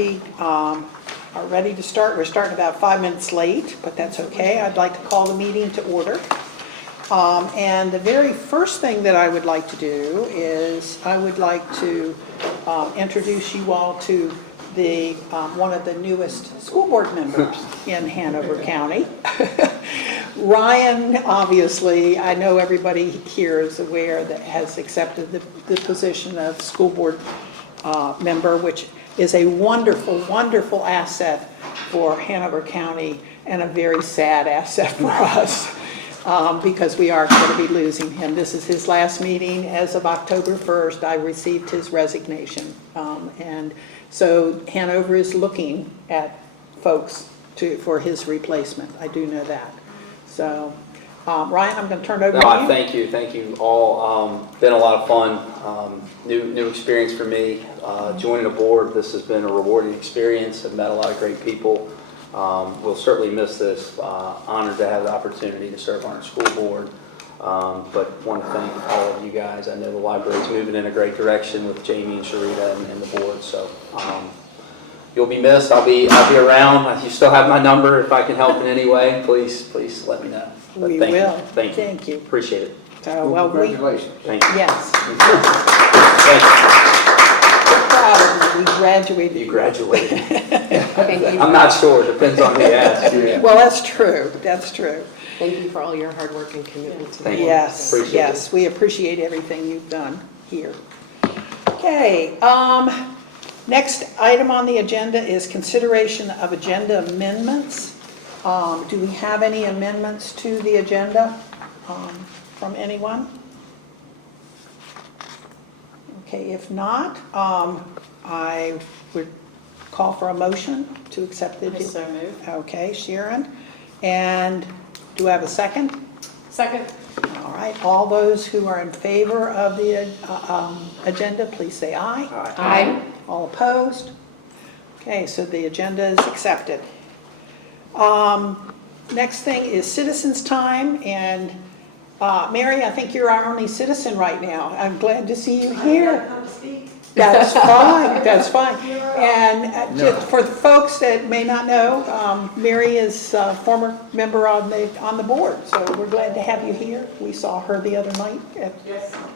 we are ready to start. We're starting about 5 minutes late, but that's okay. I'd like to call the meeting to order. And the very first thing that I would like to do is I would like to introduce you all to the one of the newest school board members in Hanover County. Ryan, obviously, I know everybody here is aware that has accepted the position of school board member, which is a wonderful, wonderful asset for Hanover County and a very sad asset for us because we are going to be losing him. This is his last meeting. As of October 1st, I received his resignation. And so Hanover is looking at folks for his replacement. I do know that. So, Ryan, I'm going to turn it over to you. Thank you all. Been a lot of fun. New experience for me. Joining a board, this has been a rewarding experience. I've met a lot of great people. We'll certainly miss this. Honored to have the opportunity to serve on our school board. But want to thank all of you guys. I know the library's moving in a great direction with Jamie and Sharita and the board. So you'll be missed. I'll be around. You still have my number. If I can help in any way, please let me know. But We will. Thank you. Appreciate it. So, well, congratulations. Thank you. Yes. Thank We're proud of you. We graduated. you. You graduated. Thank you. I'm not sure. Depends on who asks. Yeah. Well, that's true. That's true. Thank you for all your hard work and commitment to the Thank board. you. Yes, Appreciate yes, we appreciate everything you've done here. Okay, next item on the agenda is consideration of agenda amendments. Do we have any amendments to the agenda from anyone? Okay, if not, I would call for a motion to accept the agenda. So moved. Okay, Sharon, and do I have a second? Second. All right, all those who are in favor of the agenda, please say aye. Aye. All opposed? Okay, so the agenda is accepted. Next thing is citizens' time, and Mary, I think you're our only citizen right now. I'm glad to see you here. That's fine, that's fine. And just for the folks that may not know, Mary is a former member on the board, so we're glad to have you here. We saw her the other night at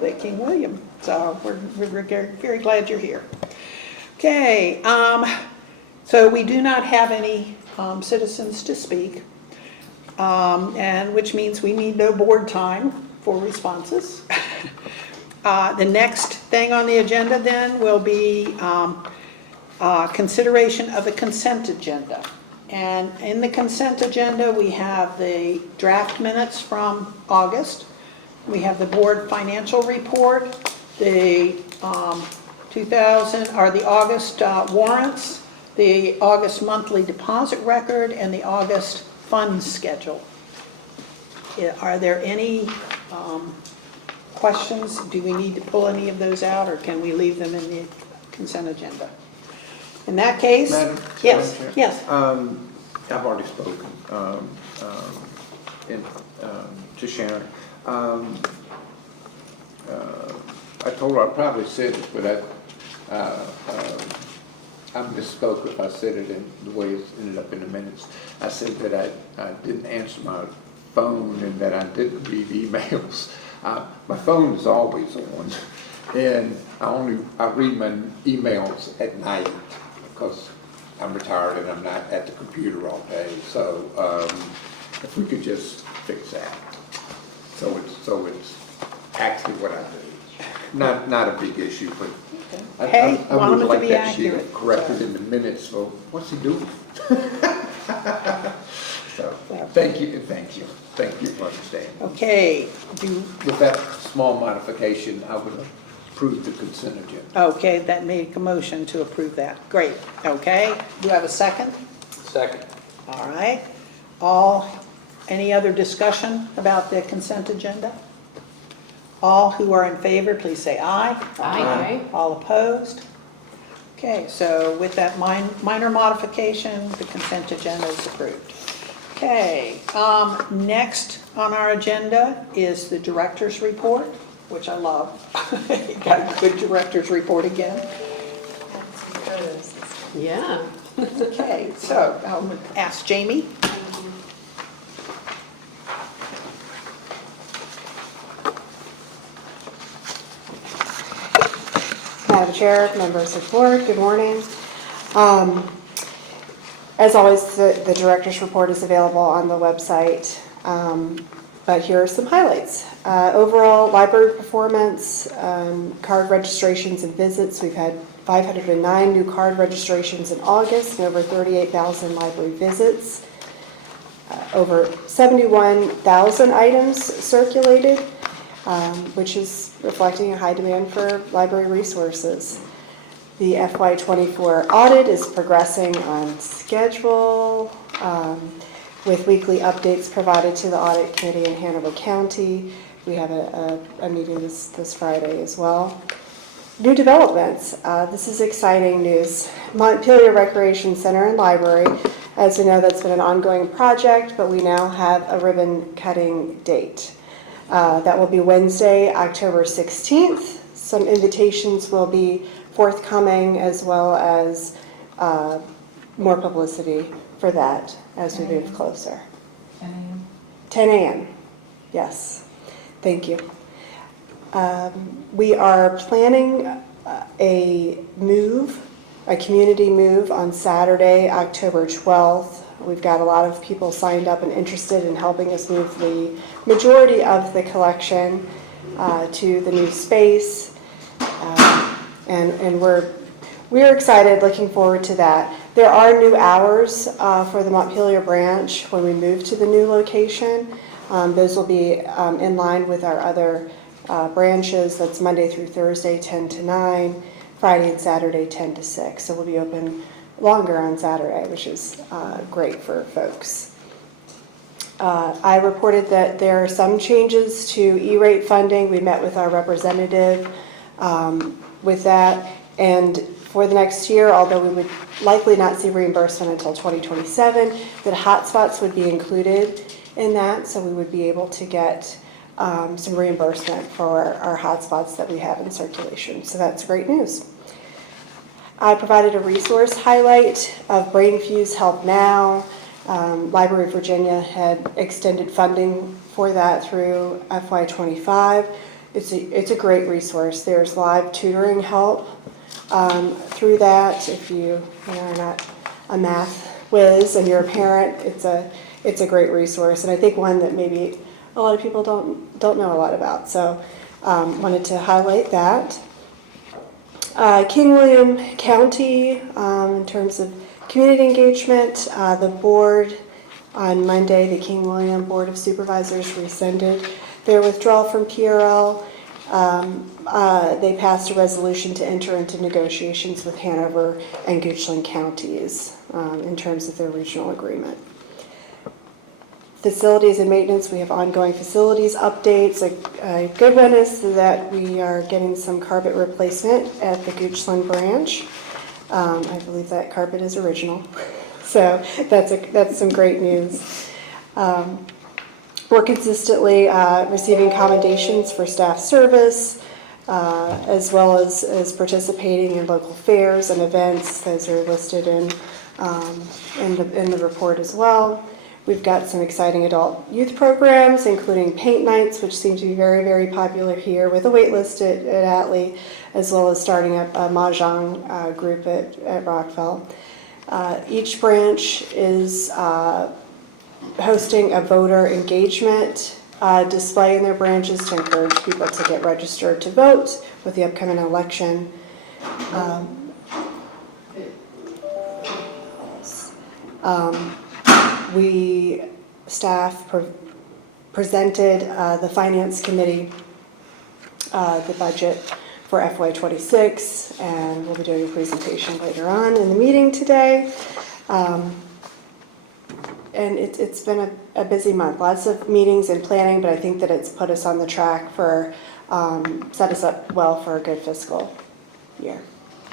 the King William, so we're very glad you're here. Okay, so we do not have any citizens to speak, and which means we need no board time for responses. The next thing on the agenda then will be consideration of the consent agenda. And in the consent agenda, we have the draft minutes from August. We have the board financial report, the the August warrants, the August monthly deposit record, and the August fund schedule. Are there any questions? Do we need to pull any of those out, or can we leave them in the consent agenda? In that case, Madam yes, Chair? yes. I've already spoken to Sharon. I told her I probably said it, but I misspoke if I said it in the way it ended up in the minutes. I said that I didn't answer my phone and that I didn't read emails. My phone is always on, and I read my emails at night because I'm retired and I'm not at the computer all day. So if we could just fix that, so it's actually what I do. Not a big issue, but Hey, I want would them to like be that sheet accurate. corrected in the minutes. So what's he doing? So thank you for understanding. Okay, With that small modification, I would approve the consent agenda. okay, that made a motion to approve that. Great, okay. Do I have a second? Second. All right. Any other discussion about the consent agenda? All who are in favor, please say aye. Aye. All opposed? Okay, so with that minor modification, the consent agenda is approved. Okay, next on our agenda is the director's report, which I love. Got a good director's report again. Some photos. Yeah. Okay, so I'll ask Jamie. Madam Chair, members of the board, good morning. As always, the director's report is available on the website, but here are some highlights. Overall library performance, card registrations and visits. We've had 509 new card registrations in August and over 38,000 library visits. Over 71,000 items circulated, which is reflecting a high demand for library resources. The FY24 audit is progressing on schedule, with weekly updates provided to the audit committee in Hanover County. We have a meeting this Friday as well. New developments. This is exciting news. Montpelier Recreation Center and Library. As we know, that's been an ongoing project, but we now have a ribbon cutting date. That will be Wednesday, October 16th. Some invitations will be forthcoming, as well as more publicity for that as we move closer. 10 a.m. 10 a.m. Yes. Thank you. We are planning a community move on Saturday, October 12th. We've got a lot of people signed up and interested in helping us move the majority of the collection to the new space. And we're excited, looking forward to that. There are new hours for the Montpelier branch when we move to the new location. Those will be in line with our other branches. That's Monday through Thursday, 10 to 9, Friday and Saturday, 10 to 6. So we'll be open longer on Saturday, which is great for folks. I reported that there are some changes to E-rate funding. We met with our representative with that, and for the next year, although we would likely not see reimbursement until 2027, that hotspots would be included in that, so we would be able to get some reimbursement for our hotspots that we have in circulation. So that's great news. I provided a resource highlight of BrainFuse Help Now. Library of Virginia had extended funding for that through FY25. It's a great resource. There's live tutoring help through that. If you are not a math whiz and you're a parent, it's a great resource, and I think one that maybe a lot of people don't know a lot about. So wanted to highlight that. King William County, in terms of community engagement, the board on Monday, the King William Board of Supervisors rescinded their withdrawal from PRL. They passed a resolution to enter into negotiations with Hanover and Goochland counties in terms of their regional agreement. Facilities and maintenance, we have ongoing facilities updates. A good one is that we are getting some carpet replacement at the Goochland branch. I believe that carpet is original, so that's some great news. We're consistently receiving commendations for staff service, as well as participating in local fairs and events. Those are listed in the report as well. We've got some exciting adult youth programs, including paint nights, which seem to be very, very popular here, with a wait list at Atlee, as well as starting up a Mahjong group at Rockville. Each branch is hosting a voter engagement display in their branches to encourage people to get registered to vote with the upcoming election. Staff presented the Finance Committee the budget for FY26, and we'll be doing a presentation later on in the meeting today. And it's been a busy month, lots of meetings and planning, but I think that it's put us on the track for, set us up well for a good fiscal year.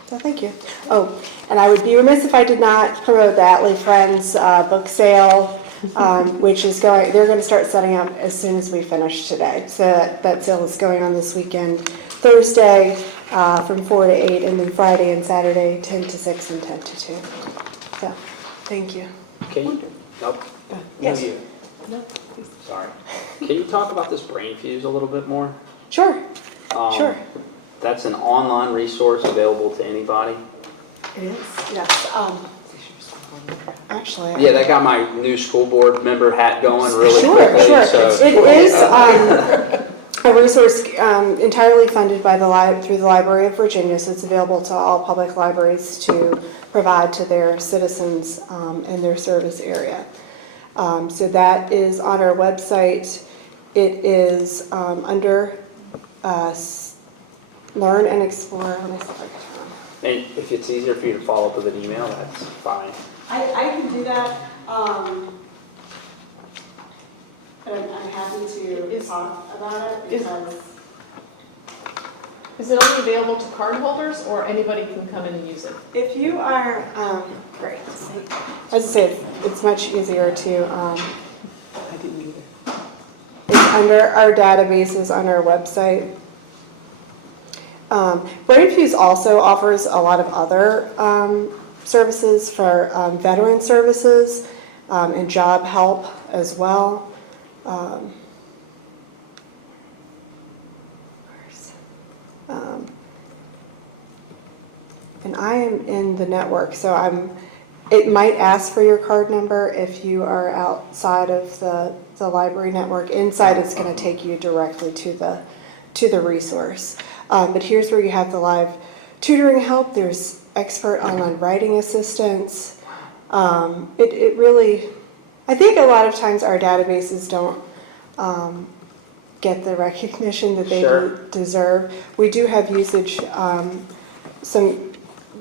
So thank you. Oh, and I would be remiss if I did not promote the Atlee Friends book sale, which is they're going to start setting up as soon as we finish today. So that sale is going on this weekend, Thursday. from 4 to 8, and then Friday and Saturday, 10 to 6 and 10 to 2. So, thank you. Can you, nope. Yes. No, you. Sorry. Can you talk about this brain fuse a little bit more? Sure, Um, sure. That's an online resource available to anybody. It is, yes. Actually. Yeah, that got my new school board member hat going really Sure, quickly. sure. So, It is a resource entirely funded by through the Library of Virginia, so it's available to all public libraries to provide to their citizens in their service area. So that is on our website. It is under Learn and Explore. Let me see if I can turn on. and if it's easier for you to follow up with an email, that's fine. I can do that, but I'm happy to talk about it because Is it only available to card holders or anybody can come in and use it? if you are, great, as I said, it's much easier to, I didn't either. it's under our databases on our website. BrainFuse also offers a lot of other services for veteran services and job help as well. And I am in the network, so it might ask for your card number if you are outside of the library network. Inside, it's going to take you directly to the resource. But here's where you have the live tutoring help. There's expert online writing assistance. It really, I think a lot of times our databases don't get the recognition that they Sure. deserve. We do have usage, some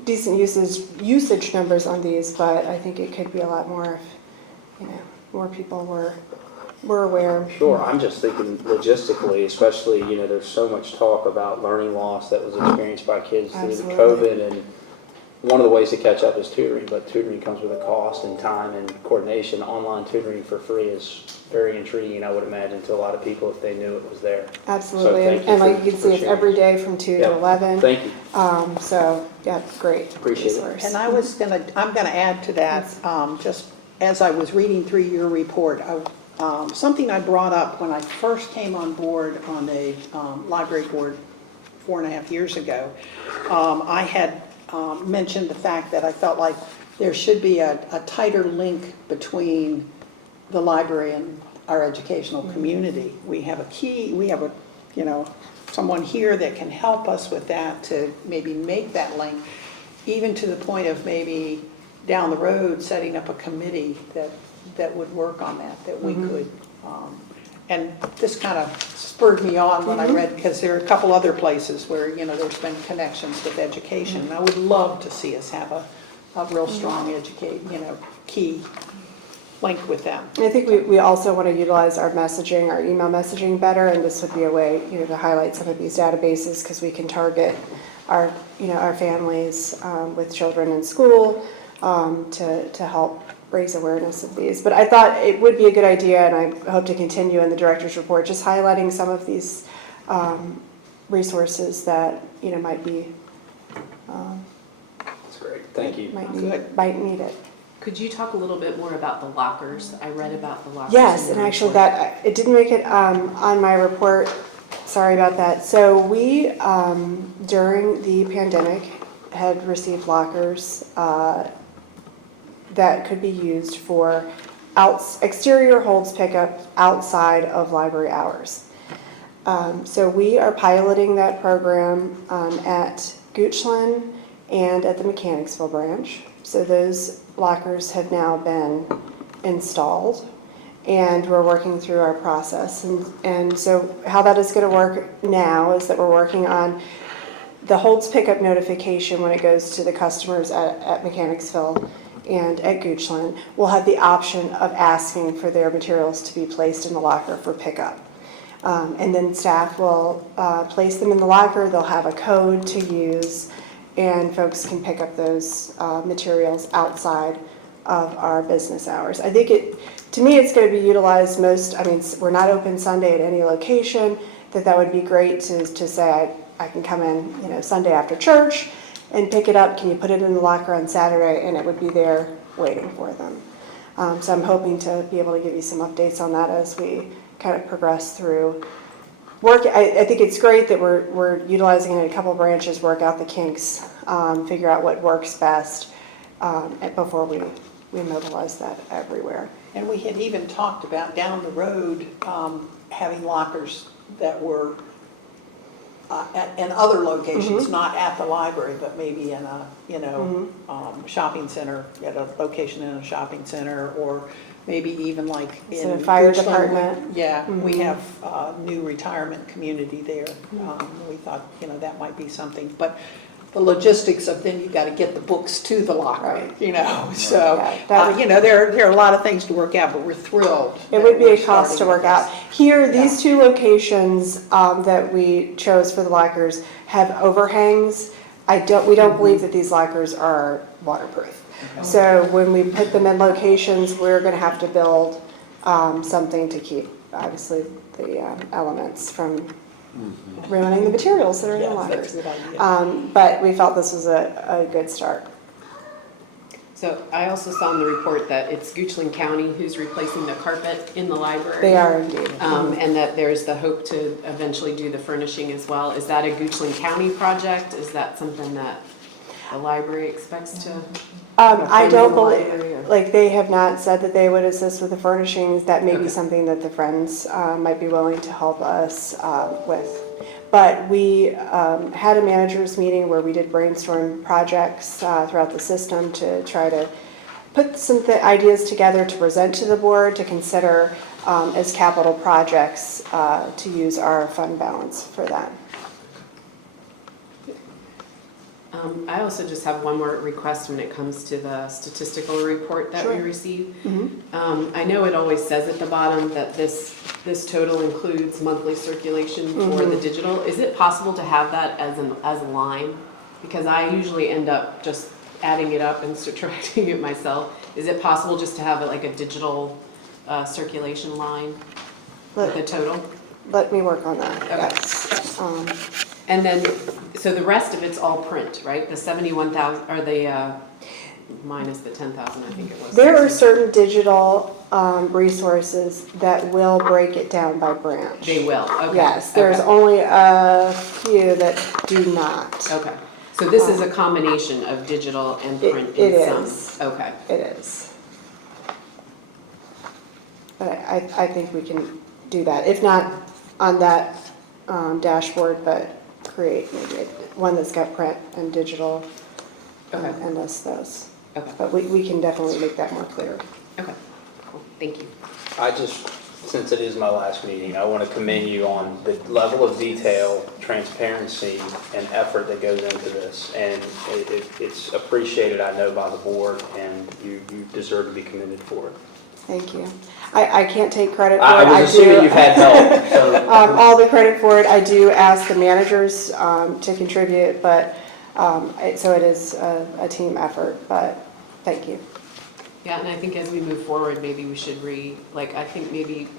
decent usage numbers on these, but I think it could be a lot more if, more people were aware. Sure, I'm just thinking logistically, especially, there's so much talk about learning loss that was experienced by kids through the Absolutely. COVID, and one of the ways to catch up is tutoring, but tutoring comes with a cost and time and coordination. Online tutoring for free is very intriguing, I would imagine, to a lot of people if they knew it was there. Absolutely, thank you and like for- you can for see, it's sharing. every day from 2 to Yep. 11. Thank you. So, yeah, great Appreciate it. resource. And I'm gonna add to that, just as I was reading through your report, something I brought up when I first came on board on a library board 4.5 years ago. I had mentioned the fact that I felt like there should be a tighter link between the library and our educational community. We have someone here that can help us with that, to maybe make that link, even to the point of maybe down the road setting up a committee that would work on that we could. And this kind of spurred me on when I read, because there are a couple other places where, there's been connections with education. And I would love to see us have a real strong key link with them. I think we also want to utilize our messaging, our email messaging better, and this would be a way, to highlight some of these databases, because we can target our families with children in school to help raise awareness of these. But I thought it would be a good idea, and I hope to continue in the director's report, just highlighting some of these resources that, might be, That's great, thank you. might need it. Could you talk a little bit more about the lockers? I read about the lockers. Yes, in and the actually report. it didn't make it on my report. Sorry about that. So we, during the pandemic, had received lockers that could be used for exterior holds pickup outside of library hours. So we are piloting that program at Goochland and at the Mechanicsville branch. So those lockers have now been installed, and we're working through our process. And so how that is going to work now is that we're working on the holds pickup notification when it goes to the customers at Mechanicsville and at Goochland. We'll have the option of asking for their materials to be placed in the locker for pickup. And then staff will place them in the locker. They'll have a code to use, and folks can pick up those materials outside of our business hours. I think to me, it's going to be utilized we're not open Sunday at any location, that would be great to say, I can come in, you know, Sunday after church and pick it up. Can you put it in the locker on Saturday? And it would be there waiting for them. So I'm hoping to be able to give you some updates on that as we kind of progress through work. I think it's great that we're utilizing it in a couple branches, work out the kinks, figure out what works best before we mobilize that everywhere. And we had even talked about down the road, having lockers that were in other locations, not at the library, but maybe in a, you know, shopping center, at a location in a shopping center, or maybe even like in So the fire Bridgestone, department. Yeah, we have a new retirement community there. We thought, you know, that might be something, but the logistics of then you got to get the books to the locker, Right. you know, so, Yeah, that would- you know, there are a lot of things to work out, but we're thrilled. It would be that a we're cost to starting work with out. this. Here, these two locations that we chose for the lockers have overhangs. We don't believe that these lockers are waterproof. So when we put them in locations, we're gonna have to build something to keep, obviously, the elements from ruining the materials that are in the Yes, that's lockers. a good idea. But we felt this was a good start. So I also saw in the report that it's Goochland County who's replacing the carpet in the library. They are indeed. And that there's the hope to eventually do the furnishing as well. Is that a Goochland County project? Is that something that the library expects to? I fund don't the believe, library, or- like, they have not said that they would assist with the furnishings. That may be Okay. something that the Friends might be willing to help us with. But we had a managers meeting where we did brainstorm projects throughout the system to try to put some ideas together to present to the board to consider as capital projects to use our fund balance for that. I also just have one more request when it comes to the statistical report that we Sure. receive. Mhm. I know it always says at the bottom that this total includes monthly circulation for the digital. Is it possible to have that as a line? Because I usually end up just adding it up and subtracting it myself. Is it possible just to have it like a digital circulation line with a total? Let me work on that. Okay. Yes. And then, so the rest of it's all print, right? The 71,000, or the, minus the 10,000, I think it was. There are certain digital resources that will break it down by branch. They will, okay. Yes, there's okay. only a few that do not. Okay, so this is a combination of digital and print It in some? is. Okay, It is. But I think we can do that, if not on that dashboard, but create maybe one that's got print and digital Okay. and list those. okay, But we can definitely make that more clear. okay, cool, thank you. I just, since it is my last meeting, I want to commend you on the level of detail, transparency, and effort that goes into this. And it's appreciated, I know, by the board, and you deserve to be commended for it. Thank you. I can't take credit for it. I was do- assuming you've had help, so. All the credit for it, I do ask the managers to contribute, but, so it is a team effort, but thank you. Yeah, and I think as we move forward, maybe we should I think maybe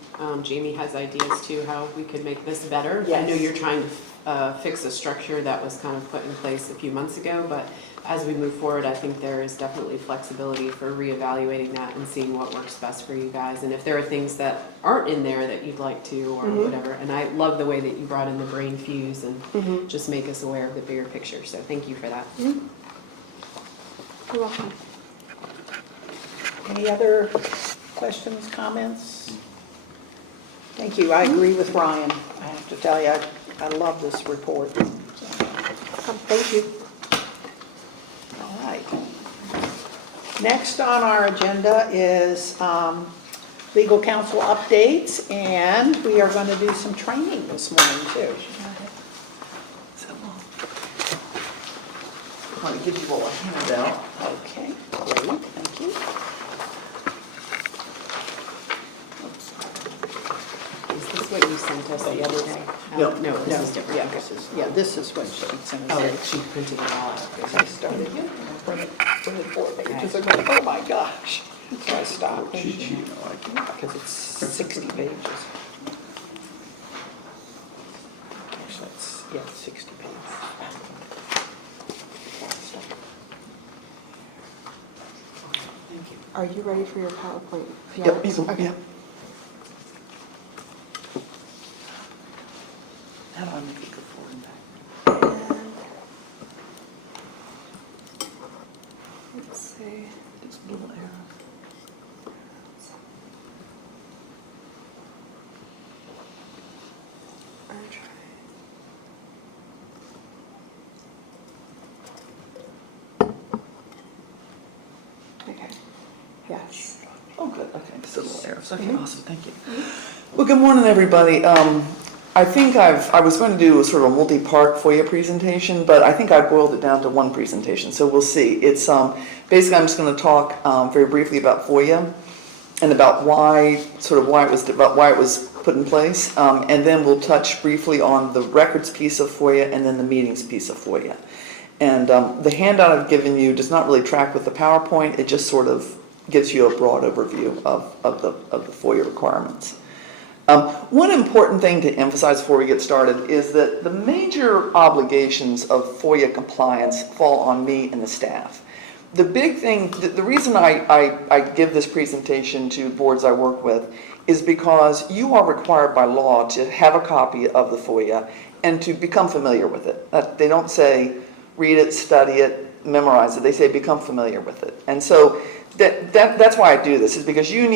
Jamie has ideas too, how we could make this better. I know Yes. you're trying to fix a structure that was kind of put in place a few months ago, but as we move forward, I think there is definitely flexibility for reevaluating that and seeing what works best for you guys. And if there are things that aren't in there that you'd like to, or whatever. And I love the way that you brought in the brain fuse and just make us aware of the bigger picture. So thank you for that. You're welcome. Any other questions, comments? Thank you. I agree with Ryan. I have to tell you, I love this report. So, Thank you. all right. Next on our agenda is legal counsel updates, and we are going to do some training this morning, too. I want to give you all a handout. Okay, great, thank you. Is this what you sent us the other day? No. No, this is different. Yeah, Okay. this is what she sent Oh, us. she printed it all out. I started, printed 4 pages, I'm like, oh my gosh. So I stopped, Cheat sheet, I like it. because it's 60 pages. Actually, it's 60 pages. Are you ready for your PowerPoint? Yep, you can, Okay. yep. How do I make it go forward and back? And let's see. It's blue arrow. I'm trying. Okay. Yes. Oh, good, okay, just a little arrows. Okay, awesome, thank you. Well, good morning, everybody. I think I was going to do a sort of a multi-part FOIA presentation, but I think I boiled it down to one presentation, so we'll see. It's basically I'm just going to talk very briefly about FOIA and about why it was put in place, and then we'll touch briefly on the records piece of FOIA and then the meetings piece of FOIA. And the handout I've given you does not really track with the PowerPoint. It just sort of gives you a broad overview of the FOIA requirements. One important thing to emphasize before we get started is that the major obligations of FOIA compliance fall on me and the staff. The big thing, the reason I give this presentation to boards I work with is because you are required by law to have a copy of the FOIA and to become familiar with it. They don't say read it, study it, memorize it. They say become familiar with it. And so that's why I do this, is because you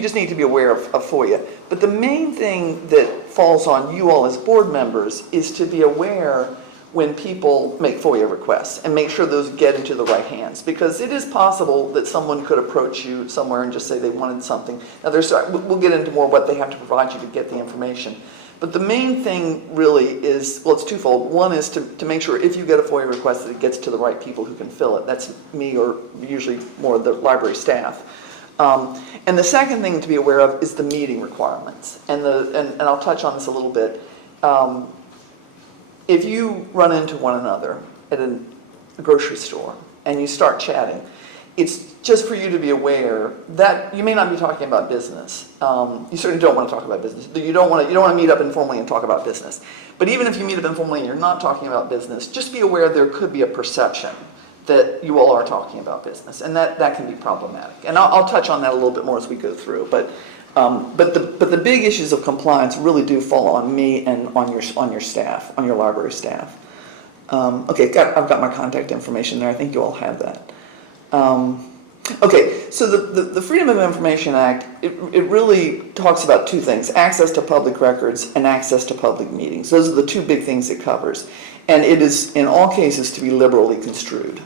just need to be aware of FOIA. But the main thing that falls on you all as board members is to be aware when people make FOIA requests and make sure those get into the right hands. Because it is possible that someone could approach you somewhere and just say they wanted something. Now, we'll get into more what they have to provide you to get the information. But the main thing really is, well, it's twofold. One is to make sure if you get a FOIA request that it gets to the right people who can fill it. That's me or usually more of the library staff. And the second thing to be aware of is the meeting requirements. And I'll touch on this a little bit. If you run into one another at a grocery store and you start chatting, it's just for you to be aware that you may not be talking about business. You certainly don't want to talk about business. You don't want to meet up informally and talk about business. But even if you meet up informally and you're not talking about business, just be aware there could be a perception that you all are talking about business, and that can be problematic. And I'll touch on that a little bit more as we go through. But the big issues of compliance really do fall on me and on your staff, on your library staff. Okay, I've got my contact information there. I think you all have that. Okay, so the Freedom of Information Act, it really talks about two things: access to public records and access to public meetings. Those are the two big things it covers. And it is, in all cases, to be liberally construed.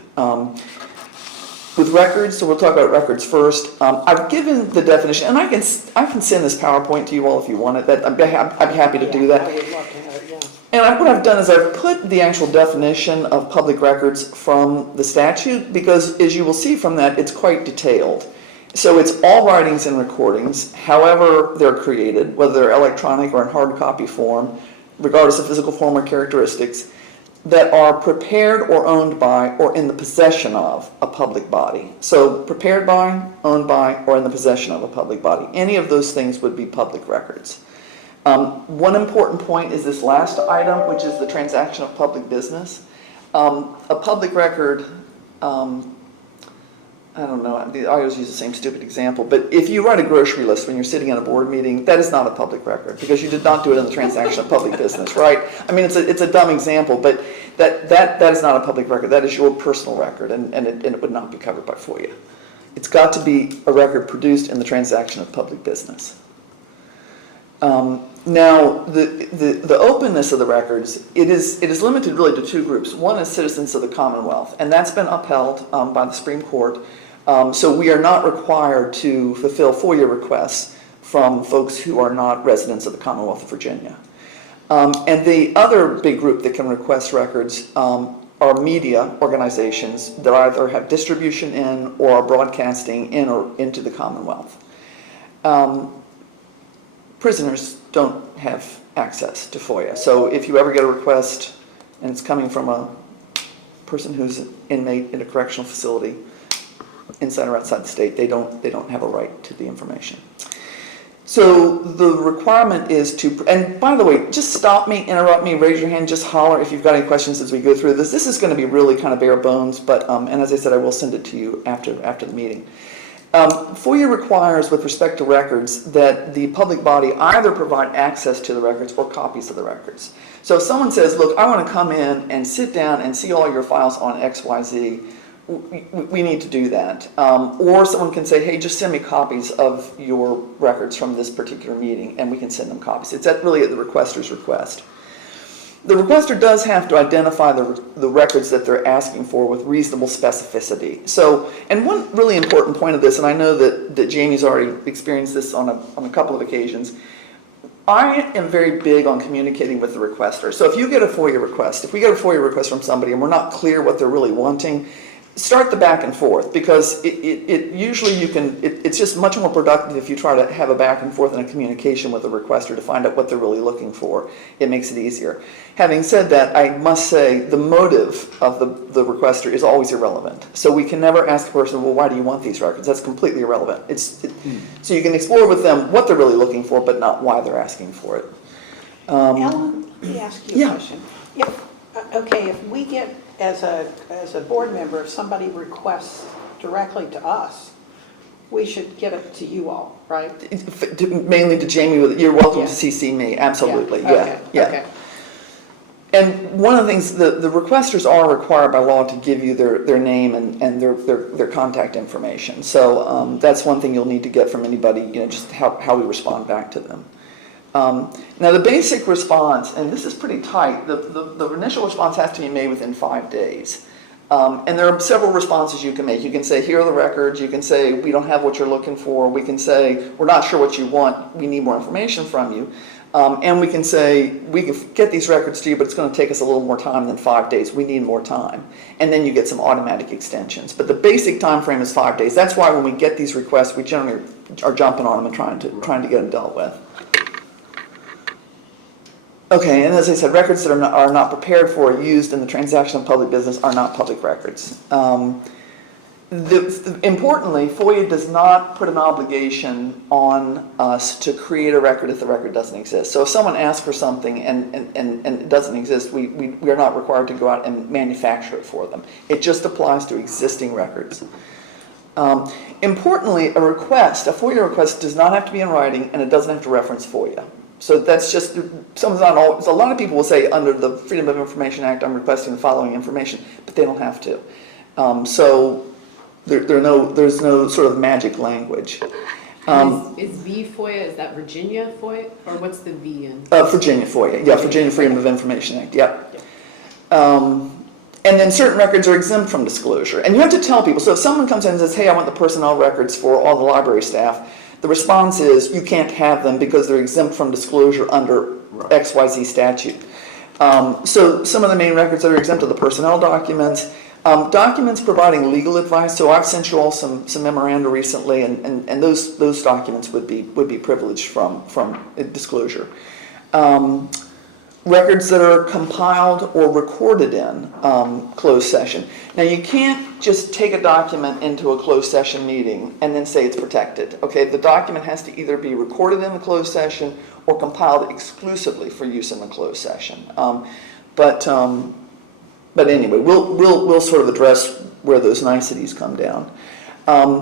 With records, so we'll talk about records first. I've given the definition, and I can send this PowerPoint to you all if you want it. I'd be happy to do that. I would love to have it, yeah. And what I've done is I've put the actual definition of public records from the statute, because as you will see from that, it's quite detailed. So it's all writings and recordings, however they're created, whether they're electronic or in hard copy form, regardless of physical form or characteristics, that are prepared or owned by or in the possession of a public body. So prepared by, owned by, or in the possession of a public body. Any of those things would be public records. One important point is this last item, which is the transaction of public business. A public record, I don't know, I always use the same stupid example, but if you write a grocery list when you're sitting in a board meeting, that is not a public record, because you did not do it in the transaction of public business, right? I mean, it's a dumb example, but that is not a public record. That is your personal record, and it would not be covered by FOIA. It's got to be a record produced in the transaction of public business. Now, the openness of the records, it is limited really to two groups. One is citizens of the Commonwealth, and that's been upheld by the Supreme Court. So we are not required to fulfill FOIA requests from folks who are not residents of the Commonwealth of Virginia. And the other big group that can request records are media organizations that either have distribution in or are broadcasting in or into the Commonwealth. Prisoners don't have access to FOIA. So if you ever get a request and it's coming from a person who's an inmate in a correctional facility, inside or outside the state, they don't have a right to the information. So the requirement is to, and by the way, just stop me, interrupt me, raise your hand, just holler if you've got any questions as we go through this. This is going to be really kind of bare bones, but and as I said, I will send it to you after the meeting. FOIA requires, with respect to records, that the public body either provide access to the records or copies of the records. So if someone says, look, I want to come in and sit down and see all your files on XYZ, we need to do that. Or someone can say, hey, just send me copies of your records from this particular meeting, and we can send them copies. It's really at the requester's request. The requester does have to identify the records that they're asking for with reasonable specificity. So, and one really important point of this, and I know that Jamie's already experienced this on a couple of occasions, I am very big on communicating with the requester. So if you get a FOIA request, if we get a FOIA request from somebody and we're not clear what they're really wanting, start the back and forth, because it usually it's just much more productive if you try to have a back and forth and a communication with the requester to find out what they're really looking for. It makes it easier. Having said that, I must say the motive of the requester is always irrelevant. So we can never ask the person, well, why do you want these records? That's completely irrelevant. So you can explore with them what they're really looking for, but not why they're asking for it. Ellen, let me ask you a Yeah. question. If we get, as a board member, if somebody requests directly to us, we should give it to you all, right? Mainly to Jamie, you're welcome Yeah. to CC me, absolutely, Okay, yeah. okay. And one of the things, the requesters are required by law to give you their name and their contact information. So that's one thing you'll need to get from anybody, just how we respond back to them. Now the basic response, and this is pretty tight, the initial response has to be made within 5 days. And there are several responses you can make. You can say, here are the records. You can say, we don't have what you're looking for. We can say, we're not sure what you want. We need more information from you. And we can say, we can get these records to you, but it's going to take us a little more time than 5 days. We need more time. And then you get some automatic extensions. But the basic time frame is 5 days. That's why when we get these requests, we generally are jumping on them and trying to get them dealt with. Okay, and as I said, records that are not prepared for or used in the transaction of public business are not public records. Importantly, FOIA does not put an obligation on us to create a record if the record doesn't exist. So if someone asks for something and it doesn't exist, we are not required to go out and manufacture it for them. It just applies to existing records. Importantly, a FOIA request does not have to be in writing, and it doesn't have to reference FOIA. So that's just, a lot of people will say under the Freedom of Information Act, I'm requesting the following information, but they don't have to. So there's no sort of magic language. Is V FOIA, is that Virginia FOIA, or what's the V in? Virginia FOIA, yeah, Virginia Freedom of Information Act, yep. And then certain records are exempt from disclosure. And you have to tell people, so if someone comes in and says, hey, I want the personnel records for all the library staff, the response is, you can't have them because they're exempt from disclosure under XYZ statute. So some of the main records that are exempt are the personnel documents, documents providing legal advice. So I've sent you all some memoranda recently, and those documents would be privileged from disclosure. Records that are compiled or recorded in closed session. Now you can't just take a document into a closed session meeting and then say it's protected. Okay, the document has to either be recorded in the closed session or compiled exclusively for use in the closed session. But anyway, we'll sort of address where those niceties come down.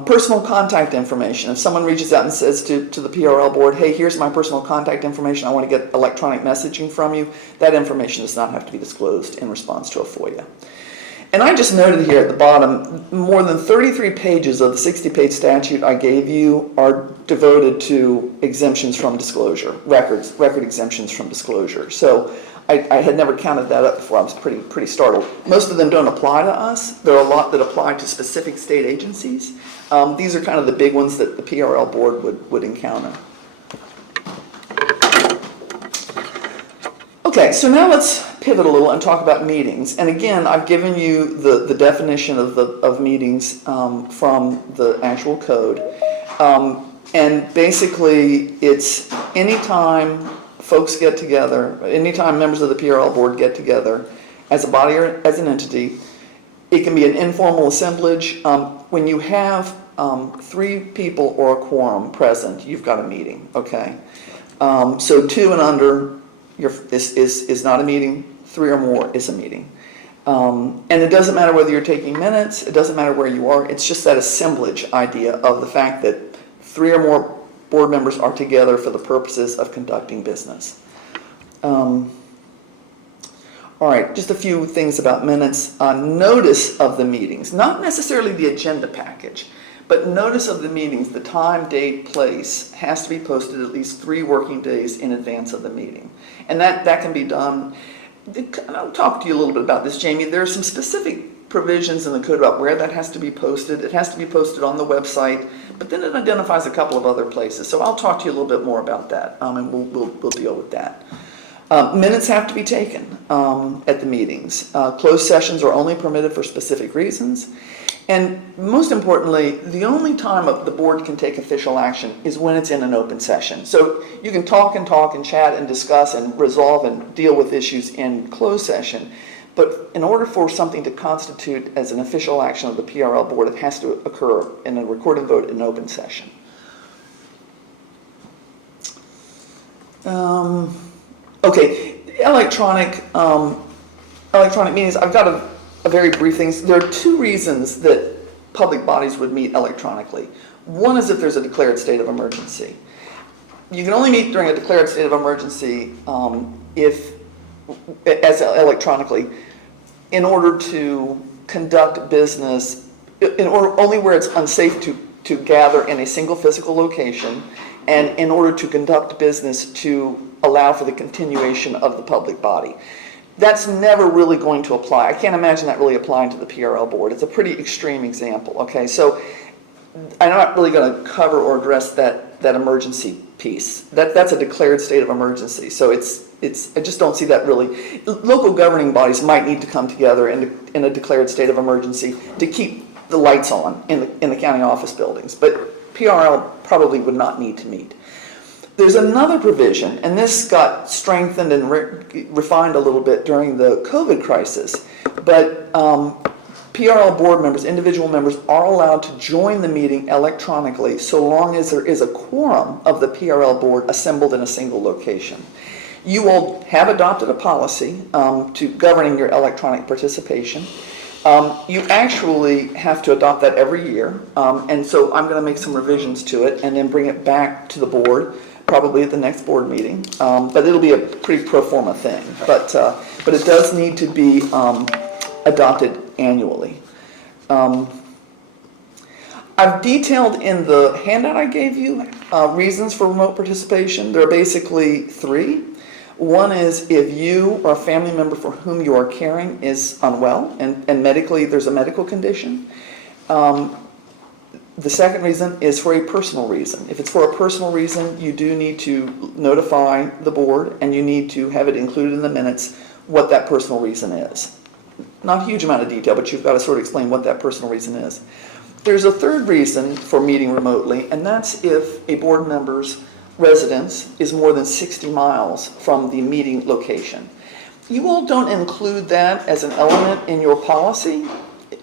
Personal contact information. If someone reaches out and says to the PRL board, hey, here's my personal contact information, I want to get electronic messaging from you, that information does not have to be disclosed in response to a FOIA. And I just noted here at the bottom, more than 33 pages of the 60-page statute I gave you are devoted to exemptions from disclosure, record exemptions from disclosure. So I had never counted that up before. I was pretty startled. Most of them don't apply to us. There are a lot that apply to specific state agencies. These are kind of the big ones that the PRL board would encounter. Okay, so now let's pivot a little and talk about meetings. And again, I've given you the definition of meetings from the actual code. And basically, it's anytime folks get together, anytime members of the PRL board get together as a body or as an entity. It can be an informal assemblage. When you have 3 people or a quorum present, you've got a meeting, okay? So 2 and under is not a meeting, 3 or more is a meeting. And it doesn't matter whether you're taking minutes, it doesn't matter where you are, it's just that assemblage idea of the fact that 3 or more board members are together for the purposes of conducting business. All right, just a few things about minutes. Notice of the meetings, not necessarily the agenda package, but notice of the meetings, the time, date, place, has to be posted at least 3 working days in advance of the meeting. And that can be done, and I'll talk to you a little bit about this, Jamie. There are some specific provisions in the code about where that has to be posted. It has to be posted on the website, but then it identifies a couple of other places. So I'll talk to you a little bit more about that, and we'll deal with that. Minutes have to be taken at the meetings. Closed sessions are only permitted for specific reasons. And most importantly, the only time the board can take official action is when it's in an open session. So you can talk and chat and discuss and resolve and deal with issues in closed session. But in order for something to constitute as an official action of the PRL board, it has to occur in a recorded vote in an open session. Okay, electronic meetings, I've got a very brief thing. There are 2 reasons that public bodies would meet electronically. One is if there's a declared state of emergency. You can only meet during a declared state of emergency electronically in order to conduct business, only where it's unsafe to gather in a single physical location, and in order to conduct business to allow for the continuation of the public body. That's never really going to apply. I can't imagine that really applying to the PRL board. It's a pretty extreme example, okay? So I'm not really going to cover or address that emergency piece. That's a declared state of emergency. So I just don't see that really. Local governing bodies might need to come together in a declared state of emergency to keep the lights on in the county office buildings, but PRL probably would not need to meet. There's another provision, and this got strengthened and refined a little bit during the COVID crisis, but PRL board members, individual members, are allowed to join the meeting electronically so long as there is a quorum of the PRL board assembled in a single location. You will have adopted a policy to governing your electronic participation. You actually have to adopt that every year, and so I'm going to make some revisions to it and then bring it back to the board, probably at the next board meeting. But it'll be a pretty pro forma thing. But it does need to be adopted annually. I've detailed in the handout I gave you reasons for remote participation. There are basically 3. One is if you or a family member for whom you are caring is unwell and medically there's a medical condition. The second reason is for a personal reason. If it's for a personal reason, you do need to notify the board and you need to have it included in the minutes what that personal reason is. Not a huge amount of detail, but you've got to sort of explain what that personal reason is. There's a third reason for meeting remotely, and that's if a board member's residence is more than 60 miles from the meeting location. You all don't include that as an element in your policy.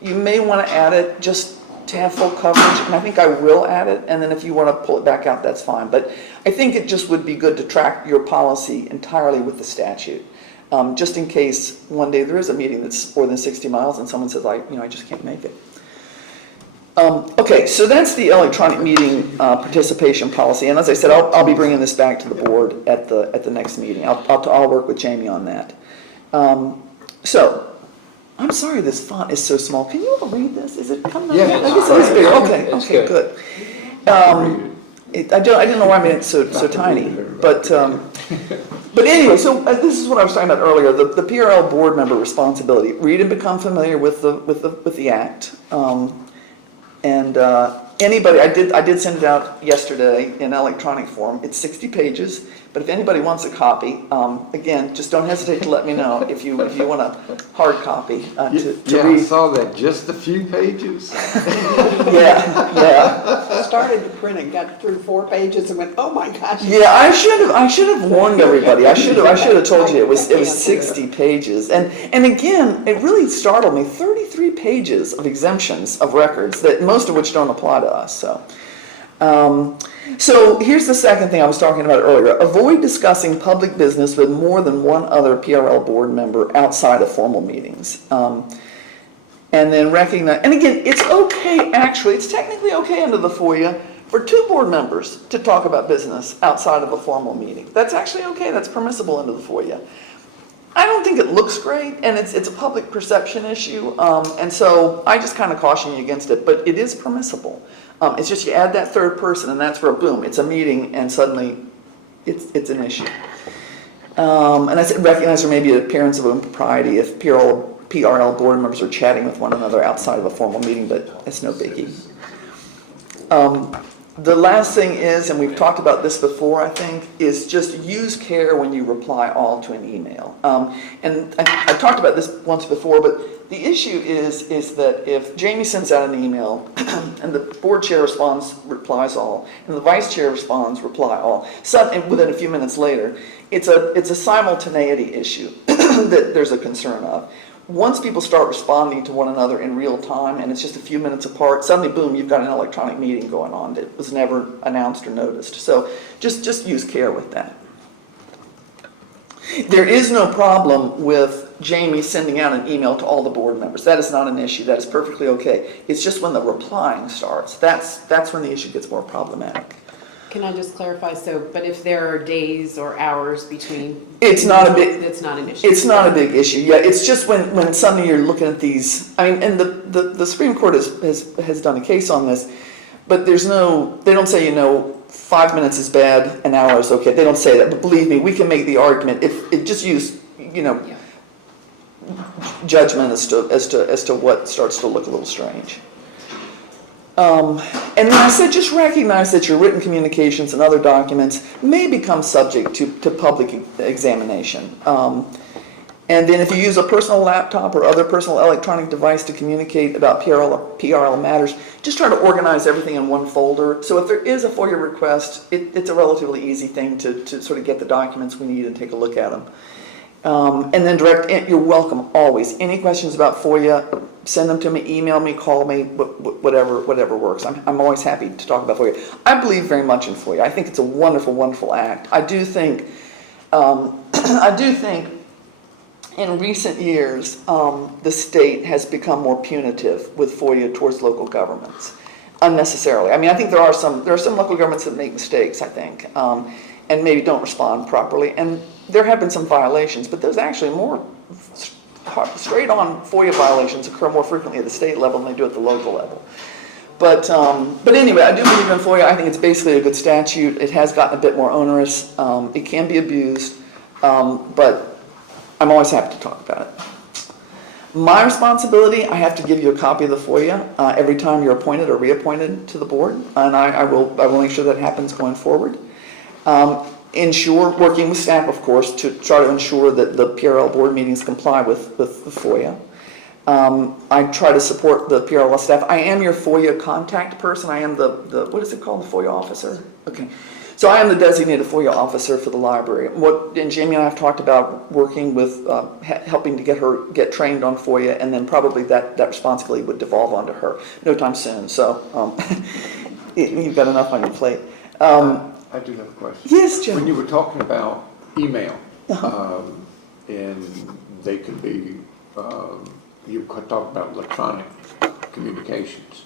You may want to add it just to have full coverage, and I think I will add it, and then if you want to pull it back out, that's fine. But I think it just would be good to track your policy entirely with the statute. Just in case one day there is a meeting that's more than 60 miles and someone says, I just can't make it. Okay, so that's the electronic meeting participation policy, and as I said, I'll be bringing this back to the board at the next meeting. I'll work with Jamie on that. So, I'm sorry this font is so small. Can you all read this? Is it coming up? Yeah. I guess it is big. It's Okay, good. I didn't know why I made it so tiny, but anyway, so this is what I was talking about earlier. The PRL board member responsibility. Read and become familiar with the act. Anybody, I did send it out yesterday in electronic form. It's 60 pages, but if anybody wants a copy, again, just don't hesitate to let me know if you want a hard copy to I read. saw that, just a few pages. Yeah. I started to print and got through 4 pages and went, oh my gosh. Yeah, I should have warned everybody. I should have told you it was 60 pages. And again, it really startled me. 33 pages of exemptions of records that most of which don't apply to us. So, So here's the second thing I was talking about earlier. Avoid discussing public business with more than one other PRL board member outside of formal meetings. And then recognize, and again, it's okay, actually, it's technically okay under the FOIA for 2 board members to talk about business outside of a formal meeting. That's actually okay, that's permissible under the FOIA. I don't think it looks great, and it's a public perception issue, and so I just kind of caution you against it, but it is permissible. It's just you add that third person, and that's where, boom, it's a meeting, and suddenly it's an issue. And I said recognize there may be an appearance of impropriety if PRL board members are chatting with one another outside of a formal meeting, but it's no biggie. The last thing is, and we've talked about this before, I think, is just use care when you reply all to an email. And I've talked about this once before, but the issue is that if Jamie sends out an email and the board chair replies all, and the vice chair responds, reply all, and within a few minutes later, it's a simultaneity issue that there's a concern of. Once people start responding to one another in real time, and it's just a few minutes apart, suddenly, boom, you've got an electronic meeting going on that was never announced or noticed. So just use care with that. There is no problem with Jamie sending out an email to all the board members. That is not an issue. That is perfectly okay. It's just when the replying starts, that's when the issue gets more problematic. Can I just clarify, but if there are days or hours between? It's not a big. It's not an issue. It's not a big issue. Yeah, it's just when suddenly you're looking at these. I mean, and the Supreme Court has done a case on this, but they don't say 5 minutes is bad, an hour is okay. They don't say that, but believe me, we can make the argument if it just use judgment as to what starts to look a little strange. And then I said, just recognize that your written communications and other documents may become subject to public examination. And then if you use a personal laptop or other personal electronic device to communicate about PRL matters, just try to organize everything in one folder. So if there is a FOIA request, it's a relatively easy thing to sort of get the documents we need and take a look at them. And then you're welcome always. Any questions about FOIA, send them to me, email me, call me, whatever works. I'm always happy to talk about FOIA. I believe very much in FOIA. I think it's a wonderful, wonderful act. I do think in recent years, the state has become more punitive with FOIA towards local governments, unnecessarily. I mean, I think there are some local governments that make mistakes, I think, and maybe don't respond properly. And there have been some violations, but there's actually more straight-on FOIA violations occur more frequently at the state level than they do at the local level. But anyway, I do believe in FOIA. I think it's basically a good statute. It has gotten a bit more onerous. It can be abused, but I'm always happy to talk about it. My responsibility, I have to give you a copy of the FOIA every time you're appointed or reappointed to the board, and I will make sure that happens going forward. Working with staff, of course, to try to ensure that the PRL board meetings comply with the FOIA. I try to support the PRL staff. I am your FOIA contact person. I am the what is it called, the FOIA officer? Okay. So I am the designated FOIA officer for the library. And Jamie and I have talked about working with, helping to get her get trained on FOIA, and then probably that responsibility would devolve onto her no time soon. So you've got enough on your plate. I do have a question. Yes, Jim. When you were talking about email, and they could be, you could talk about electronic communications.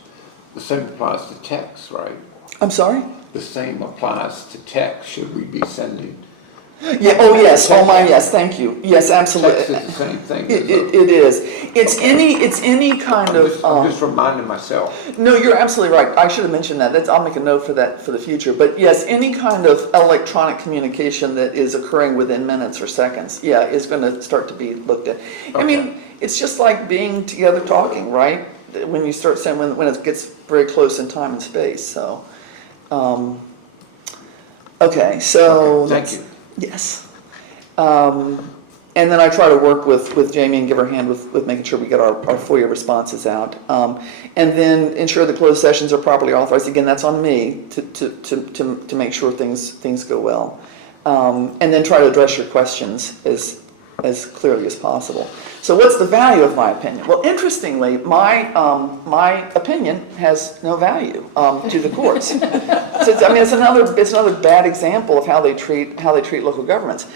The same applies to text, right? I'm sorry? The same applies to text. Should we be sending? Yeah. Oh, yes. Oh, my. Yes. Thank you. Yes, absolutely. Text is the same thing. It is. It's any kind of. I'm just reminding myself. No, you're absolutely right. I should have mentioned that. I'll make a note for that for the future. But yes, any kind of electronic communication that is occurring within minutes or seconds, is going to start to be looked at. Okay. I mean, it's just like being together talking, right? When you start saying when it gets very close in time and space. So, okay. So thank you. Yes. And then I try to work with Jamie and give her a hand with making sure we get our FOIA responses out. And then ensure the closed sessions are properly authorized. Again, that's on me to make sure things go well. And then try to address your questions as clearly as possible. So what's the value of my opinion? Well, interestingly, my opinion has no value to the courts. So it's another bad example of how they treat local governments.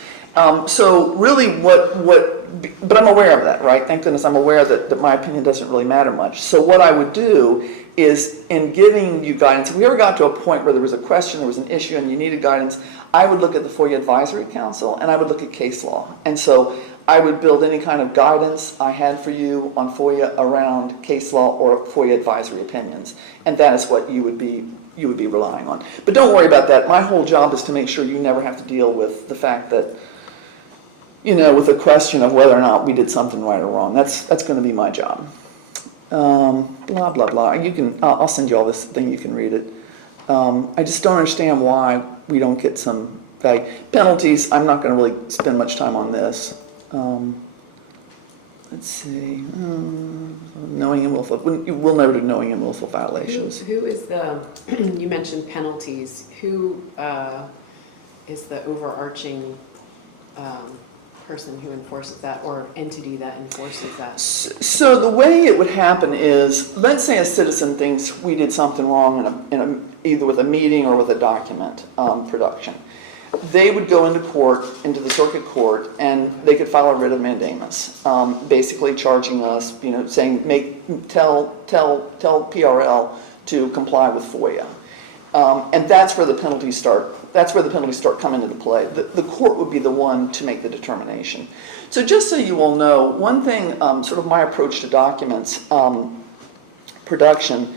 So really, but I'm aware of that, right? Thank goodness I'm aware that my opinion doesn't really matter much. So what I would do is, in giving you guidance, if we ever got to a point where there was a question, there was an issue, and you needed guidance, I would look at the FOIA Advisory Council, and I would look at case law. And so I would build any kind of guidance I had for you on FOIA around case law or FOIA advisory opinions. And that is what you would be relying on. But don't worry about that. My whole job is to make sure you never have to deal with the fact that, with the question of whether or not we did something right or wrong. That's going to be my job. Blah, blah, blah. I'll send you all this thing, you can read it. I just don't understand why we don't get some value. Penalties, I'm not going to really spend much time on this. Let's see, knowing and willful, we'll never do knowing and willful violations. Who is you mentioned penalties, who is the overarching person who enforces that, or entity that enforces that? So the way it would happen is, let's say a citizen thinks we did something wrong either with a meeting or with a document production. They would go into court, into the circuit court, and they could file a writ of mandamus, basically charging us, saying, tell PRL to comply with FOIA. And that's where the penalties start. That's where the penalties start coming into play. The court would be the one to make the determination. So just so you all know, one thing, sort of my approach to documents production,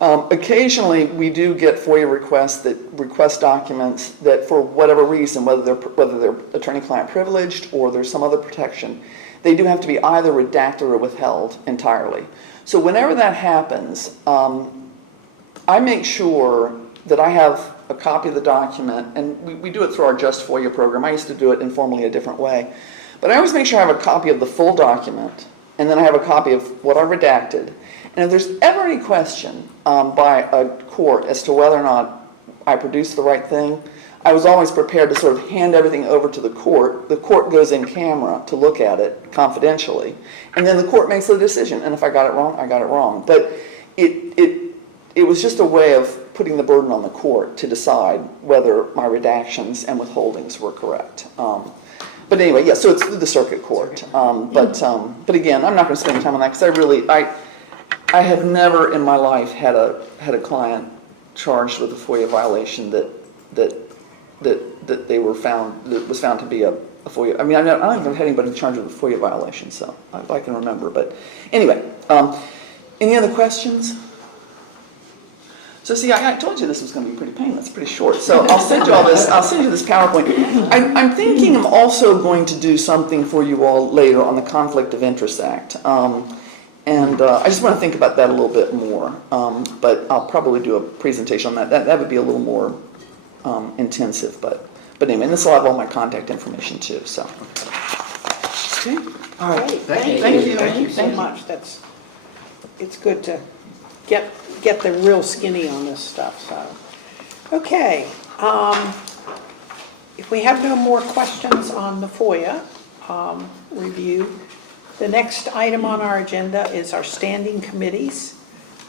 occasionally we do get FOIA requests that request documents that, for whatever reason, whether they're attorney-client privileged or there's some other protection, they do have to be either redacted or withheld entirely. So whenever that happens, I make sure that I have a copy of the document, and we do it through our Just FOIA program. I used to do it informally a different way. But I always make sure I have a copy of the full document, and then I have a copy of what I redacted. And if there's ever any question by a court as to whether or not I produced the right thing, I was always prepared to sort of hand everything over to the court. The court goes in camera to look at it confidentially, and then the court makes the decision. And if I got it wrong, I got it wrong. But it was just a way of putting the burden on the court to decide whether my redactions and withholdings were correct. But anyway, yeah, so it's through the circuit court. But again, I'm not going to spend time on that because I have never in my life had a client charged with a FOIA violation that was found to be a FOIA. I mean, I don't even have anybody charged with a FOIA violation, so I can remember. But anyway, any other questions? So see, I told you this was going to be pretty painless, pretty short. So I'll send you all this. I'll send you this PowerPoint. I'm thinking I'm also going to do something for you all later on the Conflict of Interest Act. And I just want to think about that a little bit more. But I'll probably do a presentation on that. That would be a little more intensive. But anyway, and this will have all my contact information too. So. Okay. All right. Great. Thank you so much. It's good to get the real skinny on this stuff. So, okay. If we have no more questions on the FOIA review, the next item on our agenda is our standing committees.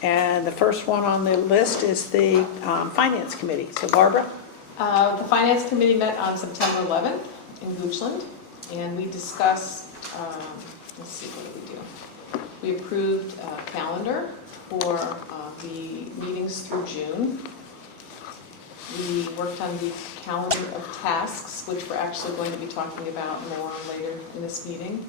And the first one on the list is the Finance Committee. So Barbara? The Finance Committee met on September 11th in Goochland, and we discussed, let's see, what did we do? We approved a calendar for the meetings through June. We worked on the calendar of tasks, which we're actually going to be talking about more later in this meeting.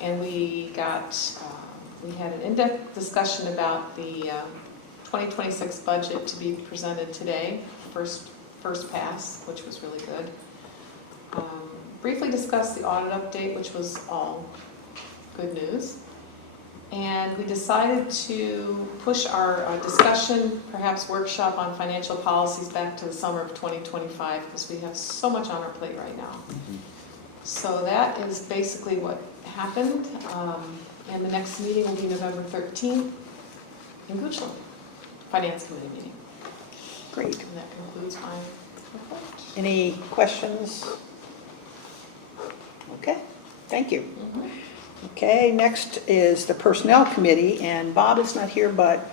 And we had an in-depth discussion about the 2026 budget to be presented today, first pass, which was really good. Briefly discussed the audit update, which was all good news. And we decided to push our discussion, perhaps workshop on financial policies back to the summer of 2025 because we have so much on our plate right now. So that is basically what happened. And the next meeting will be November 13th in Goochland, Finance Committee meeting. Great. And that concludes my report. Any questions? Okay. Thank you. Okay, next is the Personnel Committee, and Bob is not here, but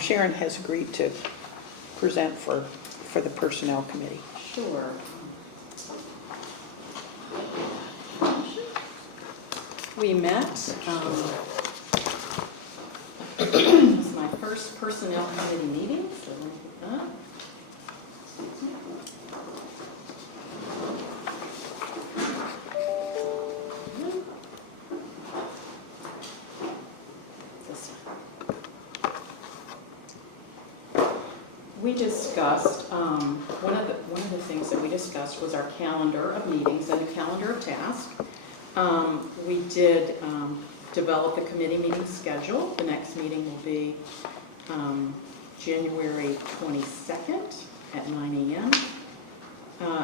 Sharon has agreed to present for the Personnel Committee. Sure. We met, this was my first personnel committee meeting, so let me put that. This one. We discussed, one of the things that we discussed was our calendar of meetings and a calendar of tasks. We did develop the committee meeting schedule. The next meeting will be January 22nd at 9 a.m.,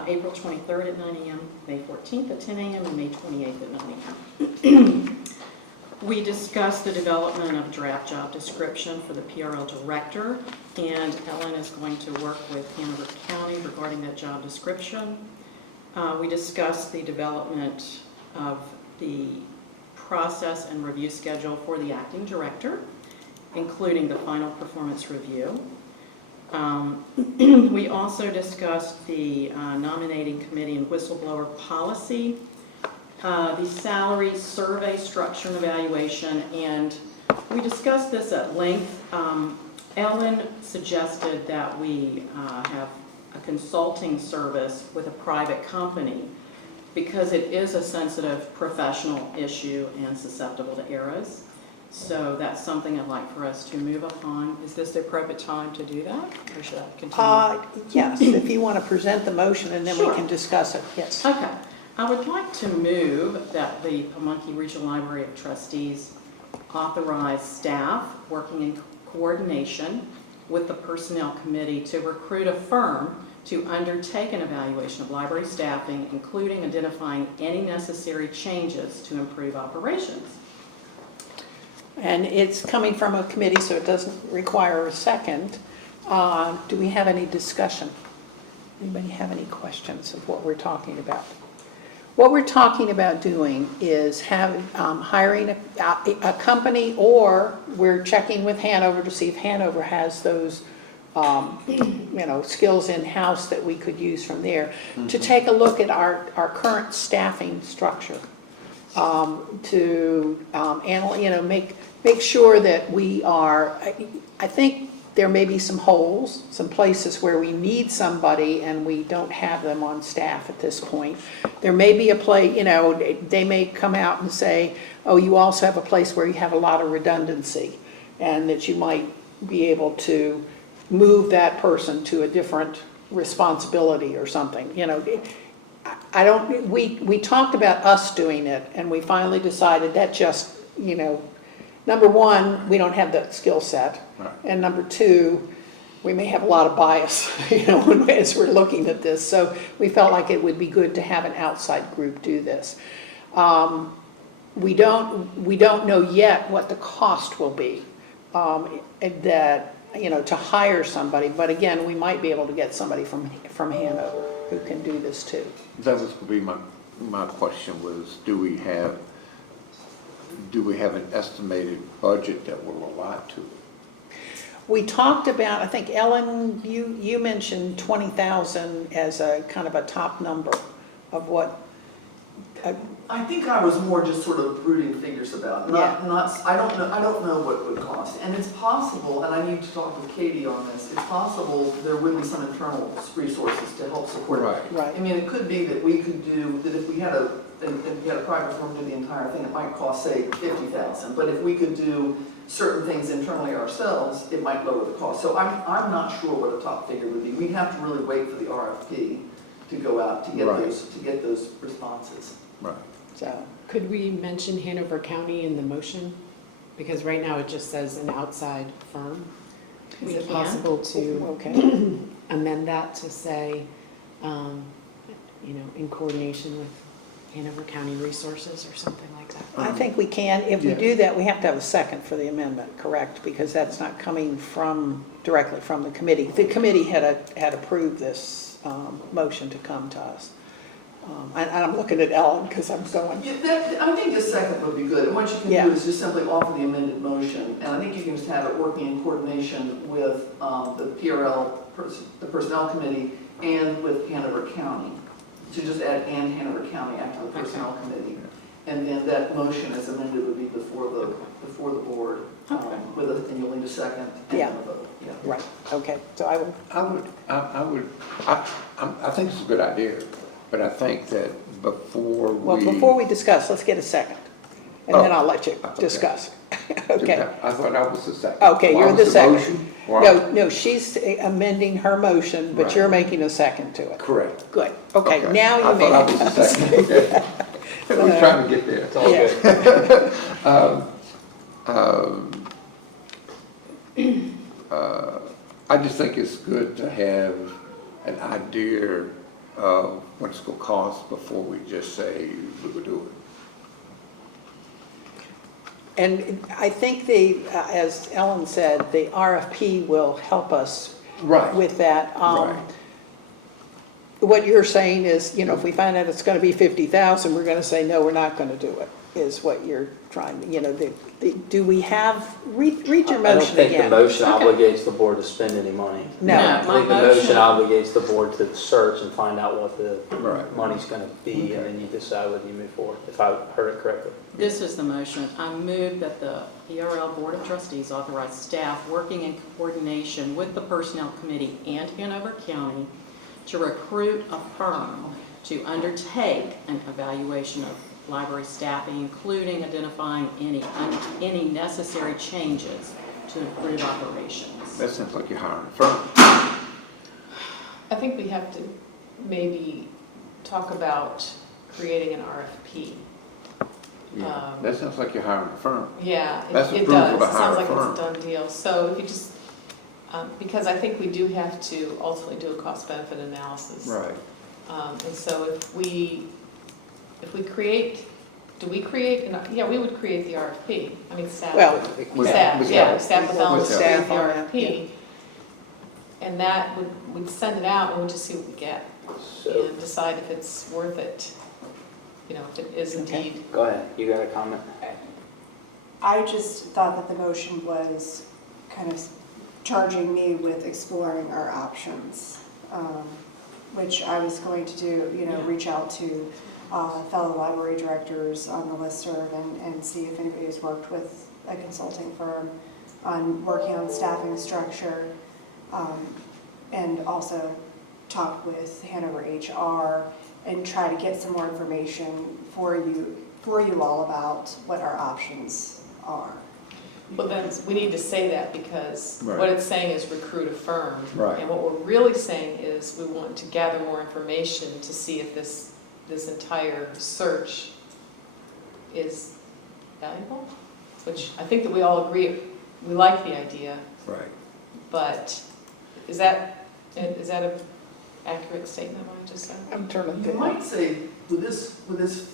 April 23rd at 9 a.m., May 14th at 10 a.m., and May 28th at 9 a.m. We discussed the development of draft job description for the PRL director, and Ellen is going to work with Hanover County regarding that job description. We discussed the development of the process and review schedule for the acting director, including the final performance review. We also discussed the nominating committee and whistleblower policy, the salary survey structure and evaluation, and we discussed this at length. Ellen suggested that we have a consulting service with a private company because it is a sensitive professional issue and susceptible to errors. So that's something I'd like for us to move upon. Is this the appropriate time to do that, or should I continue? Yes, if you want to present the motion and then we Sure. can discuss it, yes. Okay. I would like to move that the Pamunkey Regional Library of Trustees authorize staff working in coordination with the Personnel Committee to recruit a firm to undertake an evaluation of library staffing, including identifying any necessary changes to improve operations. And it's coming from a committee, so it doesn't require a second. Do we have any discussion? Anybody have any questions of what we're talking about? What we're talking about doing is hiring a company, or we're checking with Hanover to see if Hanover has those skills in-house that we could use from there, to take a look at our current staffing structure, to make sure that we are, I think there may be some holes, some places where we need somebody and we don't have them on staff at this point. There may be a place, they may come out and say, oh, you also have a place where you have a lot of redundancy, and that you might be able to move that person to a different responsibility or something. We talked about us doing it, and we finally decided that just, number one, we don't have that skill set. Right. And number two, we may have a lot of bias, as we're looking at this. So we felt like it would be good to have an outside group do this. We don't know yet what the cost will be, to hire somebody. But again, we might be able to get somebody from Hanover who can do this too. That was going to be my question was, do we have an estimated budget that will allot to it? We talked about, I think, Ellen, you mentioned 20,000 as a kind of a top number of what. I think I was more just sort of brooding figures about, I don't know what it would cost. And it's possible, and I need to talk with Katie on this, it's possible there would be some internal resources to help support it. Right. I mean, it could be that we could do, that if we had a private firm do the entire thing, it might cost, say, $50,000. But if we could do certain things internally ourselves, it might lower the cost. So I'm not sure what a top figure would be. We'd have to really wait for the RFP to go out to get those responses. Right. So, Could we mention Hanover County in the motion? Because right now it just says an outside firm. Is We it can. possible to okay. amend that to say, in coordination with Hanover County Resources or something like that? I think we can. If we do that, we have to have a second for the amendment, correct? Because that's not coming directly from the committee. The committee had approved this motion to come to us. And I'm looking at Ellen because I'm going, I think the second would be good, and what you can Yeah. do is just simply offer the amended motion, and I think you can just have it working in coordination with the PRL, the Personnel Committee, and with Hanover County. So just add "and Hanover County" after the Personnel Committee. And then that motion as amended would be before the board, and you'll need a second and Yeah. a vote. Yeah. right, okay, so I will, I think it's a good idea, but I think that before before we discuss, let's get a second. And then Oh, I'll let you okay. discuss. Okay. I thought I was the second. Okay, Well, I you're was the second. motion, or- No, she's amending her motion, but Right. you're making a second to it. Correct. Good, okay, now you I made thought I was the it. second, okay. We're trying to get there. It's all Yeah. good. I just think it's good to have an idea of what it's gonna cost before we just say we will do it. And I think as Ellen said, the RFP will help us Right. with that. Right. What you're saying is, if we find out it's gonna be 50,000, we're gonna say, no, we're not gonna do it, is what you're trying, do we have, read your I don't motion think the again. motion Okay. obligates the board to spend any money. No. I My think the motion motion- obligates the board to search and find out what the Right. money's gonna be, and then you decide whether you move forward, if I heard it correctly. This is the motion. I move that the PRL Board of Trustees authorize staff working in coordination with the Personnel Committee and Hanover County to recruit a firm to undertake an evaluation of library staffing, including identifying any necessary changes to improve operations. That sounds like you're hiring a firm. I think we have to maybe talk about creating an RFP. That sounds like you're hiring a firm. Yeah, That's it approval does. to It sounds like hire a it's a done deal. So if you just, because I think we do have to ultimately do a cost-benefit analysis. Right. And so if we create, do we create, yeah, we would create the RFP. I mean, staff. Well, Staff, with yeah, staff. staff with Ellen would With create staff the on that, RFP. And that we'd send it out and we'd just see what we get So, and decide if it's worth it, if it is Okay. indeed. go ahead, you got a comment? I just thought that the motion was kind of charging me with exploring our options, which I was going to do, Yeah. reach out to fellow library directors on the listserv and see if anybody has worked with a consulting firm on working on staffing structure, and also talk with Hanover HR and try to get some more information for you all about what our options are. But then we need to say that because Right. what it's saying is recruit a firm. Right. And what we're really saying is we want to gather more information to see if this entire search is valuable, which I think that we all agree, we like the idea, Right. but is that an accurate statement, what I just said? I'm turning You to, might say, would this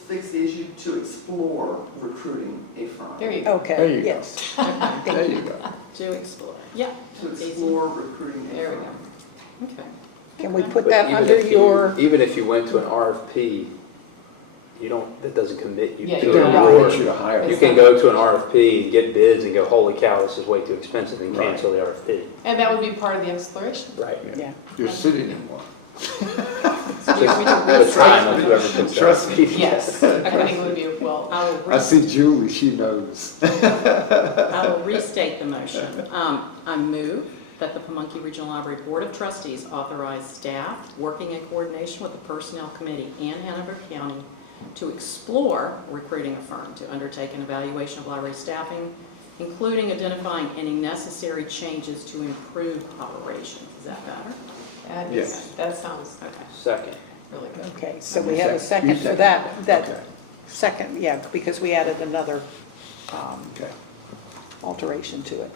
fix the issue to explore recruiting a firm? There you go. okay, There you go. yes. There you go. To explore. Yeah. To that's easy. explore recruiting a There we firm. Okay. Can we Okay. put But that even under if you- your, Even if you went to an RFP, that doesn't commit you Yeah, to you They an don't don't award. want you to hire. You can go to an RFP, get bids, and go, holy cow, this is way too expensive, and Right. cancel the RFP. And that would be part of the exploration. Right. yeah, You're sitting in one. So we do The time of whoever took the Trust me. RFP. Yes, I think it would be, well, I see Julie, she knows. I will restate the motion. I move that the Pamunkey Regional Library Board of Trustees authorize staff working in coordination with the Personnel Committee and Hanover County to explore recruiting a firm to undertake an evaluation of library staffing, including identifying any necessary changes to improve operations. Is that better? Yes. That sounds Okay. Second. really good. okay, so we have a You second for second. that Okay. second, yeah, because we added another Okay. alteration to it.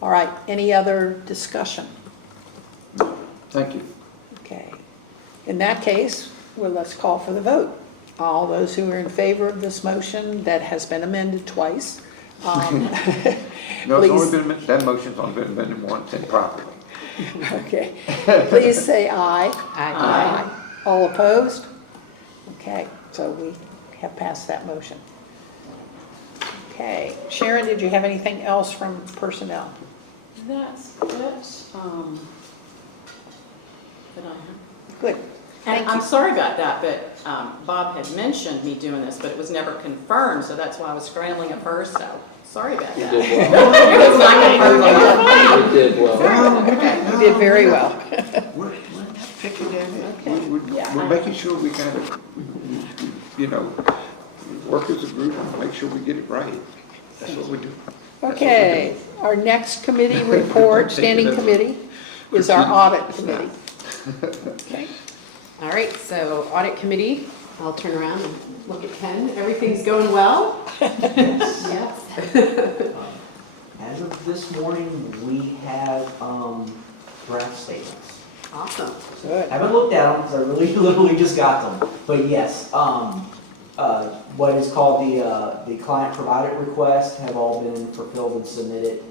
All right, any other discussion? Thank you. Okay. In that case, well, let's call for the vote. All those who are in favor of this motion that has been amended twice, No, it's only please, been, that motion's only been amended once improperly. okay, please say aye. Aye. All opposed? Okay, so we have passed that motion. Okay, Sharon, did you have anything else from personnel? That's it, that I have. Good. And Thank I'm you. sorry about that, but Bob had mentioned me doing this, but it was never confirmed, so that's why I was scrambling at first, so sorry about You that. did well. It was not confirmed. You did well. You did very well. We're picking at it. Okay. Yeah. We're making sure we kind of, you know, work as a group and make sure we get it right. That's what we do. Okay, our next committee report, standing committee, is our audit committee. Okay. All right, so audit committee, I'll turn around and look at Ken. Everything's going well? Yes. As of this morning, we have draft statements. Awesome. Good. I haven't looked at them because I really literally just got them. But yes, what is called the client provided requests have all been fulfilled and submitted.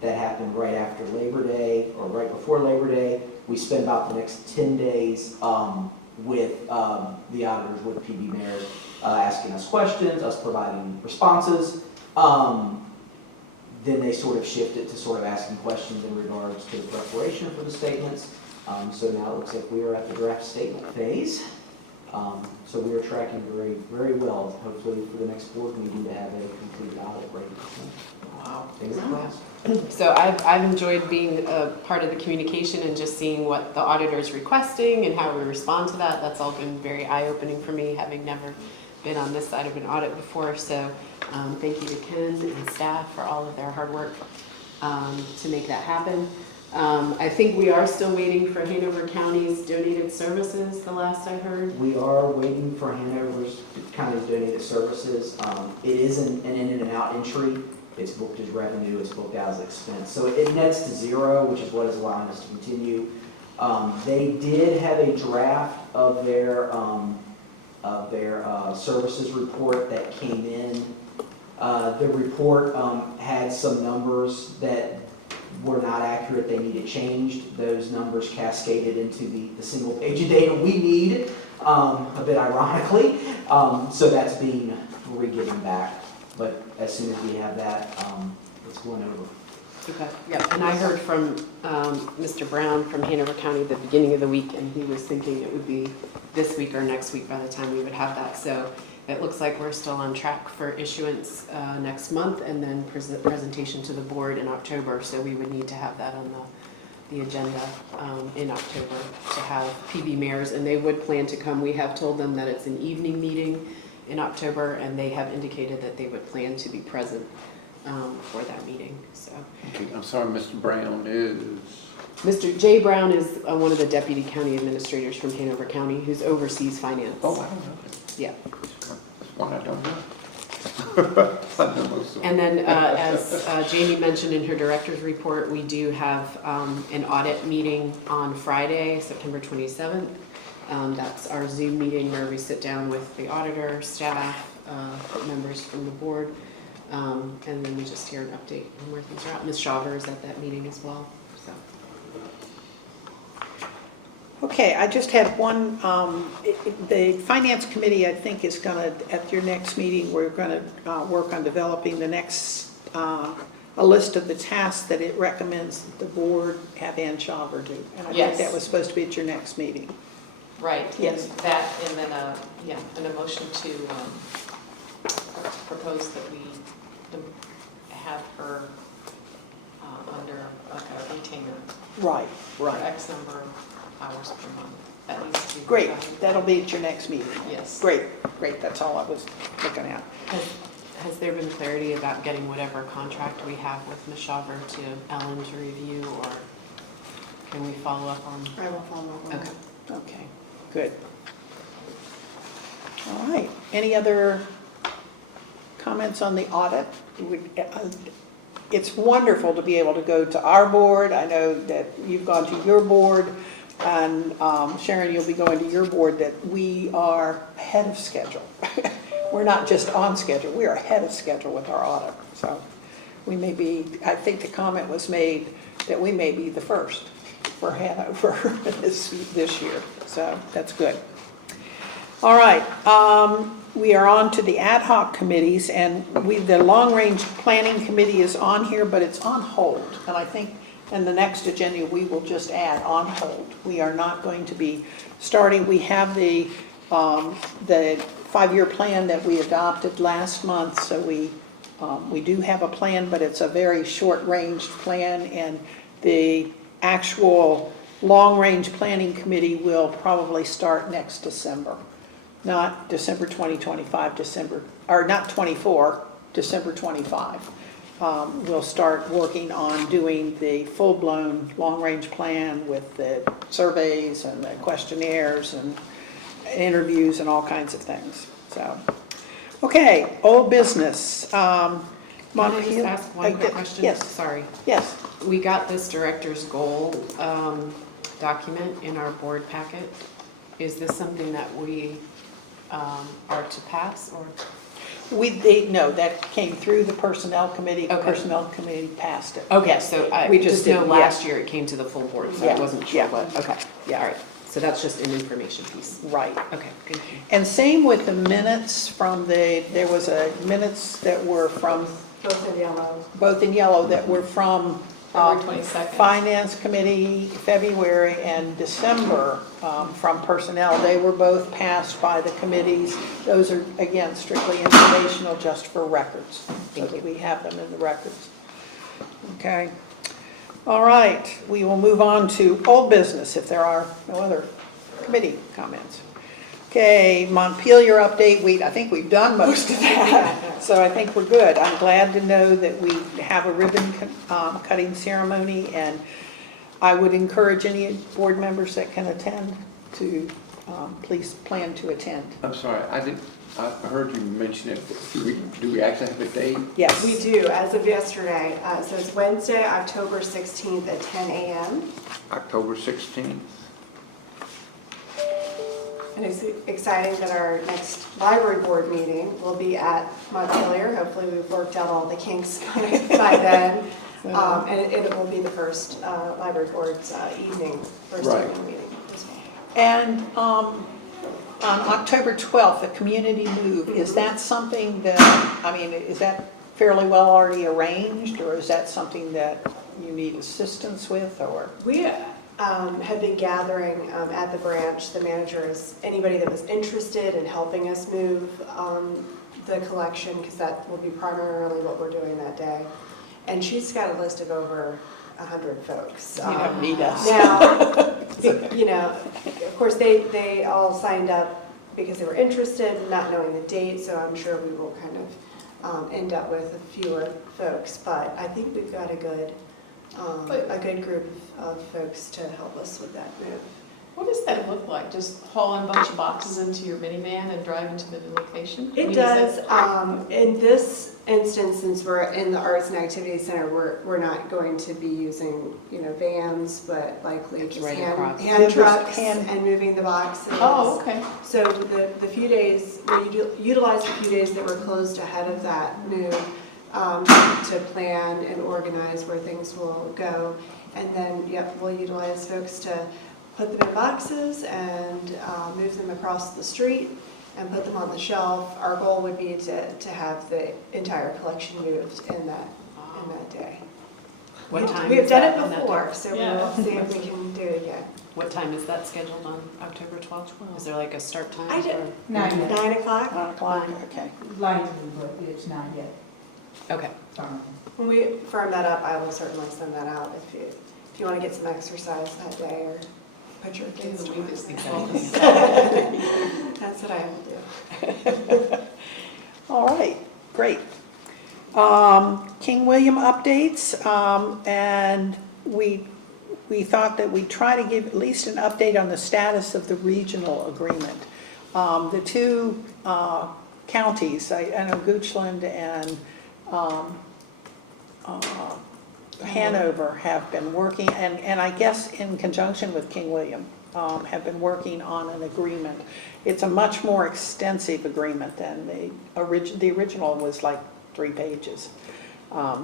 That happened right after Labor Day or right before Labor Day. We spend about the next 10 days with the auditors, with PB Mayor, asking us questions, us providing responses. Then they sort of shift it to sort of asking questions in regards to the preparation for the statements. So now it looks like we are at the draft statement phase. So we are tracking very, very well. Hopefully for the next board meeting to have a complete audit ready to send. Wow. Fingers crossed. So I've enjoyed being a part of the communication and just seeing what the auditor's requesting and how we respond to that. That's all been very eye-opening for me, having never been on this side of an audit before. So thank you to Ken and staff for all of their hard work to make that happen. I think we are still waiting for Hanover County's donated services, the last I heard. We are waiting for Hanover's County's donated services. It is an in and out entry. It's booked as revenue, it's booked out as expense. So it nets to zero, which is what is allowing us to continue. They did have a draft of their services report that came in. The report had some numbers that were not accurate, they needed changed. Those numbers cascaded into the single page of data we need, a bit ironically. So that's being re-given back. But as soon as we have that, it's going over. Okay, yeah, and I heard from Mr. Brown from Hanover County at the beginning of the week, and he was thinking it would be this week or next week by the time we would have that. So it looks like we're still on track for issuance next month, and then presentation to the board in October. So we would need to have that on the agenda in October to have PB mayors, and they would plan to come. We have told them that it's an evening meeting in October, and they have indicated that they would plan to be present for that meeting. So, Okay, I'm sorry, Mr. Brown is, Mr. Jay Brown is one of the deputy county administrators from Hanover County who's oversees finance. oh, I don't know that. Yeah. That's one I don't know. I know most of them. And then, as Jamie mentioned in her director's report, we do have an audit meeting on Friday, September 27th. That's our Zoom meeting where we sit down with the auditor, staff, members from the board, and then we just hear an update on where things are at. Ms. Shaver is at that meeting as well. So. Okay, I just had one, the Finance Committee, I think, is going to, at your next meeting, we're going to work on developing the next, a list of the tasks that it recommends the board have Ann Shaver do. And I think Yes. that was supposed to be at your next meeting. Right, Yes. and that, and then, and a motion to propose that we have her under like a retainer Right, for right. X number of hours per month. That needs to be. Great, that'll be at your next meeting. Yes. Great, great, that's all I was looking at. Has there been clarity about getting whatever contract we have with Ms. Shaver to Ellen to review, or can we follow up on? I will follow up on Okay. that. Okay, good. All right, any other comments on the audit? It's wonderful to be able to go to our board. I know that you've gone to your board, and Sharon, you'll be going to your board, that we are ahead of schedule. We're not just on schedule, we are ahead of schedule with our audit. So we may be, I think the comment was made that we may be the first for Hanover this year. So that's good. All right, we are on to the ad hoc committees, and the long-range planning committee is on here, but it's on hold. And I think in the next agenda, we will just add on hold. We are not going to be starting, we have the 5-year plan that we adopted last month, so we do have a plan, but it's a very short-range plan, and the actual long-range planning committee will probably start next December. Not December 2025, not 24, December 25. We'll start working on doing the full-blown long-range plan with the surveys and the questionnaires and interviews and all kinds of things. So, okay, old business. Can I just Montpelier- ask one quick question? Yes, Sorry. yes. We got this director's goal document in our board packet. Is this something that we are to pass, or? No, that came through the personnel committee. The Okay. personnel committee passed it. Okay, Yes. so We I just just know didn't, last year it came to the full board, so Yeah, I wasn't sure yeah. what, okay, Yeah. all right. So that's just an information piece. Right. Okay, thank you. And same with the minutes from there was minutes that were from, Both in yellow. both in yellow, that were from February 22nd. Finance Committee, February and December, from Personnel. They were both passed by the committees. Those are, again, strictly informational, just for records, so that we have them in the records. Okay. All right, we will move on to old business if there are no other committee comments. Okay, Montpelier update, I think we've done most of that, so I think we're good. I'm glad to know that we have a ribbon cutting ceremony, and I would encourage any board members that can attend to please plan to attend. I'm sorry, I heard you mention it. Do we actually have a date? Yes. We do, as of yesterday. So it's Wednesday, October 16th at 10 a.m. October 16th? And it's exciting that our next library board meeting will be at Montpelier. Hopefully we've worked out all the kinks by then. And it will be the first library board's first Right. evening meeting as well. And on October 12th, the community move, is that something that, is that fairly well already arranged, or is that something that you need assistance with, or? We have been gathering at the branch, the managers, anybody that was interested in helping us move the collection, because that will be primarily what we're doing that day. And she's got a list of over 100 folks. You don't need us. Now, of course, they all signed up because they were interested, not knowing the date, so I'm sure we will kind of end up with fewer folks. But I think we've got a good group of folks to help us with that move. What does that look like? Just hauling a bunch of boxes into your minivan and driving to the new location? I mean, It is does. that- In this instance, since we're in the Arts and Activities Center, we're not going to be using, vans, but likely just Right across. hand Just trucks hand- and moving the boxes. Oh, okay. So the few days, we utilized the few days that were closed ahead of that move to plan and organize where things will go. And then, we'll utilize folks to put them in boxes and move them across the street and put them on the shelf. Our goal would be to have the entire collection moved in that day. What time We is have done that it on that before, day? so Yeah. we'll see if we can do it again. What time is that scheduled on October 12th? Is there like a start time? I did- or- Not yet. 9 o'clock? 9 o'clock, okay. Likely, but it's not yet. Okay. When we firm that up, I will certainly send that out if you want to get some exercise that day or put your Day kids of to the week work. is the Exactly. That's what I will do. All right, great. King William updates, and we thought that we'd try to give at least an update on the status of the regional agreement. The two counties, I know Goochland and Hanover have been working, and I guess in conjunction with King William, have been working on an agreement. It's a much more extensive agreement than the original was like 3 pages.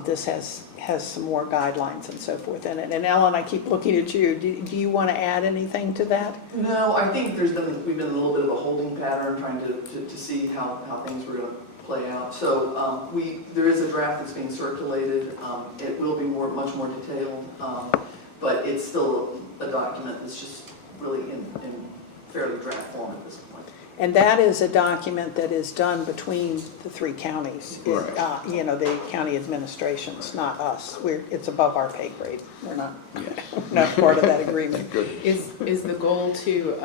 this has some more guidelines and so forth in it. And Ellen, I keep looking at you. Do you want to add anything to that? No, I think we've been in a little bit of a holding pattern, trying to see how things were going to play out. So there is a draft that's being circulated. It will be much more detailed, but it's still a document that's just really in fairly draft form at this point. And that is a document that is done between the three counties. Right. The county administrations, not us. It's above our pay grade. We're not, Yes. not part of that agreement. Good. Is the goal to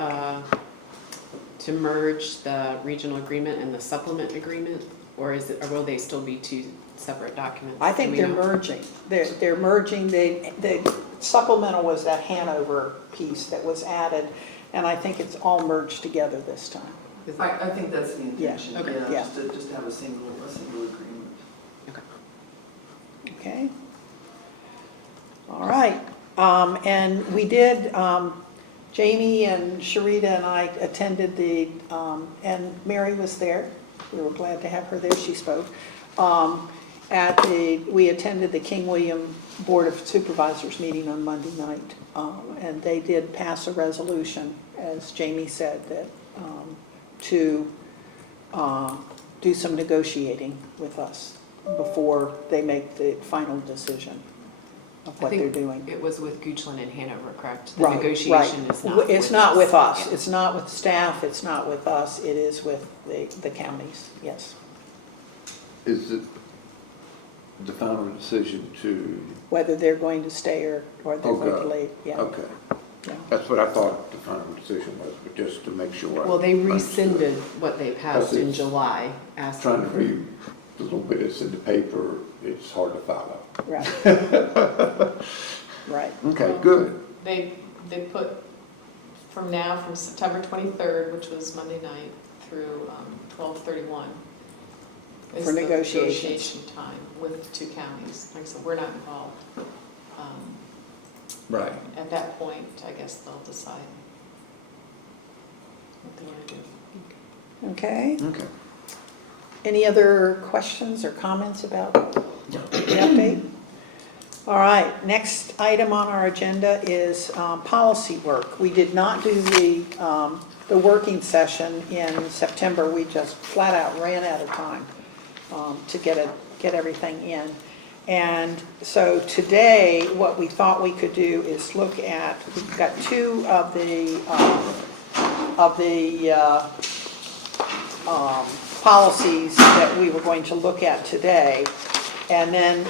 merge the regional agreement and the supplement agreement? Or will they still be two separate documents? I think Do we they're know? merging. They're merging. The supplemental was that Hanover piece that was added, and I think it's all merged together this time. Is I that- think that's the intention, okay. Yeah. just to have a single agreement. Okay. All right. And we did, Jamie and Sharita and I attended and Mary was there. We were glad to have her there. She spoke. We attended the King William Board of Supervisors meeting on Monday night. And they did pass a resolution, as Jamie said, that to do some negotiating with us before they make the final decision of what they're doing. It was with Goochland and Hanover, correct? The Right, negotiation right. is not It's not with us. Yeah. It's not with staff. It's not with us. It is with the counties, yes. Is it the final decision to, Whether they're going to stay or they're going to leave, yeah. okay. Yeah. That's what I thought the final decision was, but just to make sure. I Well, they understood. rescinded what they passed in That's it. July, Trying asking to for. read the little bit that's in the paper, it's hard to follow. Right. Right. Okay, good. They put from September 23rd, which was Monday night, through 12/31. is For the negotiations. negotiation time with the two counties. Like I said, we're not involved. Right. At that point, I guess they'll decide what they want to do. Okay. Okay. Any other questions or comments about the update? All right, next item on our agenda is policy work. We did not do the working session in September. We just flat out ran out of time to get everything in. And so today, what we thought we could do is look at, we've got two of the policies that we were going to look at today. And then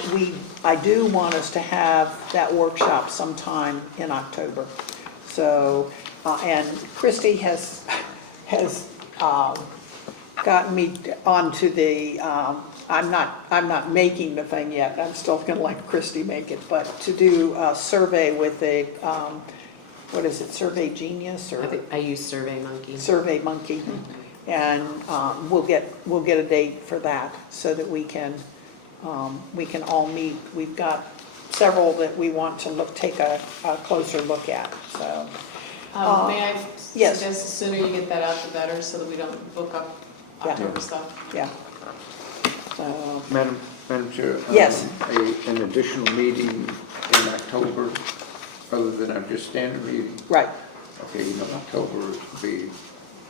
I do want us to have that workshop sometime in October. So, and Christy has gotten me onto the, I'm not making the thing yet. I'm still gonna let Christy make it, but to do a survey with a, what is it, Survey Genius or? I use SurveyMonkey. Survey Monkey. And we'll get a date for that so that we can all meet. We've got several that we want to take a closer look at, so. May I yes. suggest the sooner you get that out, the better, so that we don't book up Yeah. October stuff? Yeah. So, Madam Chair? Yes. An additional meeting in October, other than our just standard meeting? right, Okay, October will be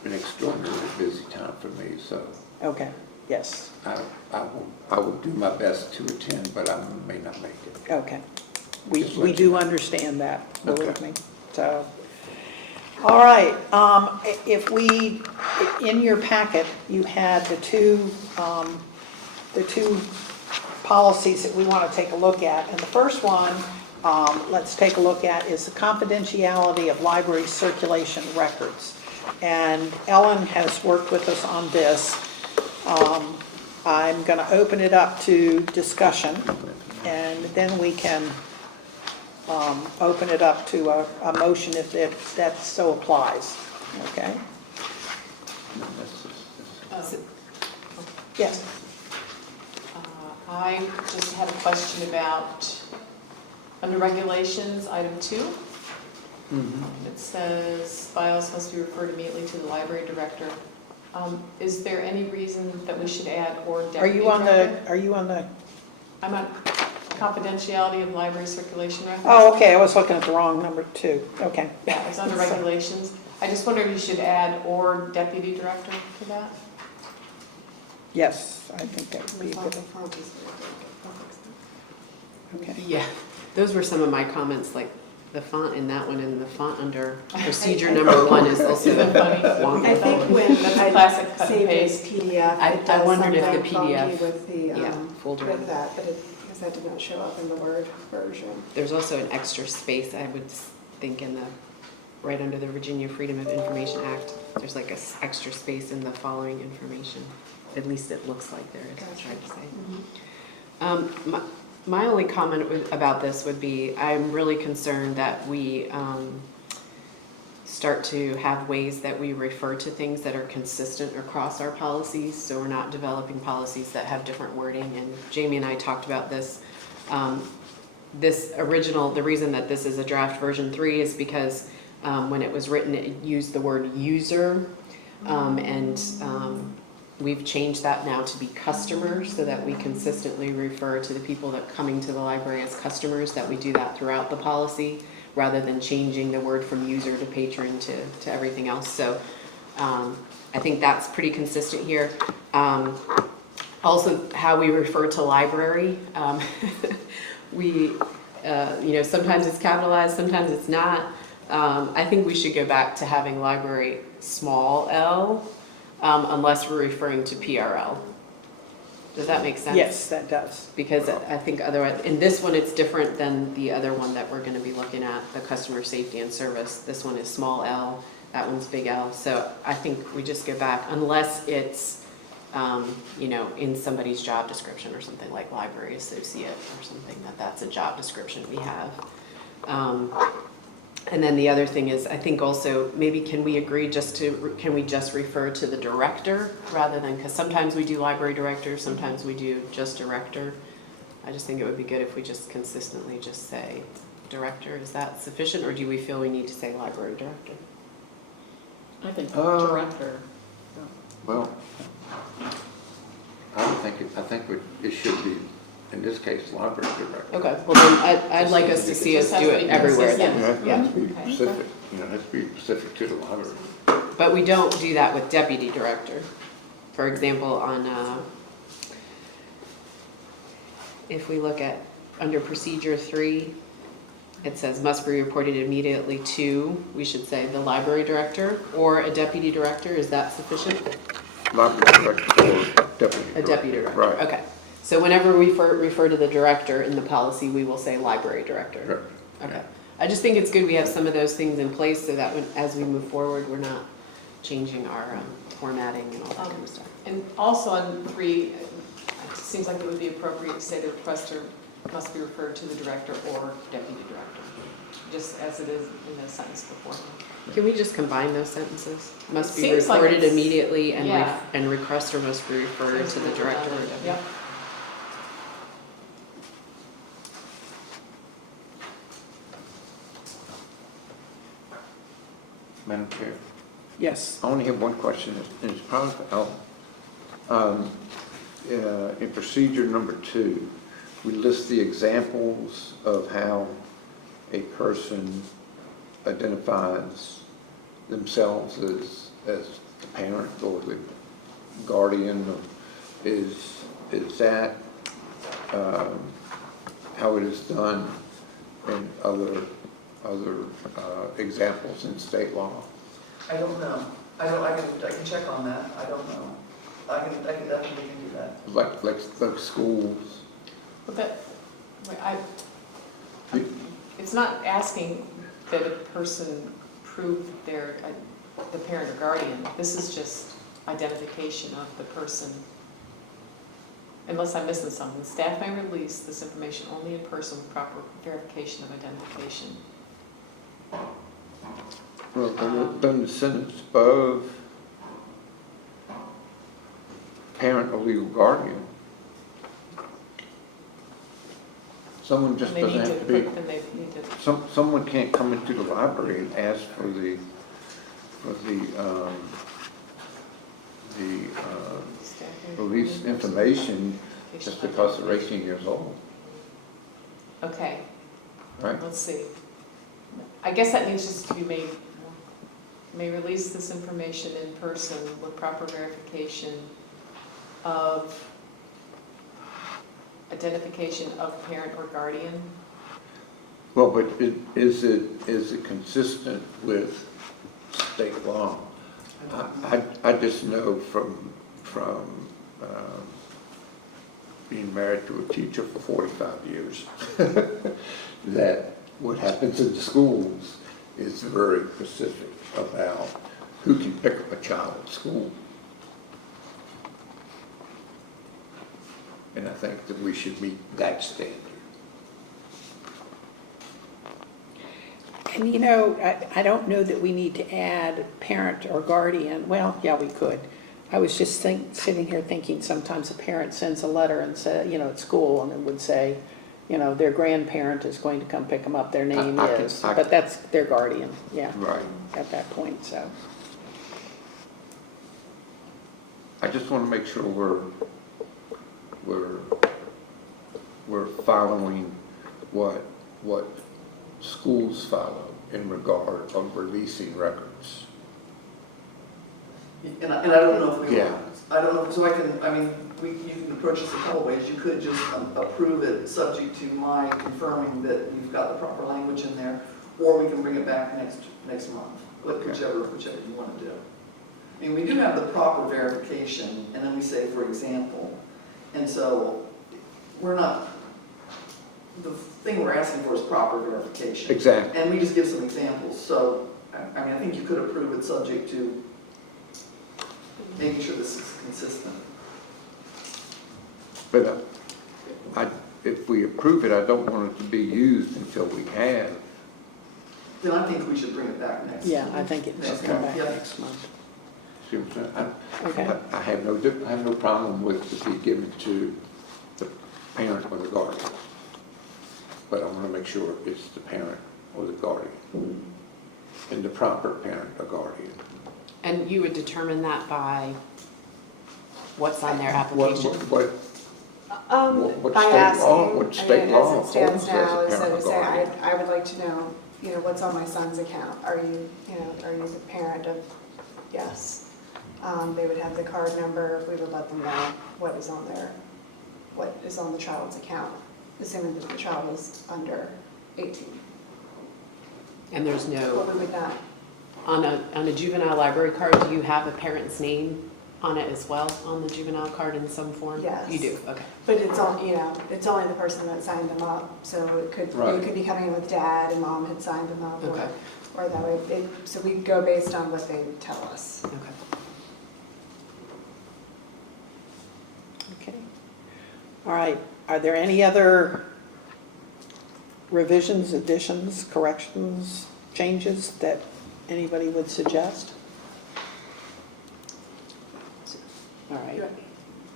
an extraordinarily busy time for me, so okay, yes, I will do my best to attend, but I may not make it. okay. Just We let do you know. understand that, believe Okay. me, so. All right, in your packet, you had the two policies that we want to take a look at. And the first one, let's take a look at, is the confidentiality of library circulation records. And Ellen has worked with us on this. I'm going to open it up to discussion, and then we can open it up to a motion if that so applies. Okay? No, that's just- Yes. I just had a question about, under regulations, item 2. It says files must be referred immediately to the library director. Is there any reason that we should add or deputy director? Are you on the, I'm on confidentiality of library circulation records. Oh, okay, I was looking at the wrong number 2, okay. Yeah, it's under regulations. I just wonder if you should add "or deputy director" to that? Yes, I think that would be good, okay. Yeah, those were some of my comments, like the font in that one and the font under procedure number 1 is also Isn't that funny? wonky. I think when That's a I classic cut and saved paste. as PDF, I it does wondered if the something funky PDF with the, yeah, folder. with that, but because that did not show up in the Word version. There's also an extra space, I would think, in the, right under the Virginia Freedom of Information Act. There's like a extra space in the following information. At least it looks like there is, I tried to say. My only comment about this would be, I'm really concerned that we start to have ways that we refer to things that are consistent across our policies, so we're not developing policies that have different wording, and Jamie and I talked about this. The reason that this is a draft version 3 is because when it was written, it used the word user, and we've changed that now to be customers, so that we consistently refer to the people that are coming to the library as customers, that we do that throughout the policy, rather than changing the word from user to patron to everything else. So I think that's pretty consistent here. Also, how we refer to library. Sometimes it's capitalized, sometimes it's not. I think we should go back to having library small l, unless we're referring to PRL. Does that make sense? Yes, that does. Because I think otherwise, in this one, it's different than the other one that we're gonna be looking at, the customer safety and service. This one is small l, that one's big L. So I think we just go back, unless it's, in somebody's job description or something, like library associate or something, that's a job description we have. And then the other thing is, I think also, maybe can we agree can we just refer to the director rather than, because sometimes we do library director, sometimes we do just director. I just think it would be good if we just consistently just say director. Is that sufficient, or do we feel we need to say library director? I think director. Well, I think it should be, in this case, library director. Okay, well then, I'd like us to see us do it everywhere then. You have to Yeah. be specific, it has to be specific to the library. But we don't do that with deputy director. For example, if we look at, under procedure 3, it says must be reported immediately to, we should say the library director or a deputy director. Is that sufficient? Library director or deputy director. A deputy director, Right. okay. So whenever we refer to the director in the policy, we will say library director. Director. Okay. I just think it's good we have some of those things in place, so that as we move forward, we're not changing our formatting and all that kind of stuff. And also on 3, it seems like it would be appropriate to say the requester must be referred to the director or deputy director, just as it is in the sentence before. Can we just combine those sentences? Must be Seems like reported it's- immediately and yeah. and requester must be referred to the director or deputy. Yep. Madam Chair, Yes. I only have one question, and it's probably for Ellen. In procedure number 2, we list the examples of how a person identifies themselves as the parent or the guardian. Is that how it is done in other examples in state law? I don't know. I can check on that. I don't know. I can definitely do that. Like schools? But it's not asking that a person prove they're the parent or guardian. This is just identification of the person. Unless I'm missing something. Staff may release this information only in person with proper verification of identification. Well, then the sentence above parent or legal guardian, someone just And they need doesn't have to be, and they need to. someone can't come into the library and ask for the staff may release release information identification. Just because they're 18 years old, Okay, right? let's see. I guess that needs just to be made, may release this information in person with proper verification of identification of parent or guardian. Well, but is it consistent with state law? I just know from being married to a teacher for 45 years that what happens in the schools is very specific about who can pick up a child at school. And I think that we should meet that standard. And you know, I don't know that we need to add parent or guardian. Well, yeah, we could. I was just sitting here thinking sometimes a parent sends a letter and say, you know, at school, and it would say, you know, their grandparent is going to come pick them up, their name is, but that's their guardian, yeah. Right. At that point, so. I just want to make sure we're following what schools follow in regard of releasing records. And I don't know if we Yeah. want, I don't know, so you can approach this a couple ways. You could just approve it subject to my confirming that you've got the proper language in there, or we can bring it back next month, whichever you want to do. I mean, we do have the proper verification, and then we say, for example, and so we're not, the thing we're asking for is proper verification. Exactly. And we just give some examples, so, I mean, I think you could approve it subject to making sure this is consistent. But if we approve it, I don't want it to be used until we have. Then I think we should bring it back next. Yeah, I think it should come back Yeah. next month. See what I'm saying? Okay. I have no problem with it being given to the parent or the guardian. But I want to make sure it's the parent or the guardian. And the proper parent or guardian. And you would determine that by what's on their What application? What By state asking, law, what state law as it stands holds as now, a is parent to or say, guardian? I would like to know, you know, what's on my son's account? Are you the parent of, yes. They would have the card number, we would let them know what is on the child's account, assuming that the child is under 18. And there's What no, we would not, on a juvenile library card, do you have a parent's name on it as well, on the juvenile card in some form? Yes. You do, okay. but it's on, you know, it's only the person that signed them up, so Right. it could be coming in with dad and mom had signed them up, Okay. or that way, so we go based on what they would tell us. Okay. Okay. All right, are there any other revisions, additions, corrections, changes that anybody would suggest? All right,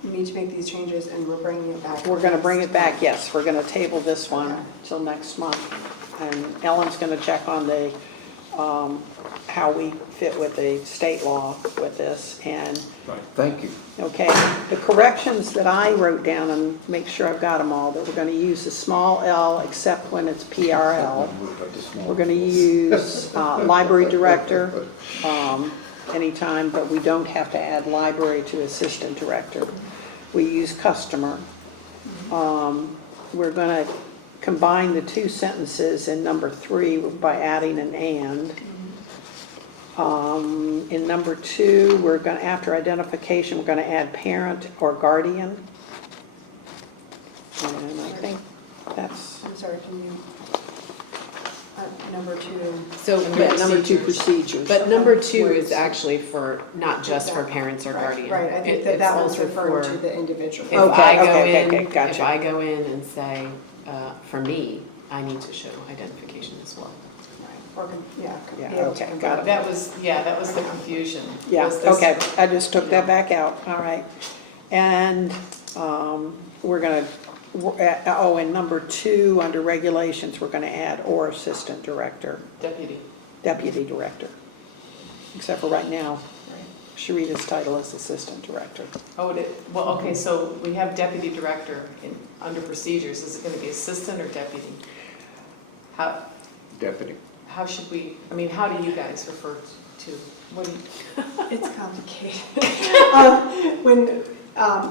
You need to make these changes and we're bringing it back. we're going to bring it back, yes, we're going to table this one till next month. And Ellen's going to check on the, how we fit with the state law with this. And, Right, thank you. okay, the corrections that I wrote down, and make sure I've got them all, that we're going to use the small l except when it's PRL. We're going to use library director anytime, but we don't have to add library to assistant director. We use customer. We're going to combine the two sentences in number 3 by adding an and. In number 2, we're going to, after identification, we're going to add parent or guardian. And I think that's, I'm sorry, can you, number 2. So, yeah, number 2 procedures. But number 2 is actually for, not just for parents or guardian. Right, I think that one's referring to the individual. If Okay, I go okay, in, gotcha. if I go in and say, for me, I need to show identification as well. Or, yeah. Yeah, be able to okay, combine. got it. That was the confusion. Yeah, was this- okay, I just took that back out, all right. And we're going to, in number 2, under regulations, we're going to add or assistant director, Deputy. deputy director. Except for right now, Sharita's title is assistant director. Oh, well, okay, so we have deputy director under procedures. Is it going to be assistant or deputy? Deputy. How should we, I mean, how do you guys refer to, what do you? It's complicated. When,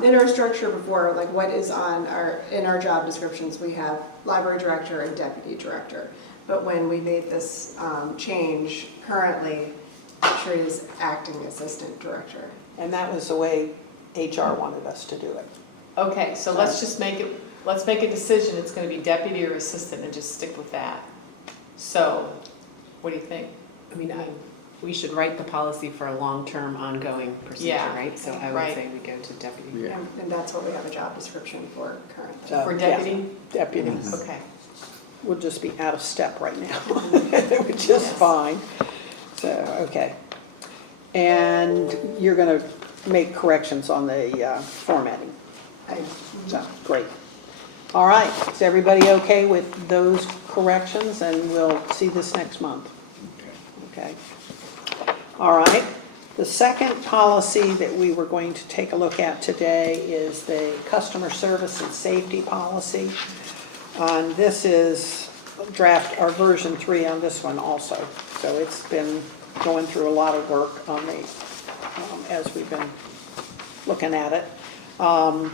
in our structure before, like what is in our job descriptions, we have library director and deputy director. But when we made this change, currently, Sheree is acting assistant director. And that was the way HR wanted us to do it. Okay, so let's just make it, let's make a decision. It's going to be deputy or assistant and just stick with that. So, what do you think? I mean, we should write the policy for a long-term ongoing procedure, Yeah, right? So I right. would say we go to deputy. Yeah. And that's what we have a job description for currently. So, For yeah, deputy? Deputy. Okay. We'll just be out of step right now, which is fine. So, okay. And you're going to make corrections on the formatting. So, great. All right, is everybody okay with those corrections? And we'll see this next month. Okay. All right. The second policy that we were going to take a look at today is the customer service and safety policy. This is draft, or version 3 on this one also. So it's been going through a lot of work on the, as we've been looking at it. I'm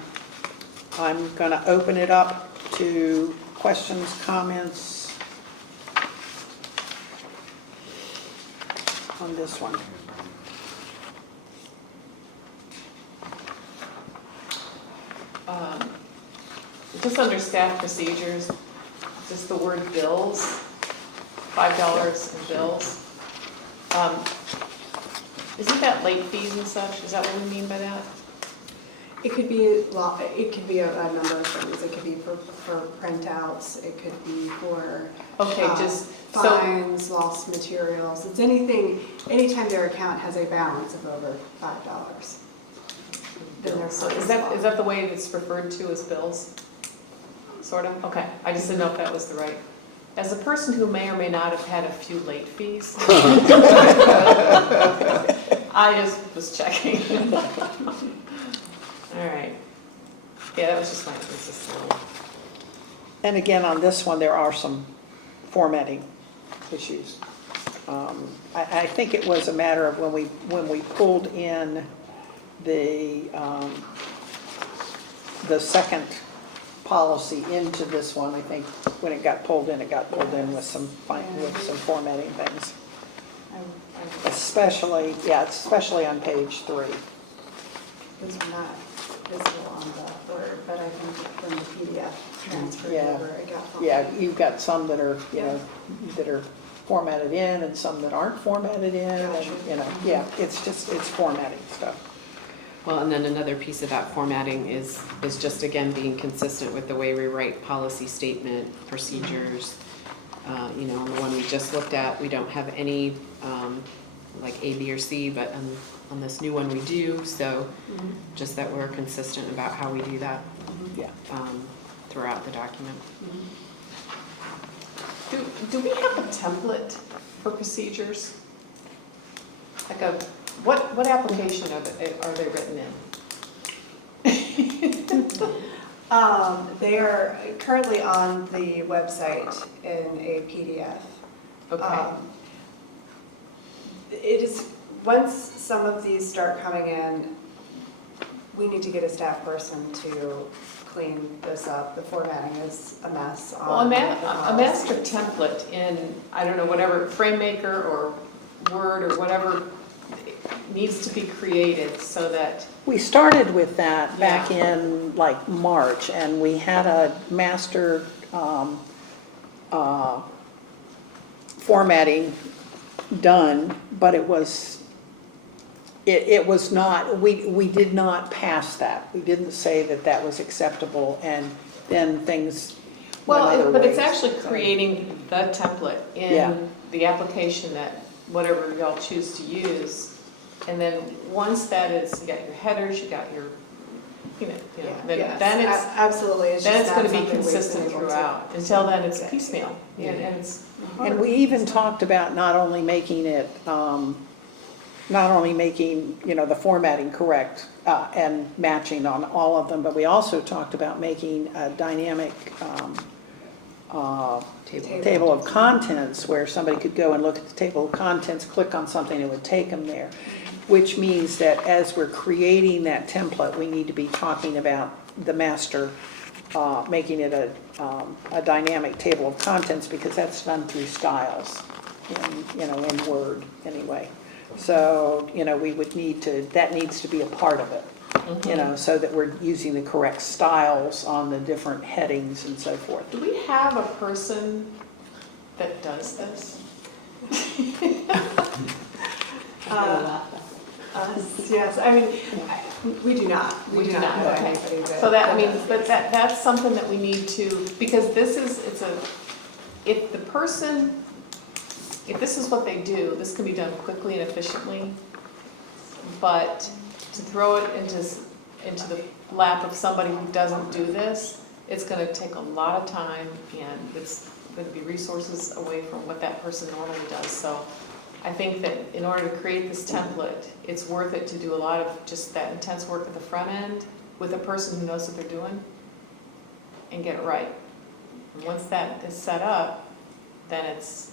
going to open it up to questions, comments on this one. Just under staff procedures, just the word bills, $5 in bills. Isn't that late fees and such? Is that what we mean by that? It could be a number of things. It could be for printouts, it could be for Okay, just, so, fines, lost materials. It's anytime their account has a balance of over $5. Then they're so is that the way it's referred to as bills? Sort of? Okay, I just didn't know if that was the right. As a person who may or may not have had a few late fees, I just was checking. All right. Yeah, that was just my little. And again, on this one, there are some formatting issues. I think it was a matter of when we pulled in the second policy into this one. I think when it got pulled in with some formatting things. Especially on page 3. Those are not visible on the Word, but I think from the PDF transferred Yeah. over, it got Yeah, formatted. you've got some that are, that are formatted in and some that aren't formatted in, and, it's formatting stuff. Well, and then another piece of that formatting is just, again, being consistent with the way we write policy statement, procedures. On the one we just looked at, we don't have any, like A, B, or C, but on this new one we do, so just that we're consistent about how we do that Yeah. throughout the document. Do we have a template for procedures? Like what application are they written in? They are currently on the website in a PDF. Okay. It is, once some of these start coming in, we need to get a staff person to clean this up. The formatting is a mess. Well, a master template in, I don't know, whatever, FrameMaker or Word or whatever needs to be created so that, We started with that back in like March, and we had a master formatting done, but it was not, we did not pass that. We didn't say that was acceptable, and then things went other but it's ways. actually creating the template Yeah. in the application that whatever y'all choose to use. And then once that is, you got your headers, you got your, then it's, Absolutely. It's then just it's not going to be something we've been consistent able to- throughout. Until then, it's Exactly. piecemeal. And it's And we even talked about not only making it not only making, the formatting correct and matching on all of them, but we also talked about making a dynamic table of contents where somebody could go and look at the table of contents, click on something, and it would take them there. Which means that as we're creating that template, we need to be talking about the master, making it a dynamic table of contents, because that's done through styles in Word anyway. So, we would need to, that needs to be a part of it, so that we're using the correct styles on the different headings and so forth. Do we have a person that does this? Yes, we do not. We do not, have okay. anybody that- So but that's something that we need to, because if this is what they do, this can be done quickly and efficiently, but to throw it into the lap of somebody who doesn't do this, it's gonna take a lot of time, and it's gonna be resources away from what that person normally does. So I think that in order to create this template, it's worth it to do a lot of just that intense work at the front end with a person who knows what they're doing and get it right. And once that is set up, then it's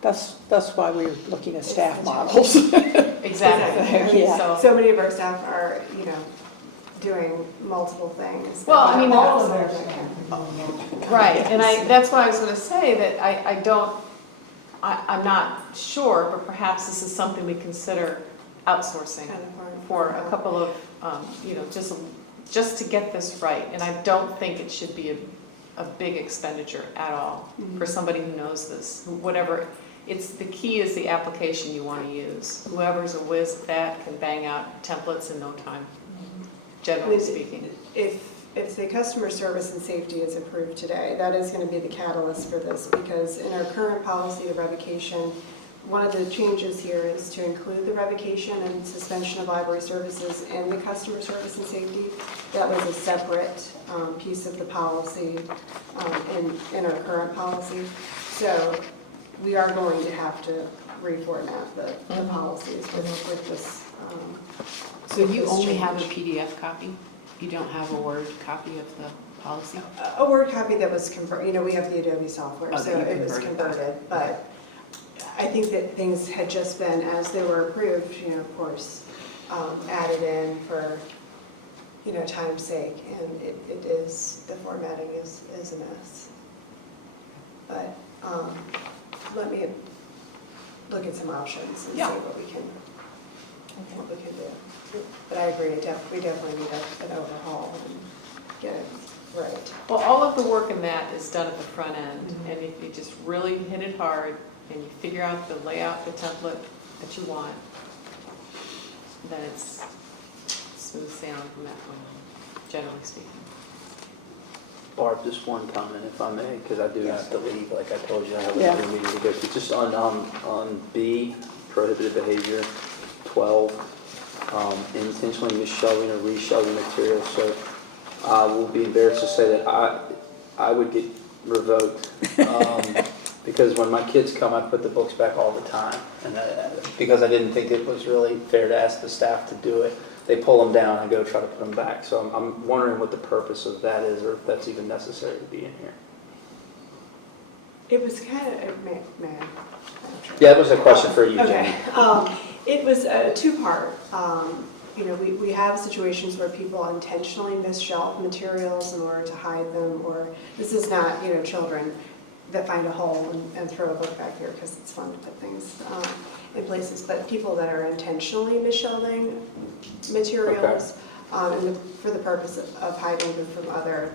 That's why we're looking at staff models. exactly. Yeah. So many of our staff are, doing multiple things. Well, I mean, All of our staff. Right, and that's why I was gonna say that I'm not sure, but perhaps this is something we consider outsourcing for a couple of, just to get this right. And I don't think it should be a big expenditure at all for somebody who knows this, whatever. The key is the application you wanna use. Whoever's a whiz at that can bang out templates in no time, generally speaking. If the customer service and safety is approved today, that is going to be the catalyst for this, because in our current policy of revocation, one of the changes here is to include the revocation and suspension of library services in the customer service and safety. That was a separate piece of the policy in our current policy. So we are going to have to reformat the policies with this. So you this only have a change. PDF copy? You don't have a Word copy of the policy? A Word copy that was converted, we have the Adobe software, Oh, so that you it was converted. converted, but I think that things had just been, as they were approved, of course, added in for, time's sake, and it is, the formatting is a mess. But let me look at some options and see Yeah. what we can do. But I agree, we definitely need an overhaul and get it right. Well, all of the work in that is done at the front end, and if you just really hit it hard and you figure out the layout, the template that you want, then it's smooth sailing from that point on, generally speaking. Barb, just one comment if I may, because I do have to leave, like I told you, I have Yeah. another meeting to go to. Just on B, prohibited behavior, 12, intentionally misshelving or reshelving materials. So I will be embarrassed to say that I would get revoked, because when my kids come, I put the books back all the time. And because I didn't think it was really fair to ask the staff to do it, they pull them down and go try to put them back. So I'm wondering what the purpose of that is, or if that's even necessary to be in here. It was kind of, man. Yeah, that was a question for you, Jenny. Okay. It was a two-part. We have situations where people intentionally misshelve materials in order to hide them, or this is not, children that find a hole and throw a book back here because it's fun to put things in places, but people that are intentionally misshelving materials for the purpose of hiding them from other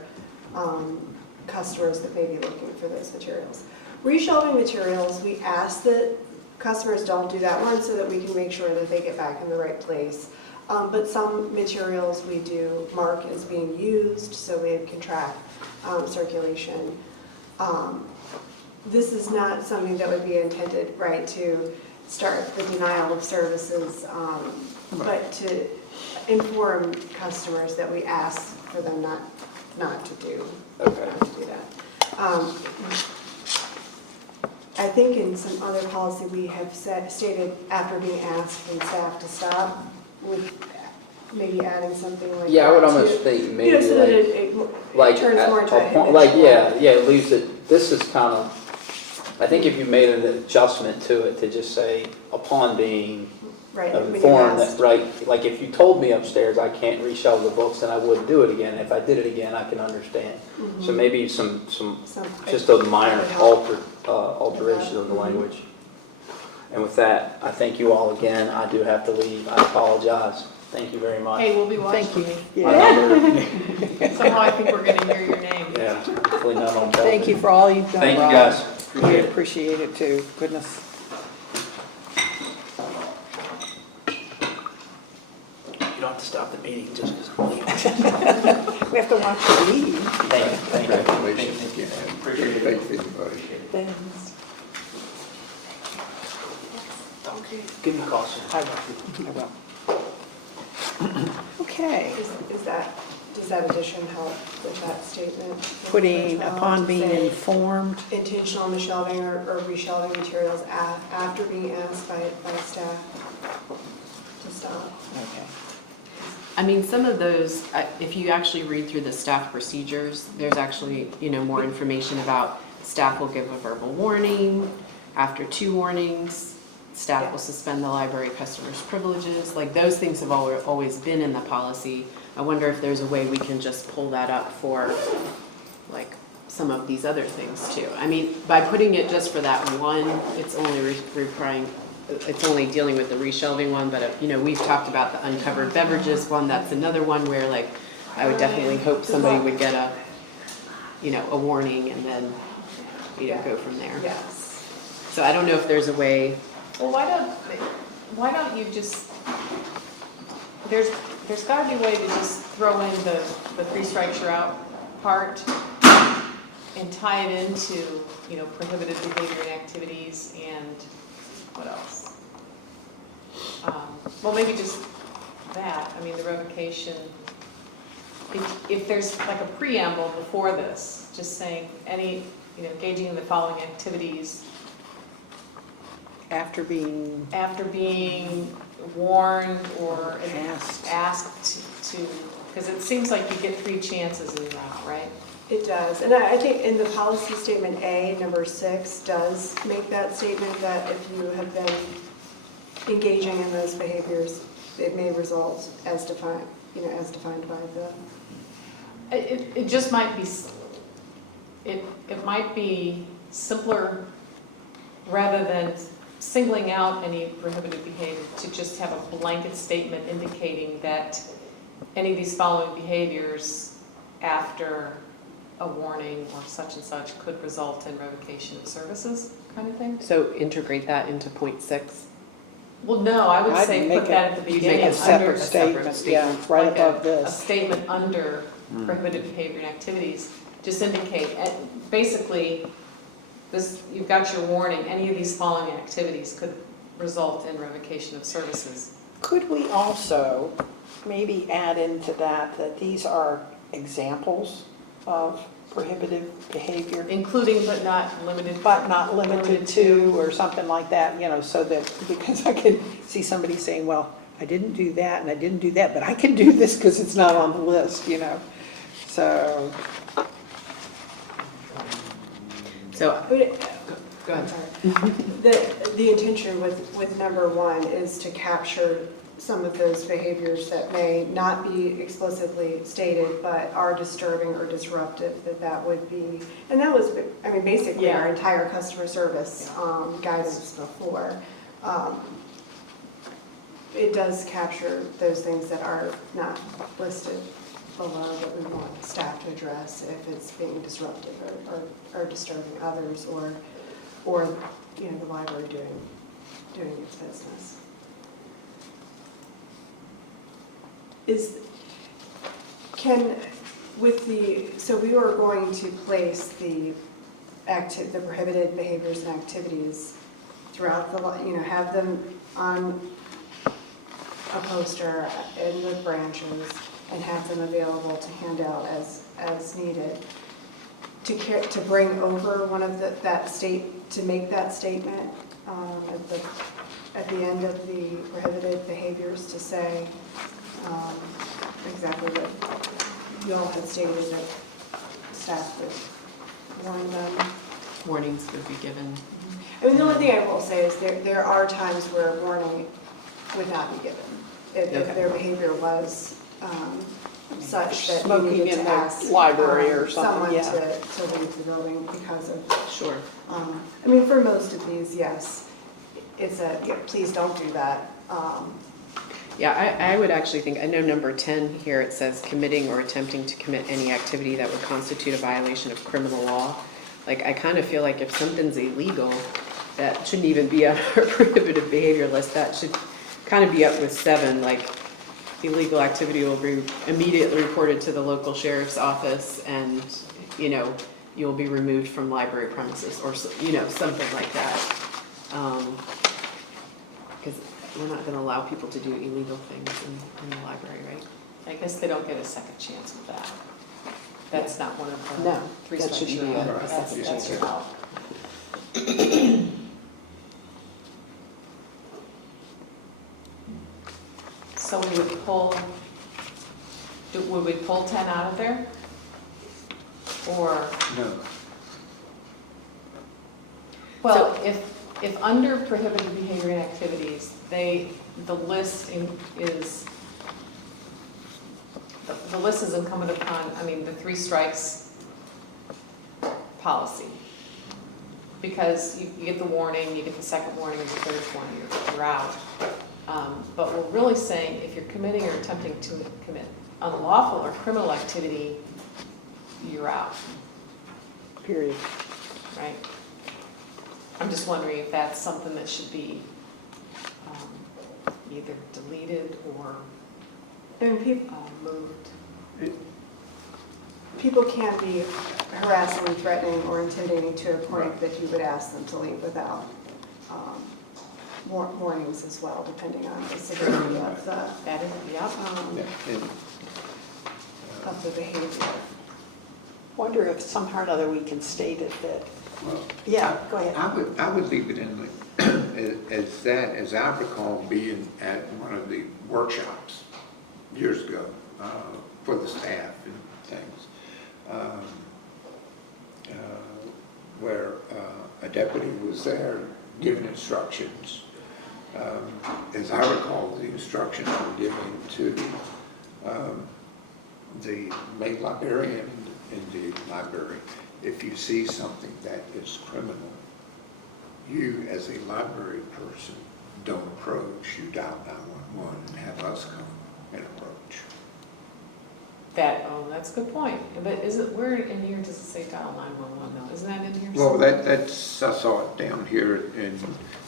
customers that may be looking for those materials. Reshelving materials, we ask that customers don't do that one so that we can make sure that they get back in the right place. But some materials we do mark as being used so we can track circulation. This is not something that would be intended, right, to start the denial of services, but to inform customers that we ask for them not to do Okay. that. I think in some other policy, we have stated after being asked from staff to stop, with maybe adding something like that. Yeah, I would to- almost think maybe so that like, like it turns at more into a a point, like, habitual. yeah, it leaves it, this is kind of, I think if you made an adjustment to it to just say, upon being Right, when you informed asked. that, right, like if you told me upstairs I can't reshelve the books, then I wouldn't do it again. If I did it again, I can understand. So maybe some, just a minor alteration of the language. And with that, I thank you all again. I do have to leave. I apologize. Thank you very much. Hey, we'll be watching Thank you. you. My Yeah. number, Somehow I think we're gonna hear your name. yeah, hopefully not on Thank you television. for all you've done, Thank you, Rob. guys. We Appreciate it. appreciate it too, goodness. You don't have to stop the meeting just because I'm leaving. We have to watch you leave. Thank you, thank you. Congratulations again. Appreciate it. Good faith, everybody. Thanks. Okay. Give me a call soon. I will. Okay, Does that addition help with that statement? putting upon being Say, informed. intentional misshelving or reshelving materials after being asked by staff to stop. Okay. I mean, some of those, if you actually read through the staff procedures, there's actually, more information about staff will give a verbal warning. After 2 warnings, staff will suspend the library customer's privileges. Like, those things have always been in the policy. I wonder if there's a way we can just pull that up for, like, some of these other things too. I mean, by putting it just for that one, it's only it's only dealing with the reshelving one, but, we've talked about the uncovered beverages one. That's another one where, like, I would definitely hope somebody would get a warning and then, go from there. Yes. So I don't know if there's a way. Well, why don't you just, there's gotta be a way to just throw in the 3 strikes you're out part and tie it into, prohibited behavior and activities and what else? Well, maybe just that, I mean, the revocation. If there's like a preamble before this, just saying engaging in the following activities After being after being warned or asked. to, because it seems like you get 3 chances in that, right? It does, and I think in the policy statement A, number 6, does make that statement that if you have been engaging in those behaviors, it may result as defined, as defined by the. It just might be, it might be simpler rather than singling out any prohibited behavior to just have a blanket statement indicating that any of these following behaviors after a warning or such and such could result in revocation of services, kind of thing? So integrate that into point 6. Well, no, I would I'd say make put that at the You'd beginning. make a separate under- statement, yeah, right like above a this. statement under prohibited behavior and activities, just indicate, basically, this, you've got your warning, any of these following activities could result in revocation of services. Could we also maybe add into that these are examples of prohibited behavior, Including but not limited. but not limited to, or something like that, so that, because I could see somebody saying, well, I didn't do that and I didn't do that, but I can do this because it's not on the list, So, So, go ahead. The intention with number 1 is to capture some of those behaviors that may not be explicitly stated, but are disturbing or disruptive, that would be, and that was, basically our Yeah. entire customer service guidance before. It does capture those things that are not listed below that we want staff to address if it's being disruptive or disturbing others or the library doing its business. So we were going to place the prohibited behaviors and activities throughout have them on a poster in the branches and have them available to hand out as needed. to bring over one of to make that statement at the end of the prohibited behaviors to say exactly what you all had stated, that staff would warn them. Warnings would be given. I mean, the only thing I will say is there are times where warning would not be given. If Okay. their behavior was such that you Smoking needed in to the ask library or something, someone yeah. to leave the building because of, Sure. I mean, for most of these, yes, it's please don't do that. Yeah, I would actually think, I know number 10 here, it says committing or attempting to commit any activity that would constitute a violation of criminal law. Like, I kind of feel like if something's illegal, that shouldn't even be on our prohibited behavior list. That should kind of be up with 7, like illegal activity will be immediately reported to the local sheriff's office and, you know, you'll be removed from library premises or, you know, something like that. Because we're not going to allow people to do illegal things in the library, right? I guess they don't get a second chance with that. That's not one of the No, 3 that strikes shouldn't you're be out. a That's second that's chance. you're out. So we would pull, would we pull 10 out of there? Or, No. well, if under prohibited behavior and activities, the list is, the list is incumbent upon, I mean, the 3 strikes policy. Because you get the warning, you get the second warning, and the third warning, you're out. But we're really saying if you're committing or attempting to commit unlawful or criminal activity, you're out, Period. right? I'm just wondering if that's something that should be either deleted or And moved. people can be harassing, threatening, or intimidating to a point that you would ask them to leave without warnings as well, depending on the severity of That is, yeah. Yeah, and, of the behavior. Wonder if somehow or other we can state it that, well, yeah, go ahead. I would leave it in the, as I recall being at one of the workshops years ago, for the staff and things, where a deputy was there giving instructions. As I recall, the instructions were given to the main librarian in the library. If you see something that is criminal, you as a library person don't approach, you dial 911 and have us come and approach. That's a good point. But is it, where in here does it say dial 911 though? Isn't that in here? Well, somewhere? that's, I saw it down here in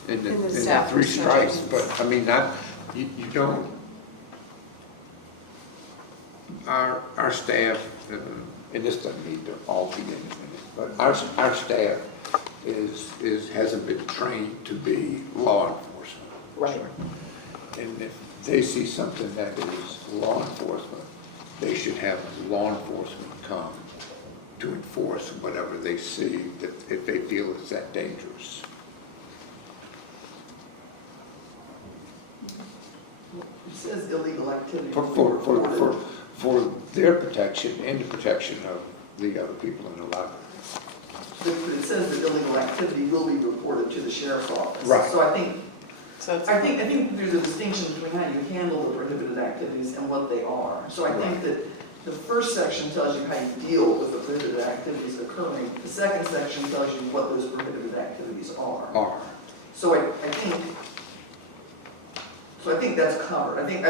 the the staff 3 strikes, instructions. but I mean, you don't, our staff, and this doesn't need to all be in it, but our staff hasn't been trained to be law enforcement. Right. And if they see something that is law enforcement, they should have law enforcement come to enforce whatever they see, that if they feel it's that dangerous. It says illegal activity. For their protection and the protection of the other people in the library. It says that illegal activity will be reported to the sheriff's office. Right. So I think So it's, I think there's a distinction between how you handle the prohibited activities and what they are. So I think that the first section tells you how you deal with the prohibited activities occurring. The second section tells you what those prohibited activities are. So I think that's covered. I think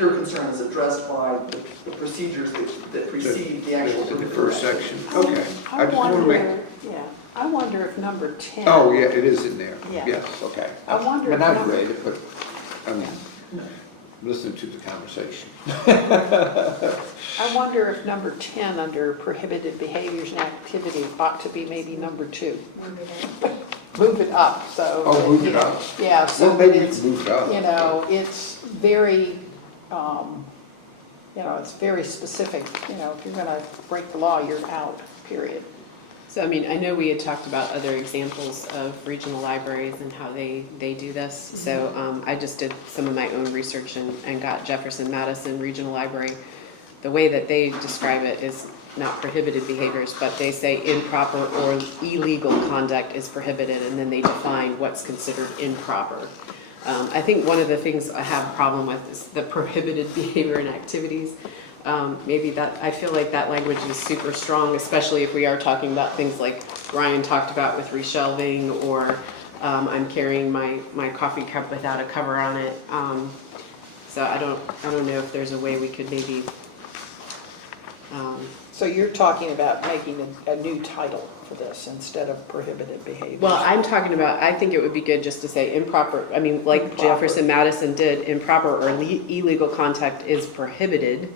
your concern is addressed by the procedures that precede the actual In the prohibited first activity. section, okay. I just want to make, wonder, yeah, I wonder if number 10. oh, yeah, it is in there. Yeah. Yes, okay. I wonder And if I've number- read it, but, I mean, listen to the conversation. I wonder if number 10 under prohibited behaviors and activities ought to be maybe number 2. Move it up, so. Oh, that, move you it know, up. Yeah, so Well, that maybe it's, move it up. you know, it's very, it's very specific. You know, if you're going to break the law, you're out, period. So, I mean, I know we had talked about other examples of regional libraries and how they do this. So I just did some of my own research and got Jefferson Madison Regional Library. The way that they describe it is not prohibited behaviors, but they say improper or illegal conduct is prohibited, and then they define what's considered improper. I think one of the things I have a problem with is the prohibited behavior and activities. Maybe that, I feel like that language is super strong, especially if we are talking about things like Ryan talked about with reshelving, or I'm carrying my coffee cup without a cover on it. So I don't know if there's a way we could maybe. So you're talking about making a new title for this instead of prohibited behavior? Well, I'm talking about, I think it would be good just to say improper, I mean, like Improper. Jefferson Madison did, improper or illegal contact is prohibited,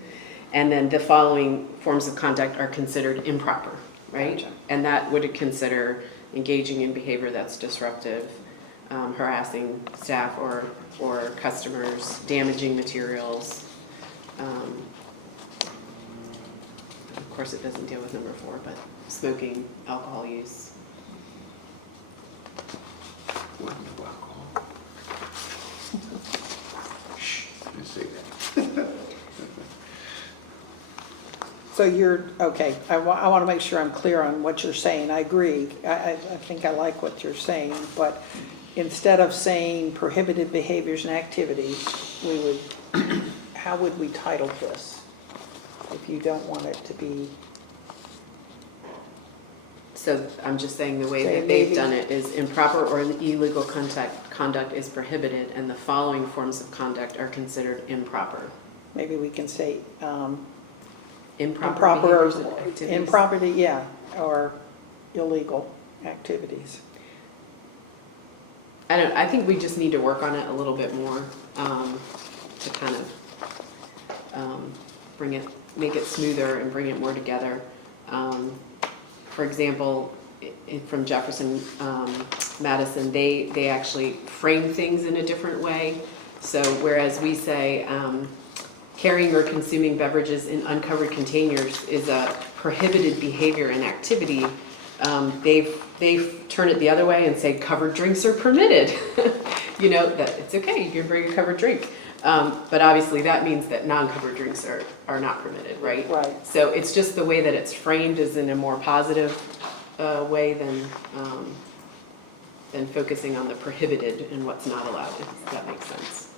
and then the following forms of conduct are considered improper, right? Gotcha. And that would consider engaging in behavior that's disruptive, harassing staff or customers, damaging materials. Of course, it doesn't deal with number 4, but smoking, alcohol use. What no alcohol? Shh, didn't say that. So you're, okay, I want to make sure I'm clear on what you're saying. I agree. I think I like what you're saying, but instead of saying prohibited behaviors and activities, we would, how would we title this? If you don't want it to be, So I'm just saying the way Say that they've maybe- done it is improper or illegal conduct is prohibited, and the following forms of conduct are considered improper. maybe we can say Improper improper, behaviors and activities. improperty, yeah, or illegal activities. I think we just need to work on it a little bit more, to kind of make it smoother and bring it more together. For example, from Jefferson Madison, they actually frame things in a different way. So whereas we say carrying or consuming beverages in uncovered containers is a prohibited behavior and activity, they've turned it the other way and say covered drinks are permitted. You know, that it's okay, you can bring a covered drink. But obviously that means that non-covered drinks are not permitted, right? Right. So it's just the way that it's framed is in a more positive way than focusing on the prohibited and what's not allowed, if that makes sense.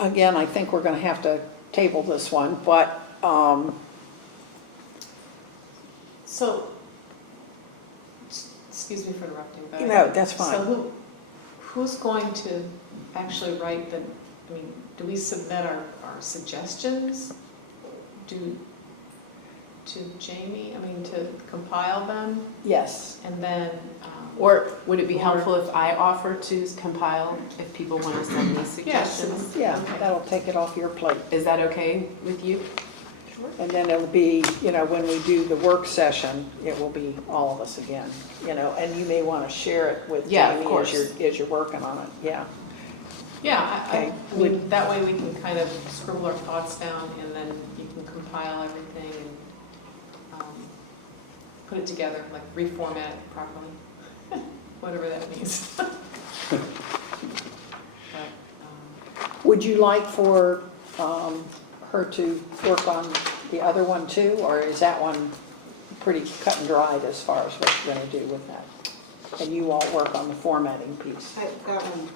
Again, I think we're going to have to table this one, but So, excuse me for interrupting, but. No, that's fine. So who's going to actually write the, I mean, do we submit our suggestions to Jamie, I mean, to compile them, yes. and then? Or would it be Or- helpful if I offer to compile if people want to send me suggestions? Yeah, Okay. that'll take it off your plate. Is that okay with you? And then it'll be, you know, when we do the work session, it will be all of us again, you know, and you may want to share it with Yeah, of Jamie course. as you're working on it, yeah. Yeah, Okay. I mean, that way we can kind of scribble our thoughts down, and then you can compile everything and put it together, like reformat it properly, whatever that means. But, Would you like for her to work on the other one too, or is that one pretty cut and dried as far as what you're going to do with that? And you all work on the formatting piece? That one,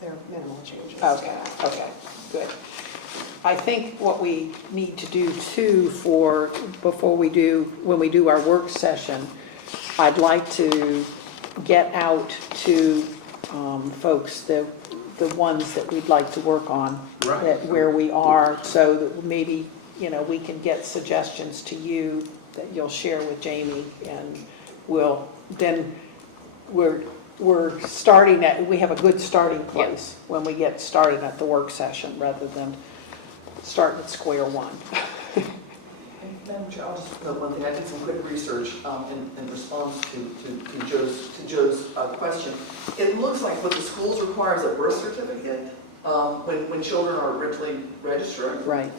there are minimal changes. Okay, good. I think what we need to do too when we do our work session, I'd like to get out to folks, the ones that we'd like to work on. Right. That where we are, so that maybe, you know, we can get suggestions to you that you'll share with Jamie, and we're starting we have a good starting place when we get started at the work session, rather than starting at square one. Madam Chair, I'll just one thing. I did some quick research in response to Joe's question. It looks like what the schools require is a birth certificate when children are originally registered. Right.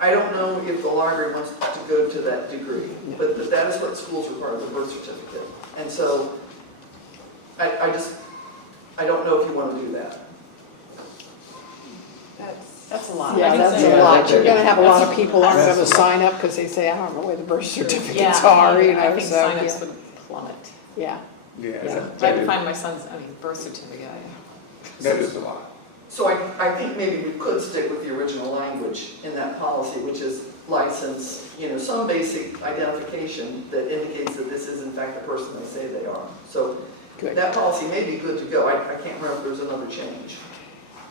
I don't know if the library wants to go to that degree, but that is what schools require, the birth certificate. And so I don't know if you want to do that. That's a lot. Yeah, I think that's so. a lot. You're gonna have a lot of That's- people aren't that's gonna a lot. sign up because they say, I don't know where the birth certificates Yeah, are, you know, I think so, signups yeah. would plummet. Yeah. Yeah, I had to find my son's, birth certificate. that is a lot. So I think maybe we could stick with the original language in that policy, which is license, some basic identification that indicates that this is in fact the person they say they are. So Good. that policy may be good to go. I can't remember if there's another change.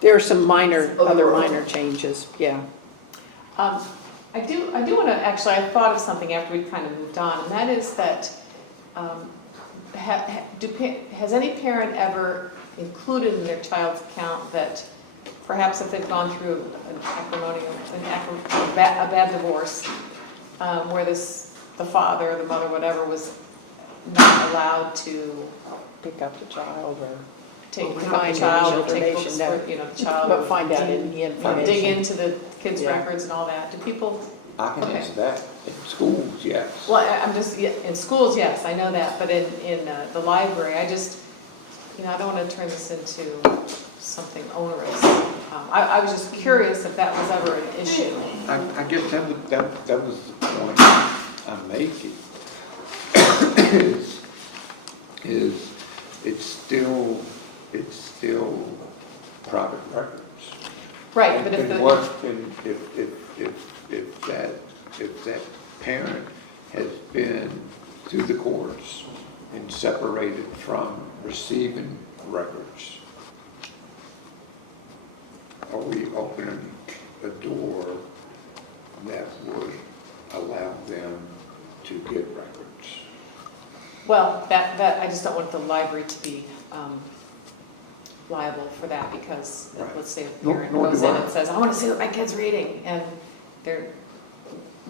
There are some Oh, other there are. minor changes, yeah. I do want to, actually, I thought of something after we kind of moved on, and that is that, has any parent ever included in their child's account that perhaps if they've gone through a bad divorce, where the father or the mother, whatever, was not allowed to Pick up the child or take Well, the find child any or take information, books no. for, the child. but find out dig- any information. Dig into the kids' Yeah. records and all that. Do people, I can Okay. answer that. In schools, yes. well, I'm just, yeah, in schools, yes, I know that, but in the library, I just, I don't want to turn this into something onerous. I was just curious if that was ever an issue. I guess that was the point I'm making. is it's still private records. Right, but if And the, what, and if that parent has been through the courts and separated from receiving records, are we opening a door that would allow them to get records? well, that, I just don't want the library to be liable for that, because Right. let's say a Nor- parent nor goes do in I. and says, I want to see what my kid's reading, and they're,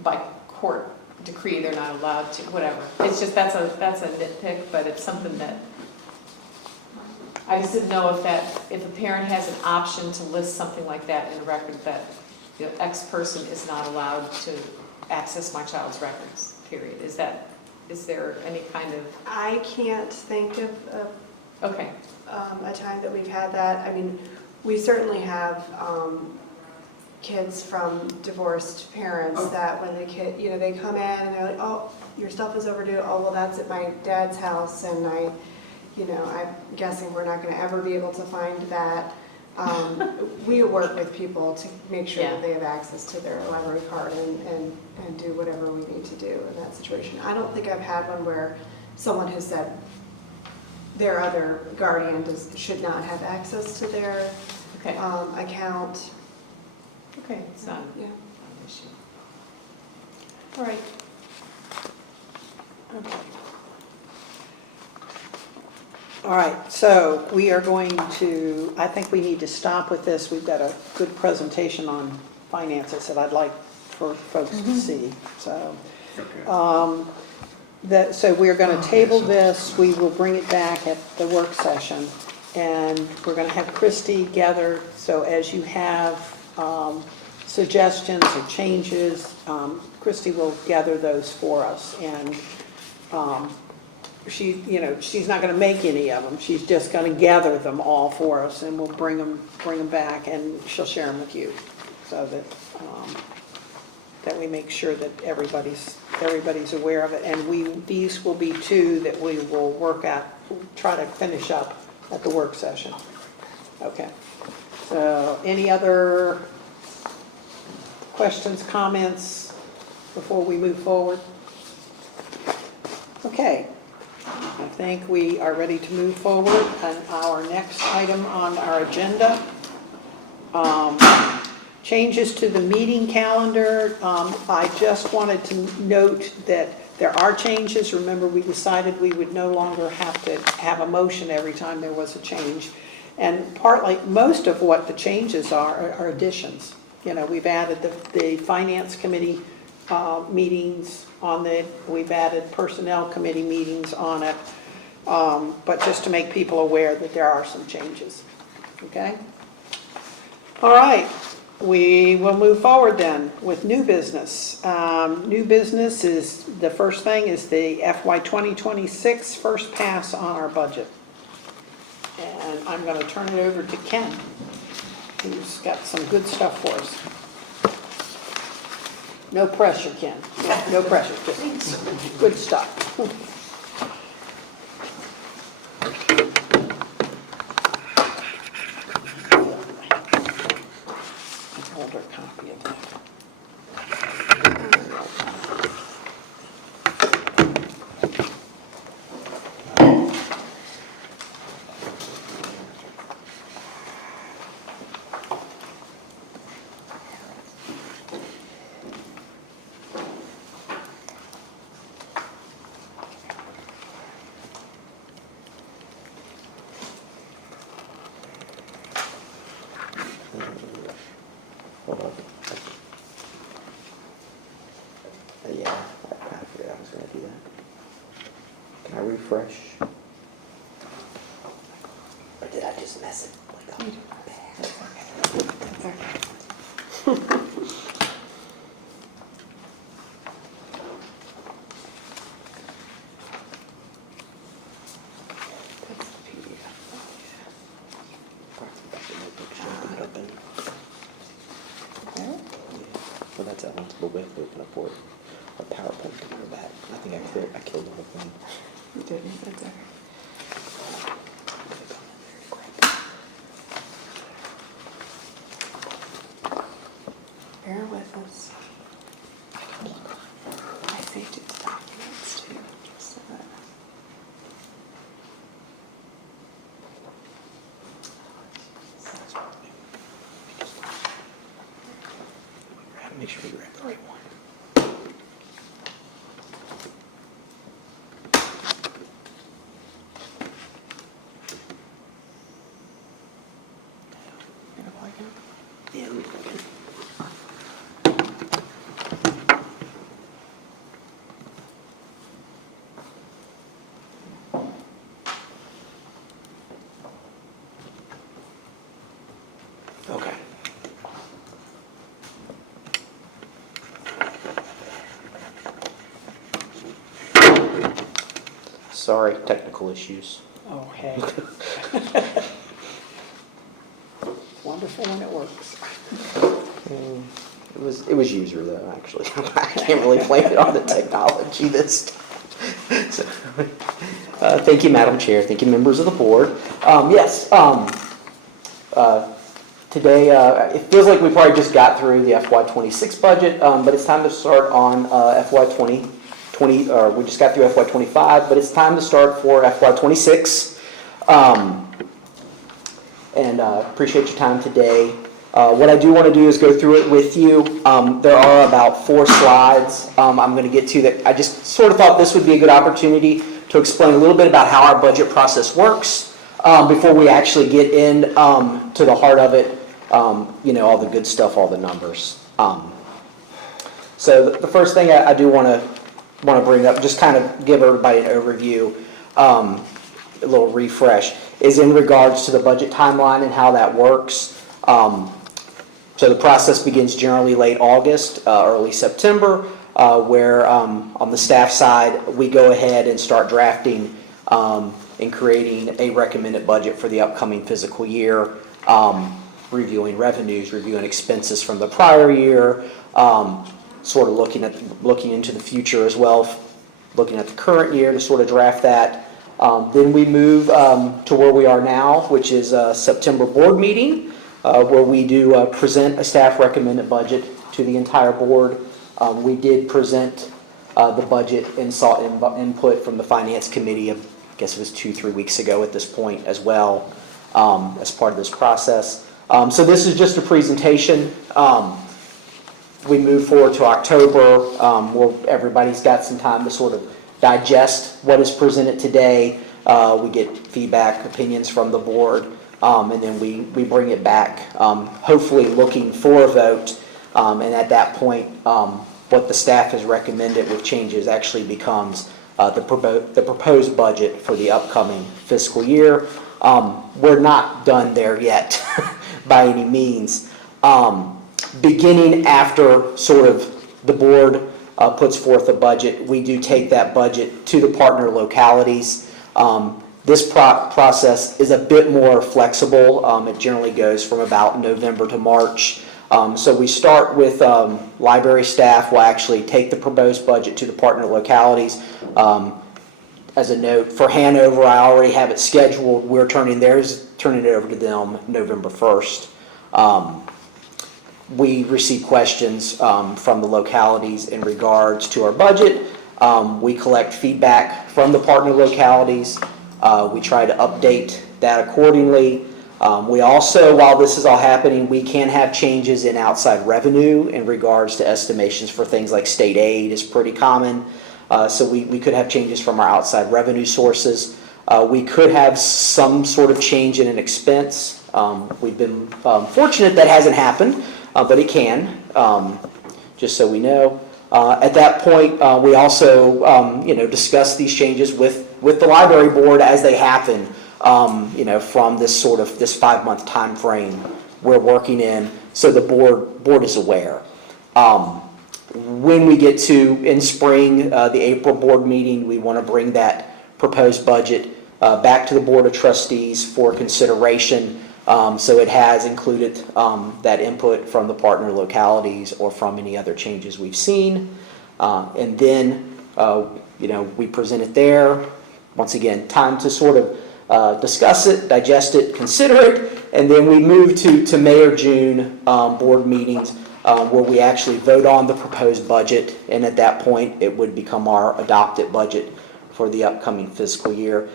by court decree, they're not allowed to, whatever. It's just, that's a nitpick, but it's something that, I just didn't know if a parent has an option to list something like that in a record, that X person is not allowed to access my child's records, period. Is there any kind of, I can't think of okay, a time that we've had that. I mean, we certainly have kids from divorced parents that when the kid, they come in and they're like, oh, your stuff is overdue. Oh, well, that's at my dad's house, and I'm guessing we're not going to ever be able to find that. We work with people to make sure that they have access to their library card and do whatever we need to do in that situation. I don't think I've had one where someone has said their other guardian should not have access to their okay, account. okay, it's not Yeah. an issue. All right. Okay. All right, so we are going to, I think we need to stop with this. We've got a good presentation on finances that I'd like for folks to see, so. Okay. So we're going to table this, we will bring it back at the work session, and we're going to have Christie gather, so as you have suggestions or changes, Christie will gather those for us, and she's not going to make any of them, she's just going to gather them all for us, and we'll bring them back, and she'll share them with you, so that we make sure that everybody's aware of it. And these will be two that we will try to finish up at the work session. Okay. So any other questions, comments before we move forward? Okay. I think we are ready to move forward. And our next item on our agenda, changes to the meeting calendar. I just wanted to note that there are changes. Remember, we decided we would no longer have to have a motion every time there was a change. And partly, most of what the changes are additions. We've added the finance committee meetings on it. We've added personnel committee meetings on it. But just to make people aware that there are some changes, okay? All right, we will move forward then with new business. New business is, the first thing is the FY 2026 first pass on our budget. And I'm going to turn it over to Ken, who's got some good stuff for us. No pressure, Ken. No pressure, just good stuff. Older copy of that. Hold on. Yeah, I forgot I was gonna do that. Can I refresh? Or did I just mess it? Like, well, that's that one. We'll wait to open up for it. Or PowerPoint to go back. I think I killed the whole thing. You didn't, that's all right. Bear with us. I saved it to documents too, so that. Make sure we grab the right one. Yeah, let me plug in. Okay. Sorry, technical issues. Oh, hey. Wonderful when it works. It was user though, actually. I can't really blame it on the technology this time. So, thank you, Madam Chair. Thank you, members of the board. Yes, today it feels like we probably just got through the FY26 budget, but it's time to start on FY20. We just got through FY25, but it's time to start for FY26. And appreciate your time today. What I do want to do is go through it with you. There are about 4 slides I'm going to get to that I just sort of thought this would be a good opportunity to explain a little bit about how our budget process works before we actually get in to the heart of it, all the good stuff, all the numbers. So the first thing I do want to bring up, just kind of give everybody an overview, a little refresh, is in regards to the budget timeline and how that works. So the process begins generally late August, early September, where on the staff side, we go ahead and start drafting and creating a recommended budget for the upcoming fiscal year, reviewing revenues, reviewing expenses from the prior year, sort of looking into the future as well, looking at the current year to sort of draft that. Then we move to where we are now, which is a September board meeting, where we do present a staff recommended budget to the entire board. We did present the budget and sought input from the finance committee, I guess it was 2-3 weeks ago at this point as well, as part of this process. So this is just a presentation. We move forward to October, where everybody's got some time to sort of digest what is presented today. We get feedback, opinions from the board, and then we bring it back, hopefully looking for a vote. And at that point, what the staff has recommended with changes actually becomes the proposed budget for the upcoming fiscal year. We're not done there yet by any means. Beginning after sort of the board puts forth a budget, we do take that budget to the partner localities. This process is a bit more flexible. It generally goes from about November to March. So we start with library staff will actually take the proposed budget to the partner localities. As a note, for Hanover, I already have it scheduled. We're turning it over to them November 1st. We receive questions from the localities in regards to our budget. We collect feedback from the partner localities. We try to update that accordingly. We also, while this is all happening, we can have changes in outside revenue in regards to estimations for things like state aid is pretty common. So we could have changes from our outside revenue sources. We could have some sort of change in an expense. We've been fortunate that hasn't happened, but it can, just so we know. At that point, we also discuss these changes with the library board as they happen, from this 5-month time frame we're working in, so the board is aware. When we get to, in spring, the April board meeting, we want to bring that proposed budget back to the Board of Trustees for consideration. So it has included that input from the partner localities or from any other changes we've seen. And then, we present it there. Once again, time to sort of discuss it, digest it, consider it, and then we move to May or June board meetings where we actually vote on the proposed budget, and at that point, it would become our adopted budget for the upcoming fiscal year.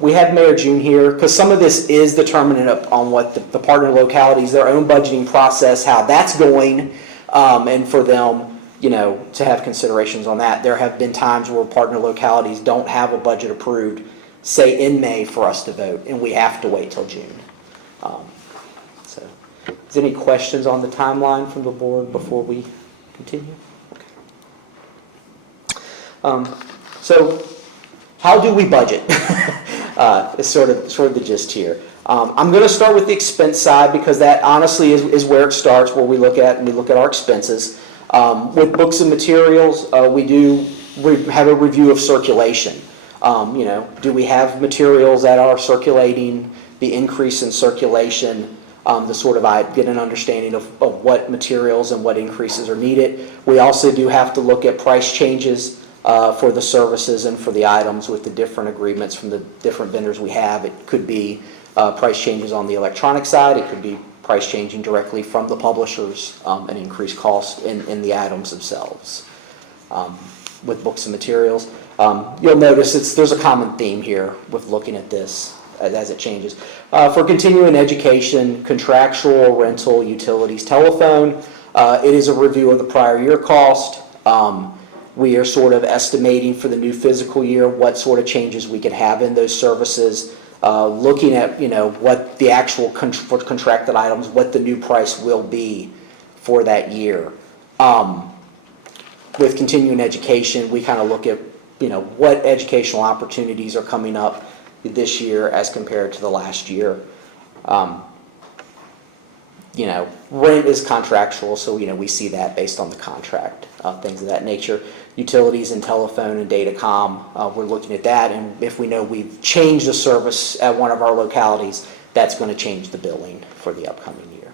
We have May or June here because some of this is determinant on what the partner localities, their own budgeting process, how that's going, and for them, to have considerations on that. There have been times where partner localities don't have a budget approved, say in May, for us to vote, and we have to wait till June. Is there any questions on the timeline from the board before we continue? Okay. So how do we budget? Is sort of the gist here. I'm going to start with the expense side because that honestly is where it starts, where we look at our expenses. With books and materials, we do have a review of circulation. Do we have materials that are circulating, the increase in circulation, to sort of get an understanding of what materials and what increases are needed. We also do have to look at price changes for the services and for the items with the different agreements from the different vendors we have. It could be price changes on the electronic side. It could be price changing directly from the publishers, an increased cost in the items themselves. With books and materials, you'll notice there's a common theme here with looking at this as it changes. For continuing education, contractual, rental, utilities, telephone, it is a review of the prior year cost. We are sort of estimating for the new fiscal year what sort of changes we could have in those services, looking at what the actual for contracted items, what the new price will be for that year. With continuing education, we kind of look at what educational opportunities are coming up this year as compared to the last year. Rent is contractual, so we see that based on the contract, things of that nature. Utilities and telephone and datacom, we're looking at that, and if we know we've changed the service at one of our localities, that's going to change the billing for the upcoming year.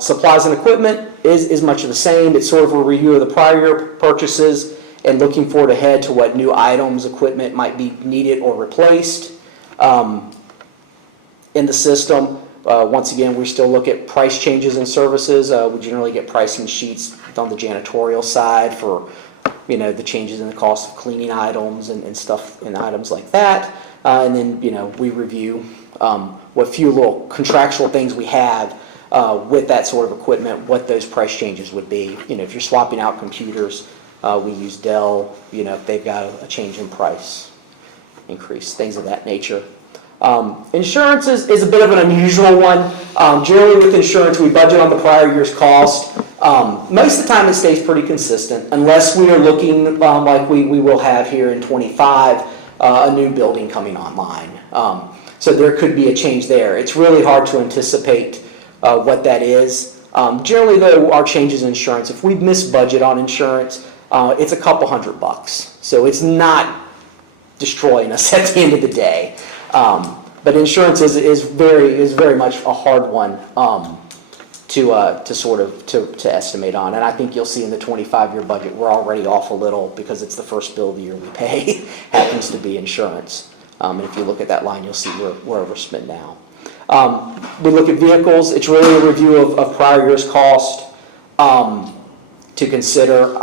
Supplies and equipment is much of the same. It's sort of a review of the prior year purchases and looking forward ahead to what new items, equipment might be needed or replaced in the system. Once again, we still look at price changes in services. We generally get pricing sheets on the janitorial side for the changes in the cost of cleaning items and stuff and items like that. And then we review what few little contractual things we have with that sort of equipment, what those price changes would be. If you're swapping out computers, we use Dell, if they've got a change in price increase, things of that nature. Insurance is a bit of an unusual one. Generally with insurance, we budget on the prior year's cost. Most of the time it stays pretty consistent unless we are looking like we will have here in '25, a new building coming online. So there could be a change there. It's really hard to anticipate what that is. Generally though, our changes in insurance, if we miss budget on insurance, it's a couple $100. So it's not destroying us at the end of the day. But insurance is very much a hard one to estimate on. And I think you'll see in the 25-year budget, we're already off a little because it's the first bill of the year we pay, happens to be insurance. And if you look at that line, you'll see we're overspent now. We look at vehicles. It's really a review of prior year's cost to consider.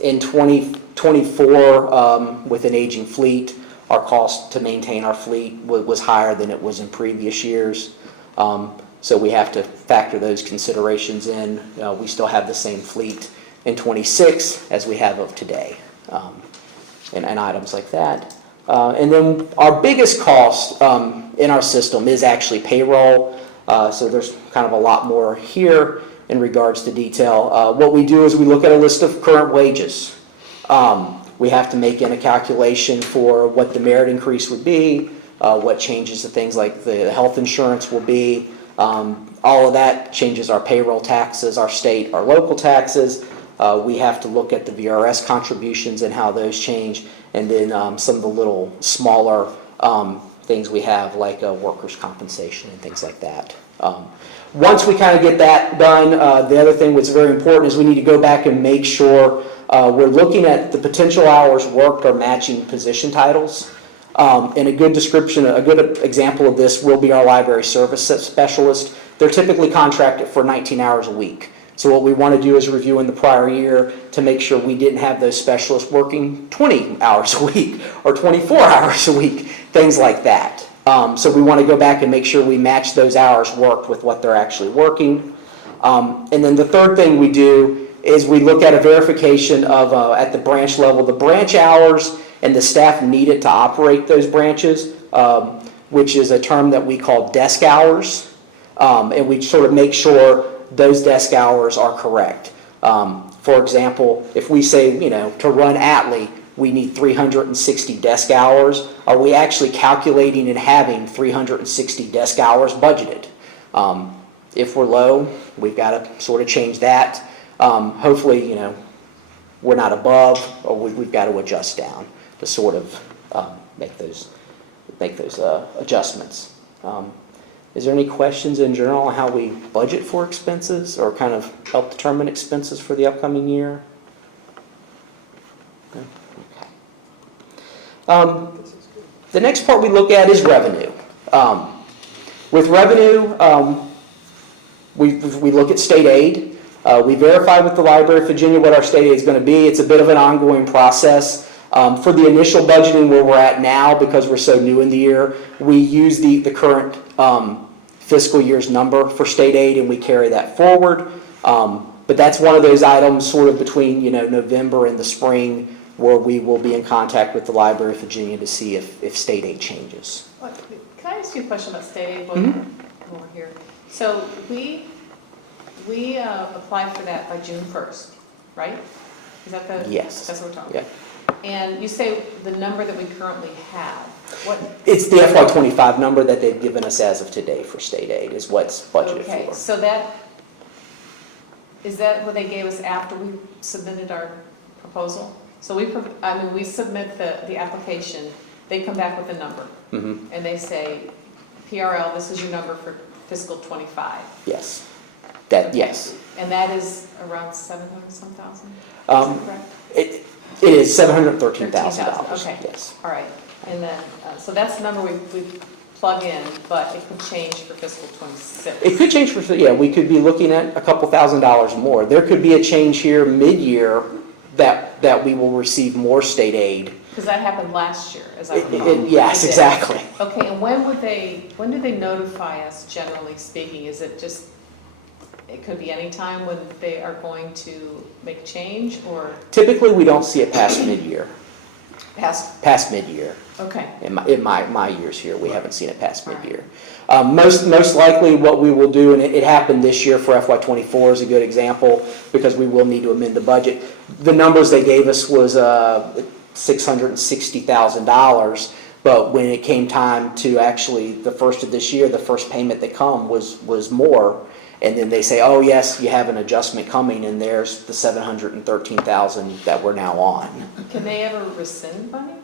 In 2024, with an aging fleet, our cost to maintain our fleet was higher than it was in previous years. So we have to factor those considerations in. We still have the same fleet in '26 as we have of today, and items like that. And then our biggest cost in our system is actually payroll. So there's kind of a lot more here in regards to detail. What we do is we look at a list of current wages. We have to make in a calculation for what the merit increase would be, what changes to things like the health insurance will be. All of that changes our payroll taxes, our state, our local taxes. We have to look at the VRS contributions and how those change, and then some of the little smaller things we have like workers' compensation and things like that. Once we kind of get that done, the other thing that's very important is we need to go back and make sure we're looking at the potential hours worked or matching position titles. And a good description, a good example of this will be our library service specialist. They're typically contracted for 19 hours a week. So what we want to do is review in the prior year to make sure we didn't have those specialists working 20 hours a week or 24 hours a week, things like that. So we want to go back and make sure we match those hours worked with what they're actually working. And then the third thing we do is we look at a verification of, at the branch level, the branch hours and the staff needed to operate those branches, which is a term that we call desk hours. And we sort of make sure those desk hours are correct. For example, if we say, to run Atlee, we need 360 desk hours. Are we actually calculating and having 360 desk hours budgeted? If we're low, we've got to sort of change that. Hopefully, we're not above, or we've got to adjust down to sort of make those adjustments. Is there any questions in general on how we budget for expenses or kind of help determine expenses for the upcoming year? Okay. The next part we look at is revenue. With revenue, we look at state aid. We verify with the Library of Virginia what our state aid is going to be. It's a bit of an ongoing process. For the initial budgeting where we're at now, because we're so new in the year, we use the current fiscal year's number for state aid and we carry that forward. But that's one of those items sort of between November and the spring where we will be in contact with the Library of Virginia to see if state aid changes. Can I ask you a question about state aid while we're here? So we apply for that by June 1st, right? Is that the? Yes. That's what we're talking Yeah. about. And you say the number that we currently have. What? It's the FY25 number that they've given us as of today for state aid is what's budgeted for. Okay, so is that what they gave us after we submitted our proposal? So we submit the application, they come back with a number. Mm-hmm. And they say, PRL, this is your number for fiscal '25. Yes. Okay. Yes. And that is around 700-some thousand? Is that correct? It is $713,000. Okay. Yes. All right, and then, so that's the number we plug in, but it could change for fiscal '26. It could change we could be looking at a couple $1,000s more. There could be a change here mid-year that we will receive more state aid. Because that happened last year, as I recall. Yes, It did. exactly. Okay, and when do they notify us, generally speaking? Is it just, it could be any time when they are going to make change, or? Typically, we don't see it past mid-year. past mid-year. Okay. In my years here, we haven't seen it past mid-year. Most likely what we will do, and it happened this year for FY '24 is a good example, because we will need to amend the budget. The numbers they gave us was $660,000, but when it came time to actually the first of this year, the first payment that come was more. And then they say, oh yes, you have an adjustment coming, and there's the $713,000 that we're now on. Can they ever rescind money?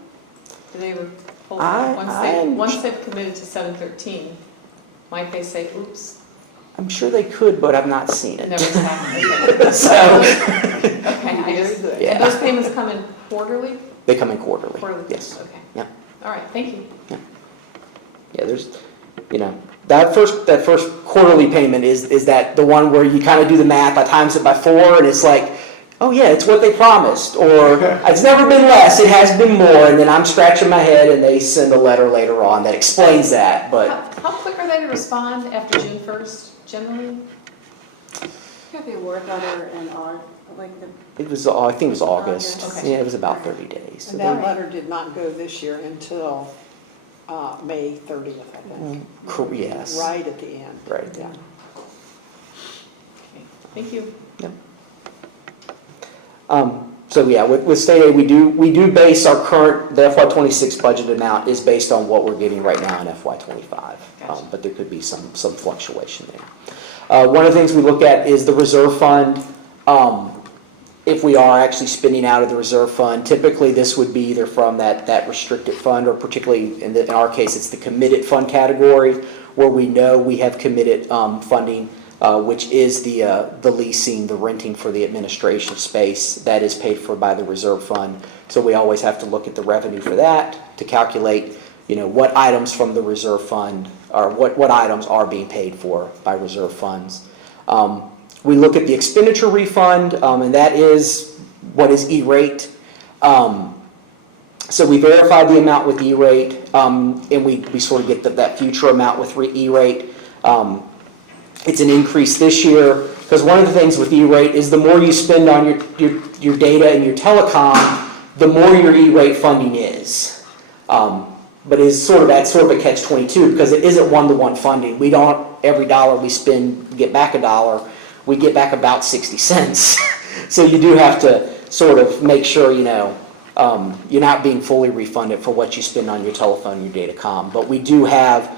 Do they ever pull I- back? Once they've committed to 713, might they say, oops, I'm sure they could, but I've not seen it. never happened? Okay. So, Okay, I just, Yeah. and those payments come in quarterly? they come in quarterly. Quarterly, Yes. okay. Yeah. All right, thank you. Yeah, there's, that first quarterly payment is that the one where you kind of do the math, I times it by 4, and it's like, oh yeah, it's what they promised, or it's never been less, it has been more, and then I'm scratching my head, and they send a letter later on that explains that, but How quick are they to respond after June 1st, generally? Got the award letter and it was, I think it was August. Okay. Yeah, it was about 30 days. So And they- that letter did not go this year until May 30th, I think. Yes. Right at the end. Right. Yeah. Okay, thank you. So yeah, with state aid, we do base our current, the FY '26 budget amount is based on what we're getting right now in FY '25. Gotcha. But there could be some fluctuation there. One of the things we look at is the reserve fund. If we are actually spending out of the reserve fund, typically this would be either from that restricted fund, or particularly in our case, it's the committed fund category, where we know we have committed funding, which is the leasing, the renting for the administration space that is paid for by the reserve fund. So we always have to look at the revenue for that to calculate, what items from the reserve fund, or what items are being paid for by reserve funds. We look at the expenditure refund, and that is what is E-rate. So we verify the amount with E-rate, and we sort of get that future amount with E-rate. It's an increase this year, because one of the things with E-rate is the more you spend on your data and your telecom, the more your E-rate funding is. But it's sort of a catch-22, because it isn't one-to-one funding. We don't, every dollar we spend, get back $1, we get back about 60 cents. So you do have to sort of make sure, you're not being fully refunded for what you spend on your telephone and your datacom. But we do have,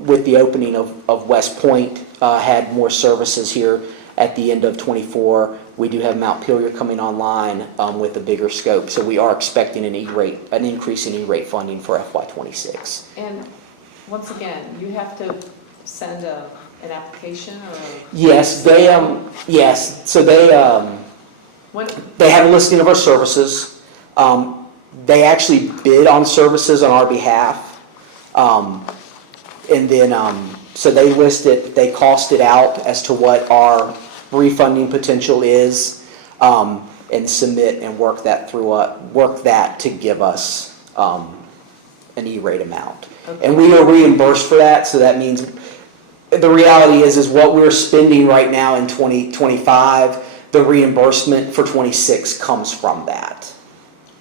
with the opening of West Point, had more services here at the end of '24. We do have Mount Pelier coming online with a bigger scope. So we are expecting an increase in E-rate funding for FY '26. And once again, you have to send an application or Yes, so they have a listing of our services. They actually bid on services on our behalf. And then, so they list it, they cost it out as to what our refunding potential is, and submit and work that to give us an E-rate amount. Okay. And we are reimbursed for that, so that means, the reality is what we're spending right now in 2025, the reimbursement for '26 comes from that.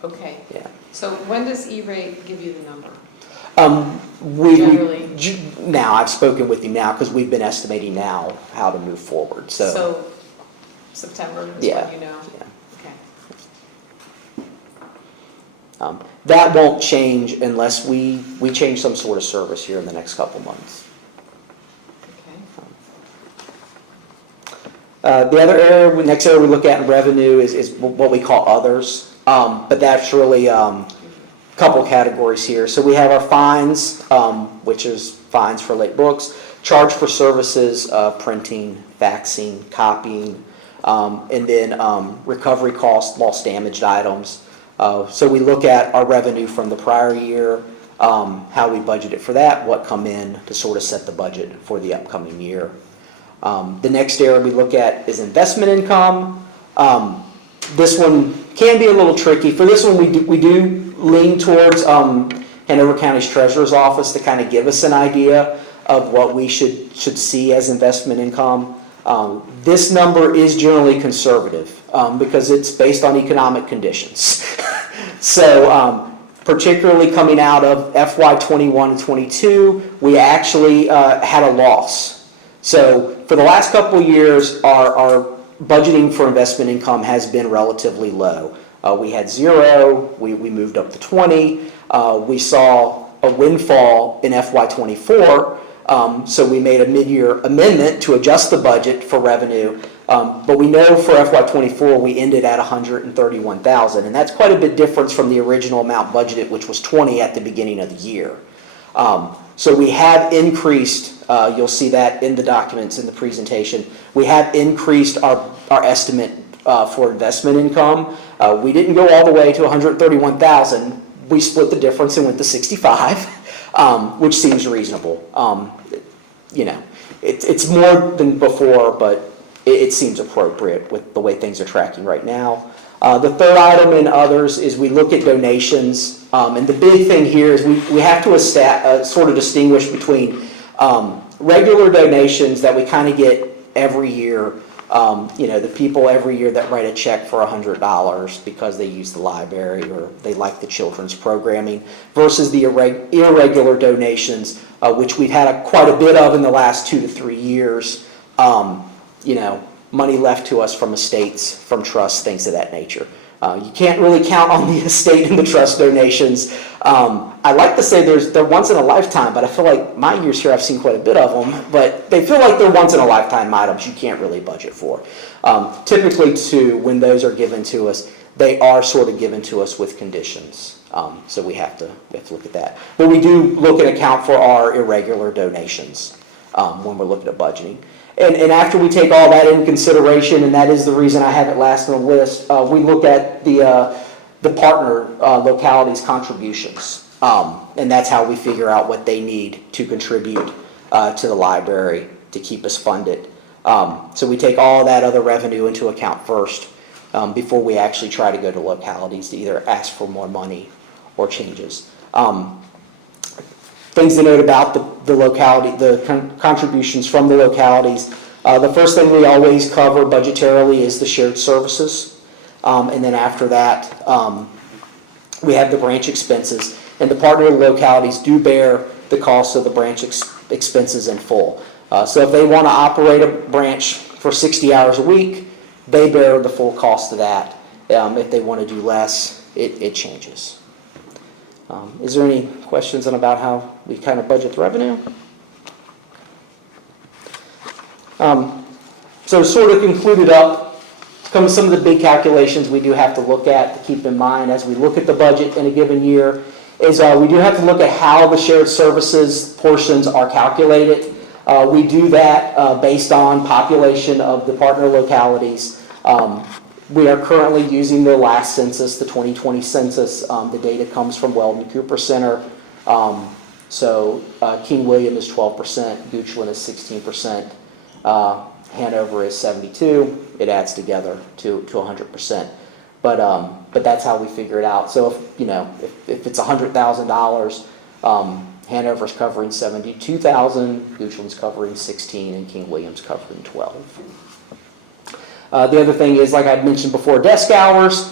Okay, Yeah. so when does E-rate give you the number? Generally? Now, I've spoken with him now, because we've been estimating now how to move forward, So September is Yeah, when you know? yeah. Okay. That won't change unless we change some sort of service here in the next couple months. Okay. The other next area we look at in revenue is what we call others, but that's really a couple categories here. So we have our fines, which is fines for late books, charge for services, printing, faxing, copying, and then recovery costs, lost damaged items. So we look at our revenue from the prior year, how we budgeted for that, what come in to sort of set the budget for the upcoming year. The next area we look at is investment income. This one can be a little tricky. For this one, we do lean towards Hanover County's Treasurer's Office to kind of give us an idea of what we should see as investment income. This number is generally conservative because it's based on economic conditions. So particularly coming out of FY '21 and '22, we actually had a loss. So for the last couple of years, our budgeting for investment income has been relatively low. We had 0, we moved up to 20. We saw a windfall in FY '24, so we made a mid-year amendment to adjust the budget for revenue. But we know for FY '24 we ended at $131,000, and that's quite a bit difference from the original amount budgeted, which was 20 at the beginning of the year. So we have increased, you'll see that in the documents in the presentation, we have increased our estimate for investment income. We didn't go all the way to 131,000. We split the difference and went to 65, which seems reasonable. You know, it's more than before, but it seems appropriate with the way things are tracking right now. The third item in others is we look at donations, and the big thing here is we have to sort of distinguish between regular donations that we kind of get every year. You know, the people every year that write a check for $100 because they use the library or they like the children's programming, versus the irregular donations, which we've had quite a bit of in the last 2 to 3 years. You know, money left to us from estates, from trusts, things of that nature. You can't really count on the estate and the trust donations. I like to say they're once in a lifetime, but I feel like my years here I've seen quite a bit of them, but they feel like they're once in a lifetime items you can't really budget for. Typically too, when those are given to us, they are sort of given to us with conditions. So we have to look at that. But we do look and account for our irregular donations when we're looking at budgeting. And after we take all that into consideration, and that is the reason I have it last on the list, we look at the partner localities' contributions. And that's how we figure out what they need to contribute to the library to keep us funded. So we take all that other revenue into account first before we actually try to go to localities to either ask for more money or changes. Things to note about the locality, the contributions from the localities. The first thing we always cover budgetarily is the shared services. And then after that, we have the branch expenses. And the partner localities do bear the cost of the branch expenses in full. So if they want to operate a branch for 60 hours a week, they bear the full cost of that. If they want to do less, it changes. Is there any questions on about how we kind of budget the revenue? So sort of concluded up, some of the big calculations we do have to look at to keep in mind as we look at the budget in a given year is we do have to look at how the shared services portions are calculated. We do that based on population of the partner localities. We are currently using the last census, the 2020 census. The data comes from Weldon Cooper Center. So King William is 12%, Goochland is 16%, Hanover is 72%. It adds together to 100%. But that's how we figure it out. So if it's $100,000, Hanover's covering $72,000, Goochland's covering 16, and King William's covering 12. The other thing is, like I mentioned before, desk hours,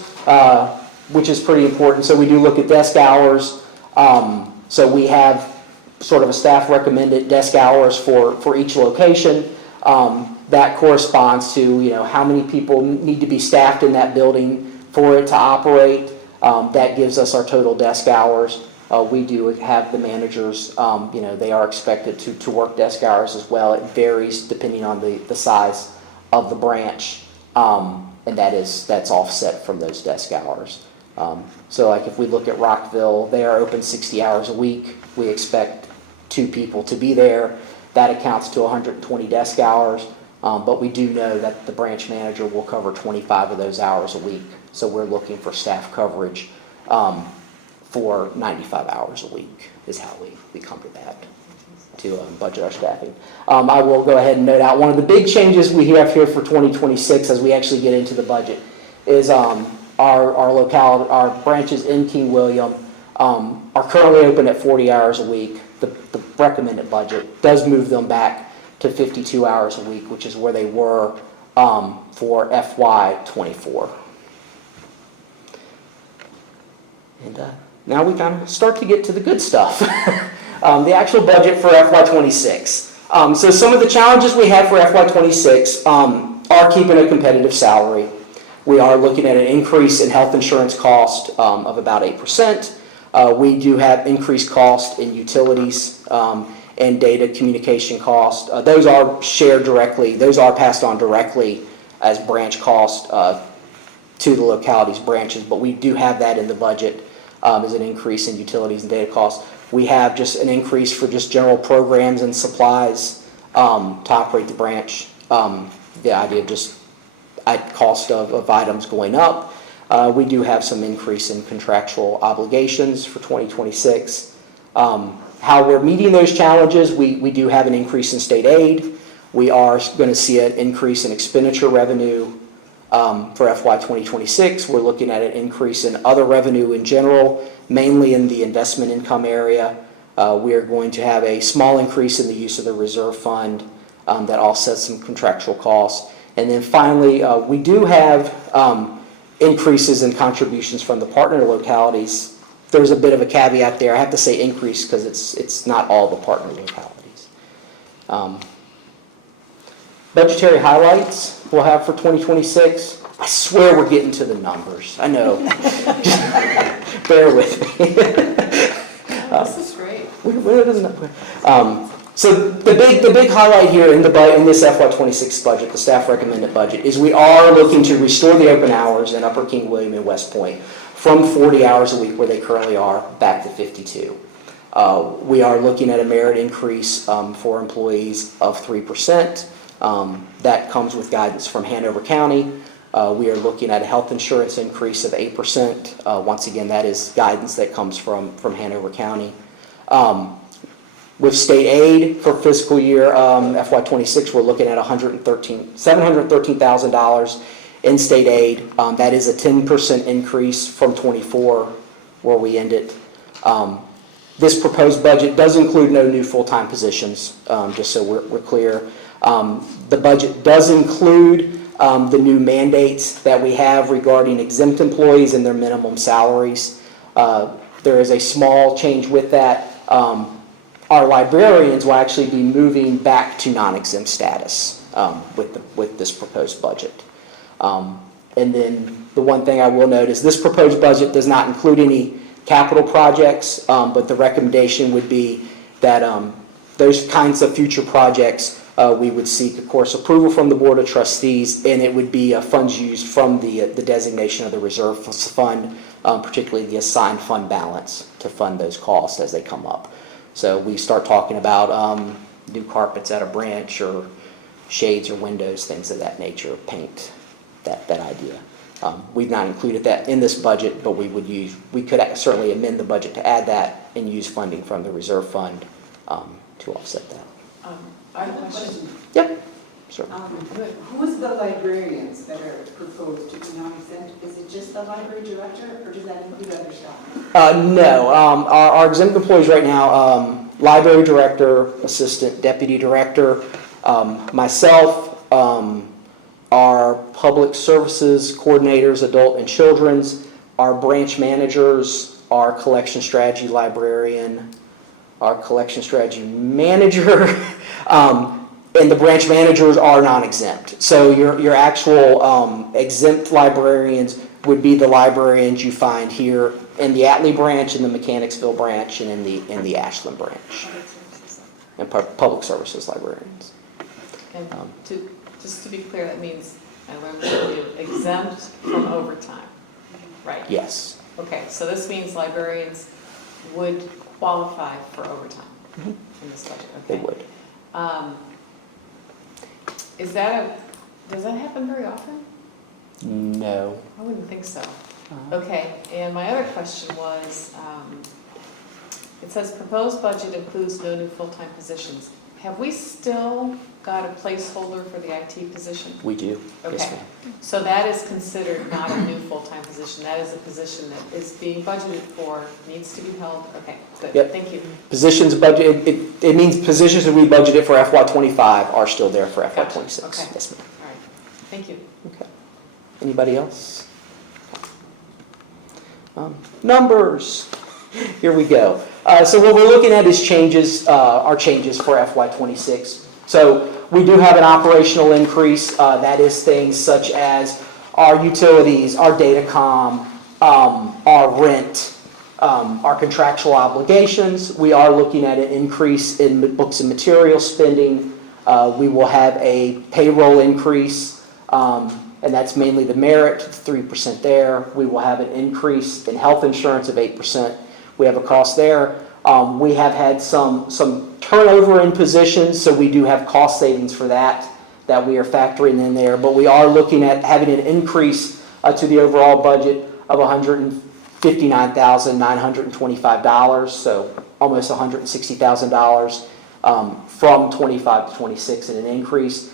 which is pretty important. So we do look at desk hours. So we have sort of a staff recommended desk hours for each location. That corresponds to how many people need to be staffed in that building for it to operate. That gives us our total desk hours. We do have the managers, they are expected to work desk hours as well. It varies depending on the size of the branch. And that's offset from those desk hours. So like if we look at Rockville, they are open 60 hours a week. We expect 2 people to be there. That accounts to 120 desk hours. But we do know that the branch manager will cover 25 of those hours a week. So we're looking for staff coverage for 95 hours a week is how we come to that, to budget our staffing. I will go ahead and note out one of the big changes we have here for 2026 as we actually get into the budget is our branches in King William are currently open at 40 hours a week. The recommended budget does move them back to 52 hours a week, which is where they were for FY '24. And now we kind of start to get to the good stuff. The actual budget for FY26. So some of the challenges we have for FY26 are keeping a competitive salary. We are looking at an increase in health insurance cost of about 8%. We do have increased cost in utilities and data communication cost. Those are shared directly. Those are passed on directly as branch cost to the localities' branches, but we do have that in the budget as an increase in utilities and data costs. We have just an increase for just general programs and supplies to operate the branch. The idea of just cost of items going up. We do have some increase in contractual obligations for 2026. How we're meeting those challenges, we do have an increase in state aid. We are going to see an increase in expenditure revenue for FY 2026. We're looking at an increase in other revenue in general, mainly in the investment income area. We are going to have a small increase in the use of the reserve fund that offsets some contractual costs. And then finally, we do have increases in contributions from the partner localities. There's a bit of a caveat there. I have to say increase because it's not all the partner localities. Budgetary highlights we'll have for 2026. I swear we're getting to the numbers. I know. Just bear with me. This is great. So the big highlight here in this FY26 budget, the staff recommended budget, is we are looking to restore the open hours in Upper King William and West Point from 40 hours a week where they currently are back to 52. We are looking at a merit increase for employees of 3%. That comes with guidance from Hanover County. We are looking at a health insurance increase of 8%. Once again, that is guidance that comes from Hanover County. With state aid for fiscal year FY26, we're looking at $713,000 in state aid. That is a 10% increase from 24, where we ended. This proposed budget does include no new full-time positions, just so we're clear. The budget does include the new mandates that we have regarding exempt employees and their minimum salaries. There is a small change with that. Our librarians will actually be moving back to non-exempt status with this proposed budget. And then the one thing I will note is this proposed budget does not include any capital projects, but the recommendation would be that those kinds of future projects, we would seek, of course, approval from the Board of Trustees, and it would be funds used from the designation of the reserve fund, particularly the assigned fund balance, to fund those costs as they come up. So we start talking about new carpets at a branch or shades or windows, things of that nature, paint, that idea. We've not included that in this budget, but we could certainly amend the budget to add that and use funding from the reserve fund to offset that. I have a question. Yep, sure. Who's the librarians that are proposed to be non-exempt? Is it just the library director, or does that include other staff? No, our exempt employees right now, library director, assistant deputy director, myself, our public services coordinators, adult and children's, our branch managers, our collection strategy librarian, our collection strategy manager, and the branch managers are non-exempt. So your actual exempt librarians would be the librarians you find here in the Atlee branch, in the Mechanicsville branch, and in the Ashland branch, and public services librarians. And just to be clear, that means, and we're going to exempt from overtime, right? Yes. Okay, so this means librarians would qualify for overtime in this budget, okay? They would. Does that happen very often? No. I wouldn't think so. Okay, and my other question was, it says proposed budget includes no new full-time positions. Have we still got a placeholder for the IT position? We do. Yes, Okay, ma'am. so that is considered not a new full-time position. That is a position that is being budgeted for, needs to be held. Okay, good, Yep. thank you. Positions budget, it means positions that we budgeted for FY25 are still there for FY26. Okay. Yes, ma'am. All right, thank you. Okay. Anybody else? Numbers. Here we go. So what we're looking at is changes, our changes for FY26. So we do have an operational increase. That is things such as our utilities, our datacom, our rent, our contractual obligations. We are looking at an increase in books and material spending. We will have a payroll increase, and that's mainly the merit, 3% there. We will have an increase in health insurance of 8%. We have a cost there. We have had some turnover in positions, so we do have cost savings for that we are factoring in there. But we are looking at having an increase to the overall budget of $159,925, so almost $160,000 from 25 to 26 in an increase.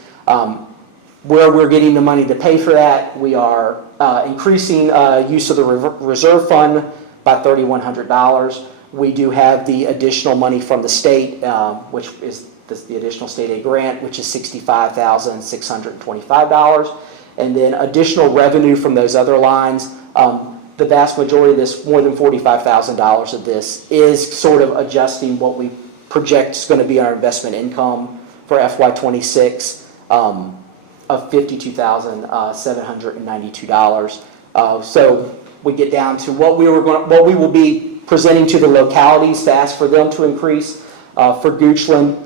Where we're getting the money to pay for that, we are increasing use of the reserve fund by $3,100. We do have the additional money from the state, which is the additional state aid grant, which is $65,625. And then additional revenue from those other lines. The vast majority of this, more than $45,000 of this, is sort of adjusting what we project is going to be our investment income for FY26 of $52,792. So we get down to what we will be presenting to the localities to ask for them to increase. For Goochland,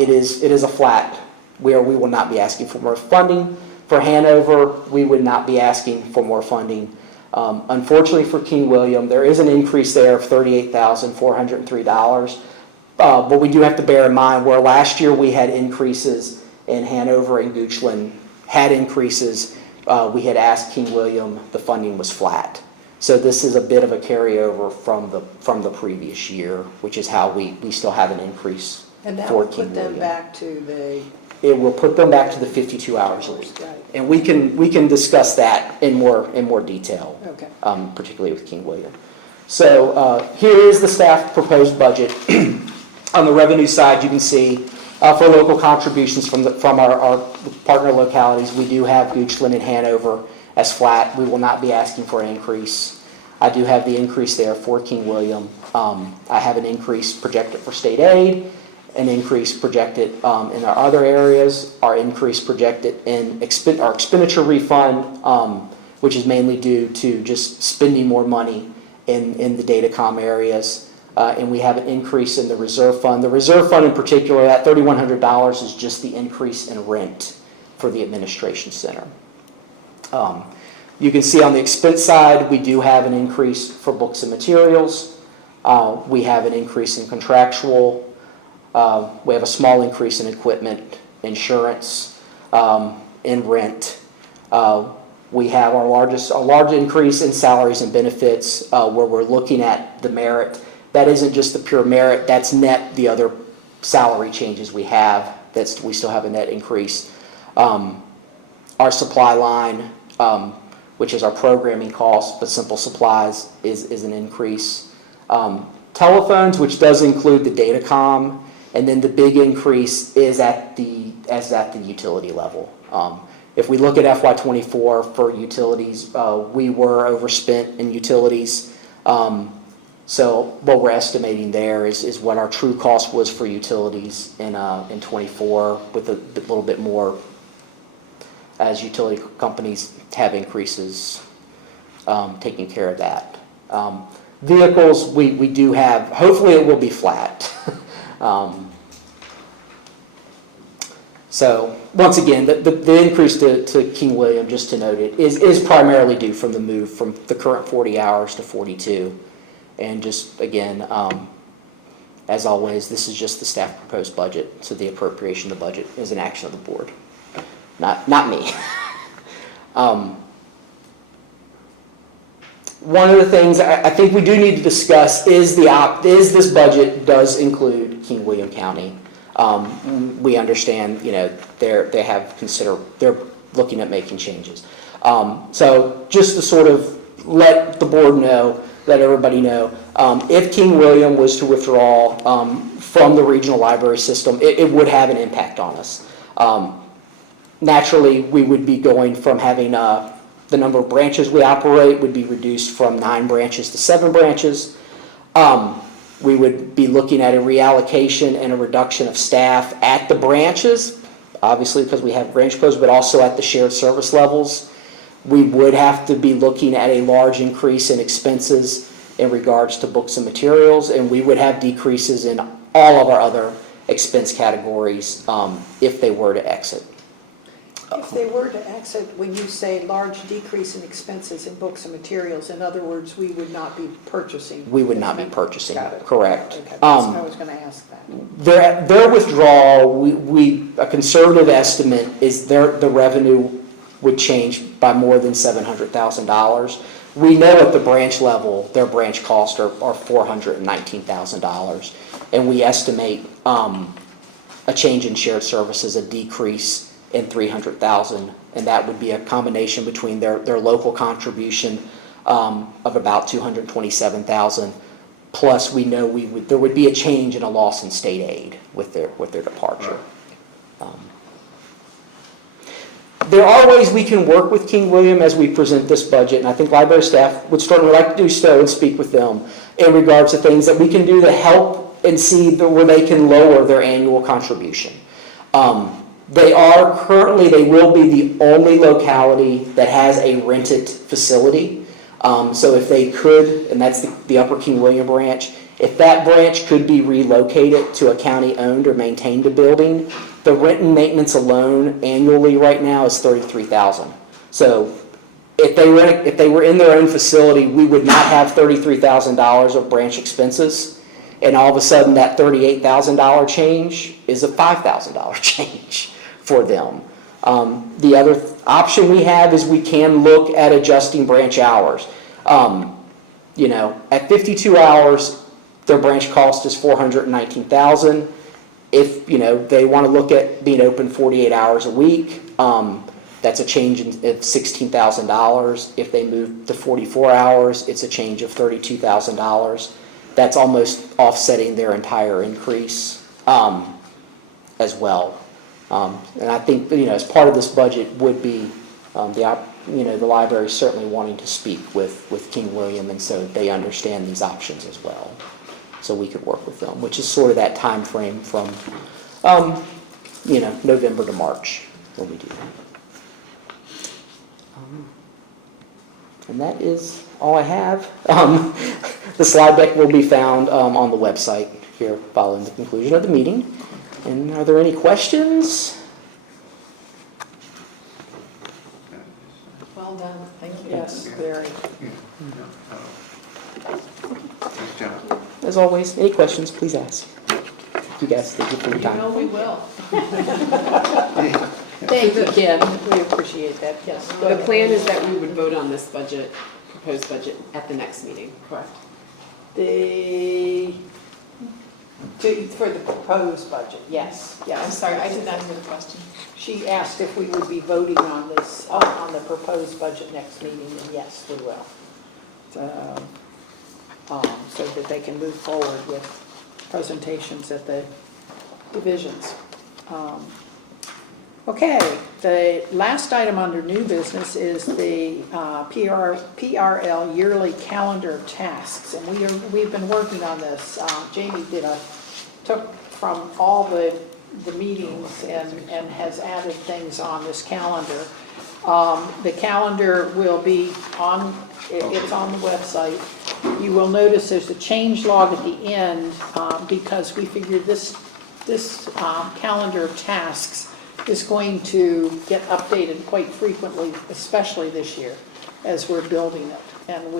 it is a flat where we will not be asking for more funding. For Hanover, we would not be asking for more funding. Unfortunately for King William, there is an increase there of $38,403. But we do have to bear in mind where last year we had increases in Hanover and Goochland had increases. We had asked King William, the funding was flat. So this is a bit of a carryover from the previous year, which is how we still have an increase And that for will King put them William. back to the, It will put them back to the 52 hours a week. And we can discuss that in more detail, okay. Particularly with King William. So here is the staff proposed budget. On the revenue side, you can see for local contributions from our partner localities, we do have Goochland and Hanover as flat. We will not be asking for an increase. I do have the increase there for King William. I have an increase projected for state aid, an increase projected in our other areas, our increase projected in our expenditure refund, which is mainly due to just spending more money in the datacom areas. And we have an increase in the reserve fund. The reserve fund in particular, that $3,100 is just the increase in rent for the administration center. You can see on the expense side, we do have an increase for books and materials. We have an increase in contractual. We have a small increase in equipment, insurance, in rent. We have our large increase in salaries and benefits, where we're looking at the merit. That isn't just the pure merit, that's net the other salary changes we have. We still have a net increase. Our supply line, which is our programming cost, but simple supplies is an increase. Telephones, which does include the datacom, and then the big increase is at the utility level. If we look at FY24 for utilities, we were overspent in utilities. So what we're estimating there is what our true cost was for utilities in 24, with a little bit more as utility companies have increases, taking care of that. Vehicles, we do have, hopefully it will be flat. So once again, the increase to King William, just to note it, is primarily due from the move from the current 40 hours to 42. And just again, as always, this is just the staff proposed budget, so the appropriation of the budget is an action of the board, not me. One of the things I think we do need to discuss is this budget does include King William County. We understand, they're looking at making changes. So just to sort of let the board know, let everybody know, if King William was to withdraw from the regional library system, it would have an impact on us. Naturally, we would be going from having the number of branches we operate would be reduced from 9 branches to 7 branches. We would be looking at a reallocation and a reduction of staff at the branches, obviously because we have branch closed, but also at the shared service levels. We would have to be looking at a large increase in expenses in regards to books and materials, and we would have decreases in all of our other expense categories if they were to exit. If they were to exit, when you say large decrease in expenses in books and materials, in other words, we would not be purchasing? We would not be purchasing, Got it. correct. Okay, I was going to ask that. Their withdrawal, a conservative estimate is the revenue would change by more than $700,000. We know at the branch level, their branch costs are $419,000. And we estimate a change in shared services, a decrease in $300,000. And that would be a combination between their local contribution of about $227,000. Plus, we know there would be a change in a loss in state aid with their departure. There are ways we can work with King William as we present this budget, and I think library staff would certainly like to do so and speak with them in regards to things that we can do to help and see where they can lower their annual contribution. They will be the only locality that has a rented facility. So if they could, and that's the Upper King William branch, if that branch could be relocated to a county-owned or maintained building, the rent and maintenance alone annually right now is $33,000. So if they were in their own facility, we would not have $33,000 of branch expenses, and all of a sudden that $38,000 change is a $5,000 change for them. The other option we have is we can look at adjusting branch hours. At 52 hours, their branch cost is $419,000. If they want to look at being open 48 hours a week, that's a change of $16,000. If they move to 44 hours, it's a change of $32,000. That's almost offsetting their entire increase as well. And I think as part of this budget would be the library certainly wanting to speak with King William, and so they understand these options as well. So we could work with them, which is sort of that time frame from, November to March when we do that. And that is all I have. The slide deck will be found on the website here following the conclusion of the meeting. And are there any questions? Well done, thank you. Yes, very. Nice job. As always, any questions, please ask. You guys, thank you for your You know time. we will. Thank you, Ken. We appreciate that. Yes. go The ahead. plan is that we would vote on this proposed budget at the next meeting, correct? For the proposed budget, yes, I'm yes. sorry, I did not hear the question. She asked if we would be voting on this, on the proposed budget next meeting, and yes, we will. So that they can move forward with presentations at the divisions. Okay, the last item under new business is the PRL yearly calendar of tasks, and we've been working on this. Jamie took from all the meetings and has added things on this calendar. The calendar will be it's on the website. You will notice there's a change log at the end because we figured this calendar of tasks is going to get updated quite frequently, especially this year as we're building it. And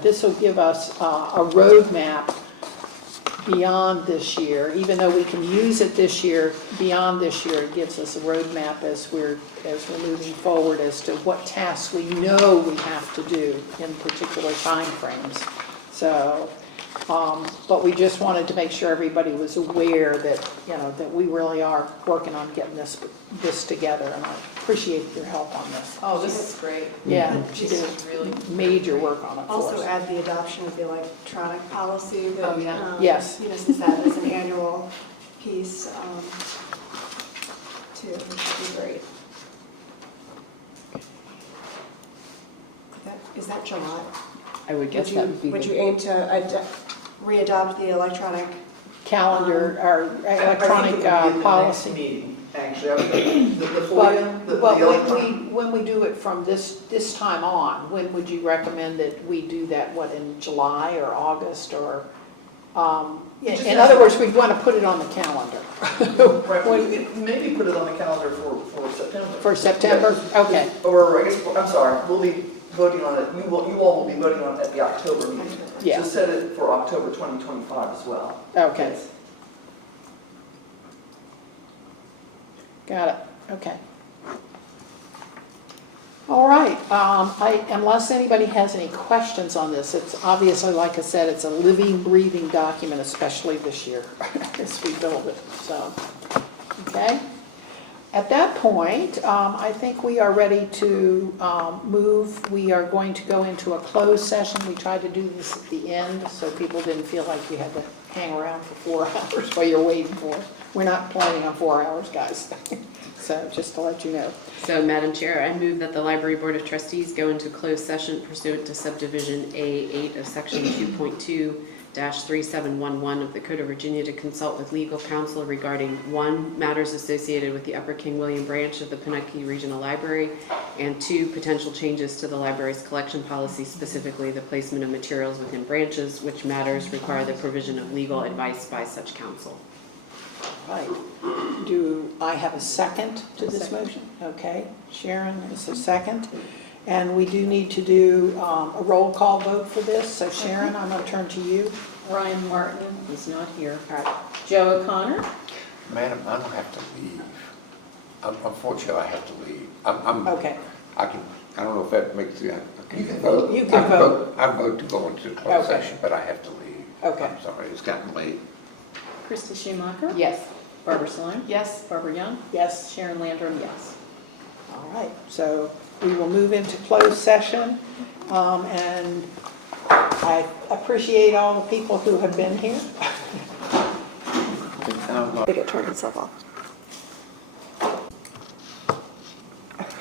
this will give us a roadmap beyond this year. Even though we can use it this year, beyond this year, it gives us a roadmap as we're moving forward as to what tasks we know we have to do in particular time frames. So, but we just wanted to make sure everybody was aware that, that we really are working on getting this together, and I appreciate your help on this. Oh, this is great. Yeah, she This did is really major work on it for Also us. add the adoption of the electronic policy, but, Oh, yeah. Yes. since that is an annual piece, too, which would be great. that July? I would guess that would be Would you the, aim to re-adopt the electronic? Calendar or electronic policy. Meeting, actually, the But, the but electronic. when we do it from this time on, when would you recommend that we do that, what, in July or August or? In other words, we'd want to put it on the calendar. Right, maybe put it on the calendar for September. For September, okay, Or I guess, I'm sorry, we'll be voting on it, you all will be voting on it at the October meeting. Yeah. So set it for October 2025 as well. okay, Yes. got it, okay. All right, unless anybody has any questions on this, it's obviously, like I said, it's a living, breathing document, especially this year, as we build it, so, okay? At that point, I think we are ready to move. We are going to go into a closed session. We tried to do this at the end, so people didn't feel like you had to hang around for 4 hours while you're waiting for it. We're not planning on 4 hours, guys. So just to let you know. so Madam Chair, I move that the Library Board of Trustees go into closed session pursuant to subdivision A8 of section 2.2-3711 of the Code of Virginia to consult with legal counsel regarding 1, matters associated with the Upper King William branch of the Pamunkey Regional Library, and 2, potential changes to the library's collection policy, specifically the placement of materials within branches, which matters require the provision of legal advice by such counsel. Right. Do I have a second to this motion? Okay, Sharon is a second. And we do need to do a roll call vote for this. So Sharon, I'm going to turn to you. Ryan Martin is not here. Joe O'Connor? Madam, I don't have to leave. Unfortunately, I have to leave. I'm, Okay. I don't know if that makes you. You can vote. I vote to go into the closed Okay. session, but I have to leave. Okay. I'm sorry, it's gotten late. Christy Schumacher? Yes. Barbara Sloan? Yes. Barbara Young? Yes. Sharon Landrum, yes. All right. So we will move into closed session. And I appreciate all the people who have been here. I think it turned itself off.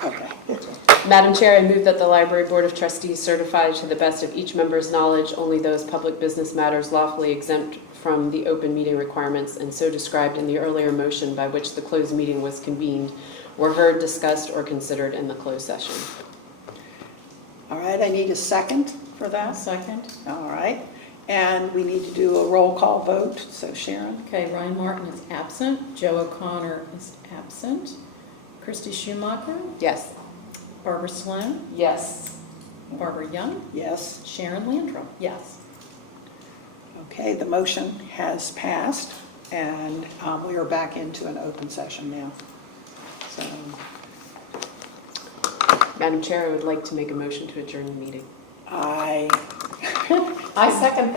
Okay. Madam Chair, I move that the Library Board of Trustees certify to the best of each member's knowledge only those public business matters lawfully exempt from the open meeting requirements and so described in the earlier motion by which the closed meeting was convened were heard, discussed, or considered in the closed session. All right, I need a second for that. Second. All right. And we need to do a roll call vote. So Sharon? Okay, Ryan Martin is absent. Joe O'Connor is absent. Christy Schumacher? Yes. Barbara Sloan? Yes. Barbara Young? Yes. Sharon Landrum? Yes. Okay, the motion has passed, and we are back into an open session now. So, Madam Chair, I would like to make a motion to adjourn the meeting. I I second that.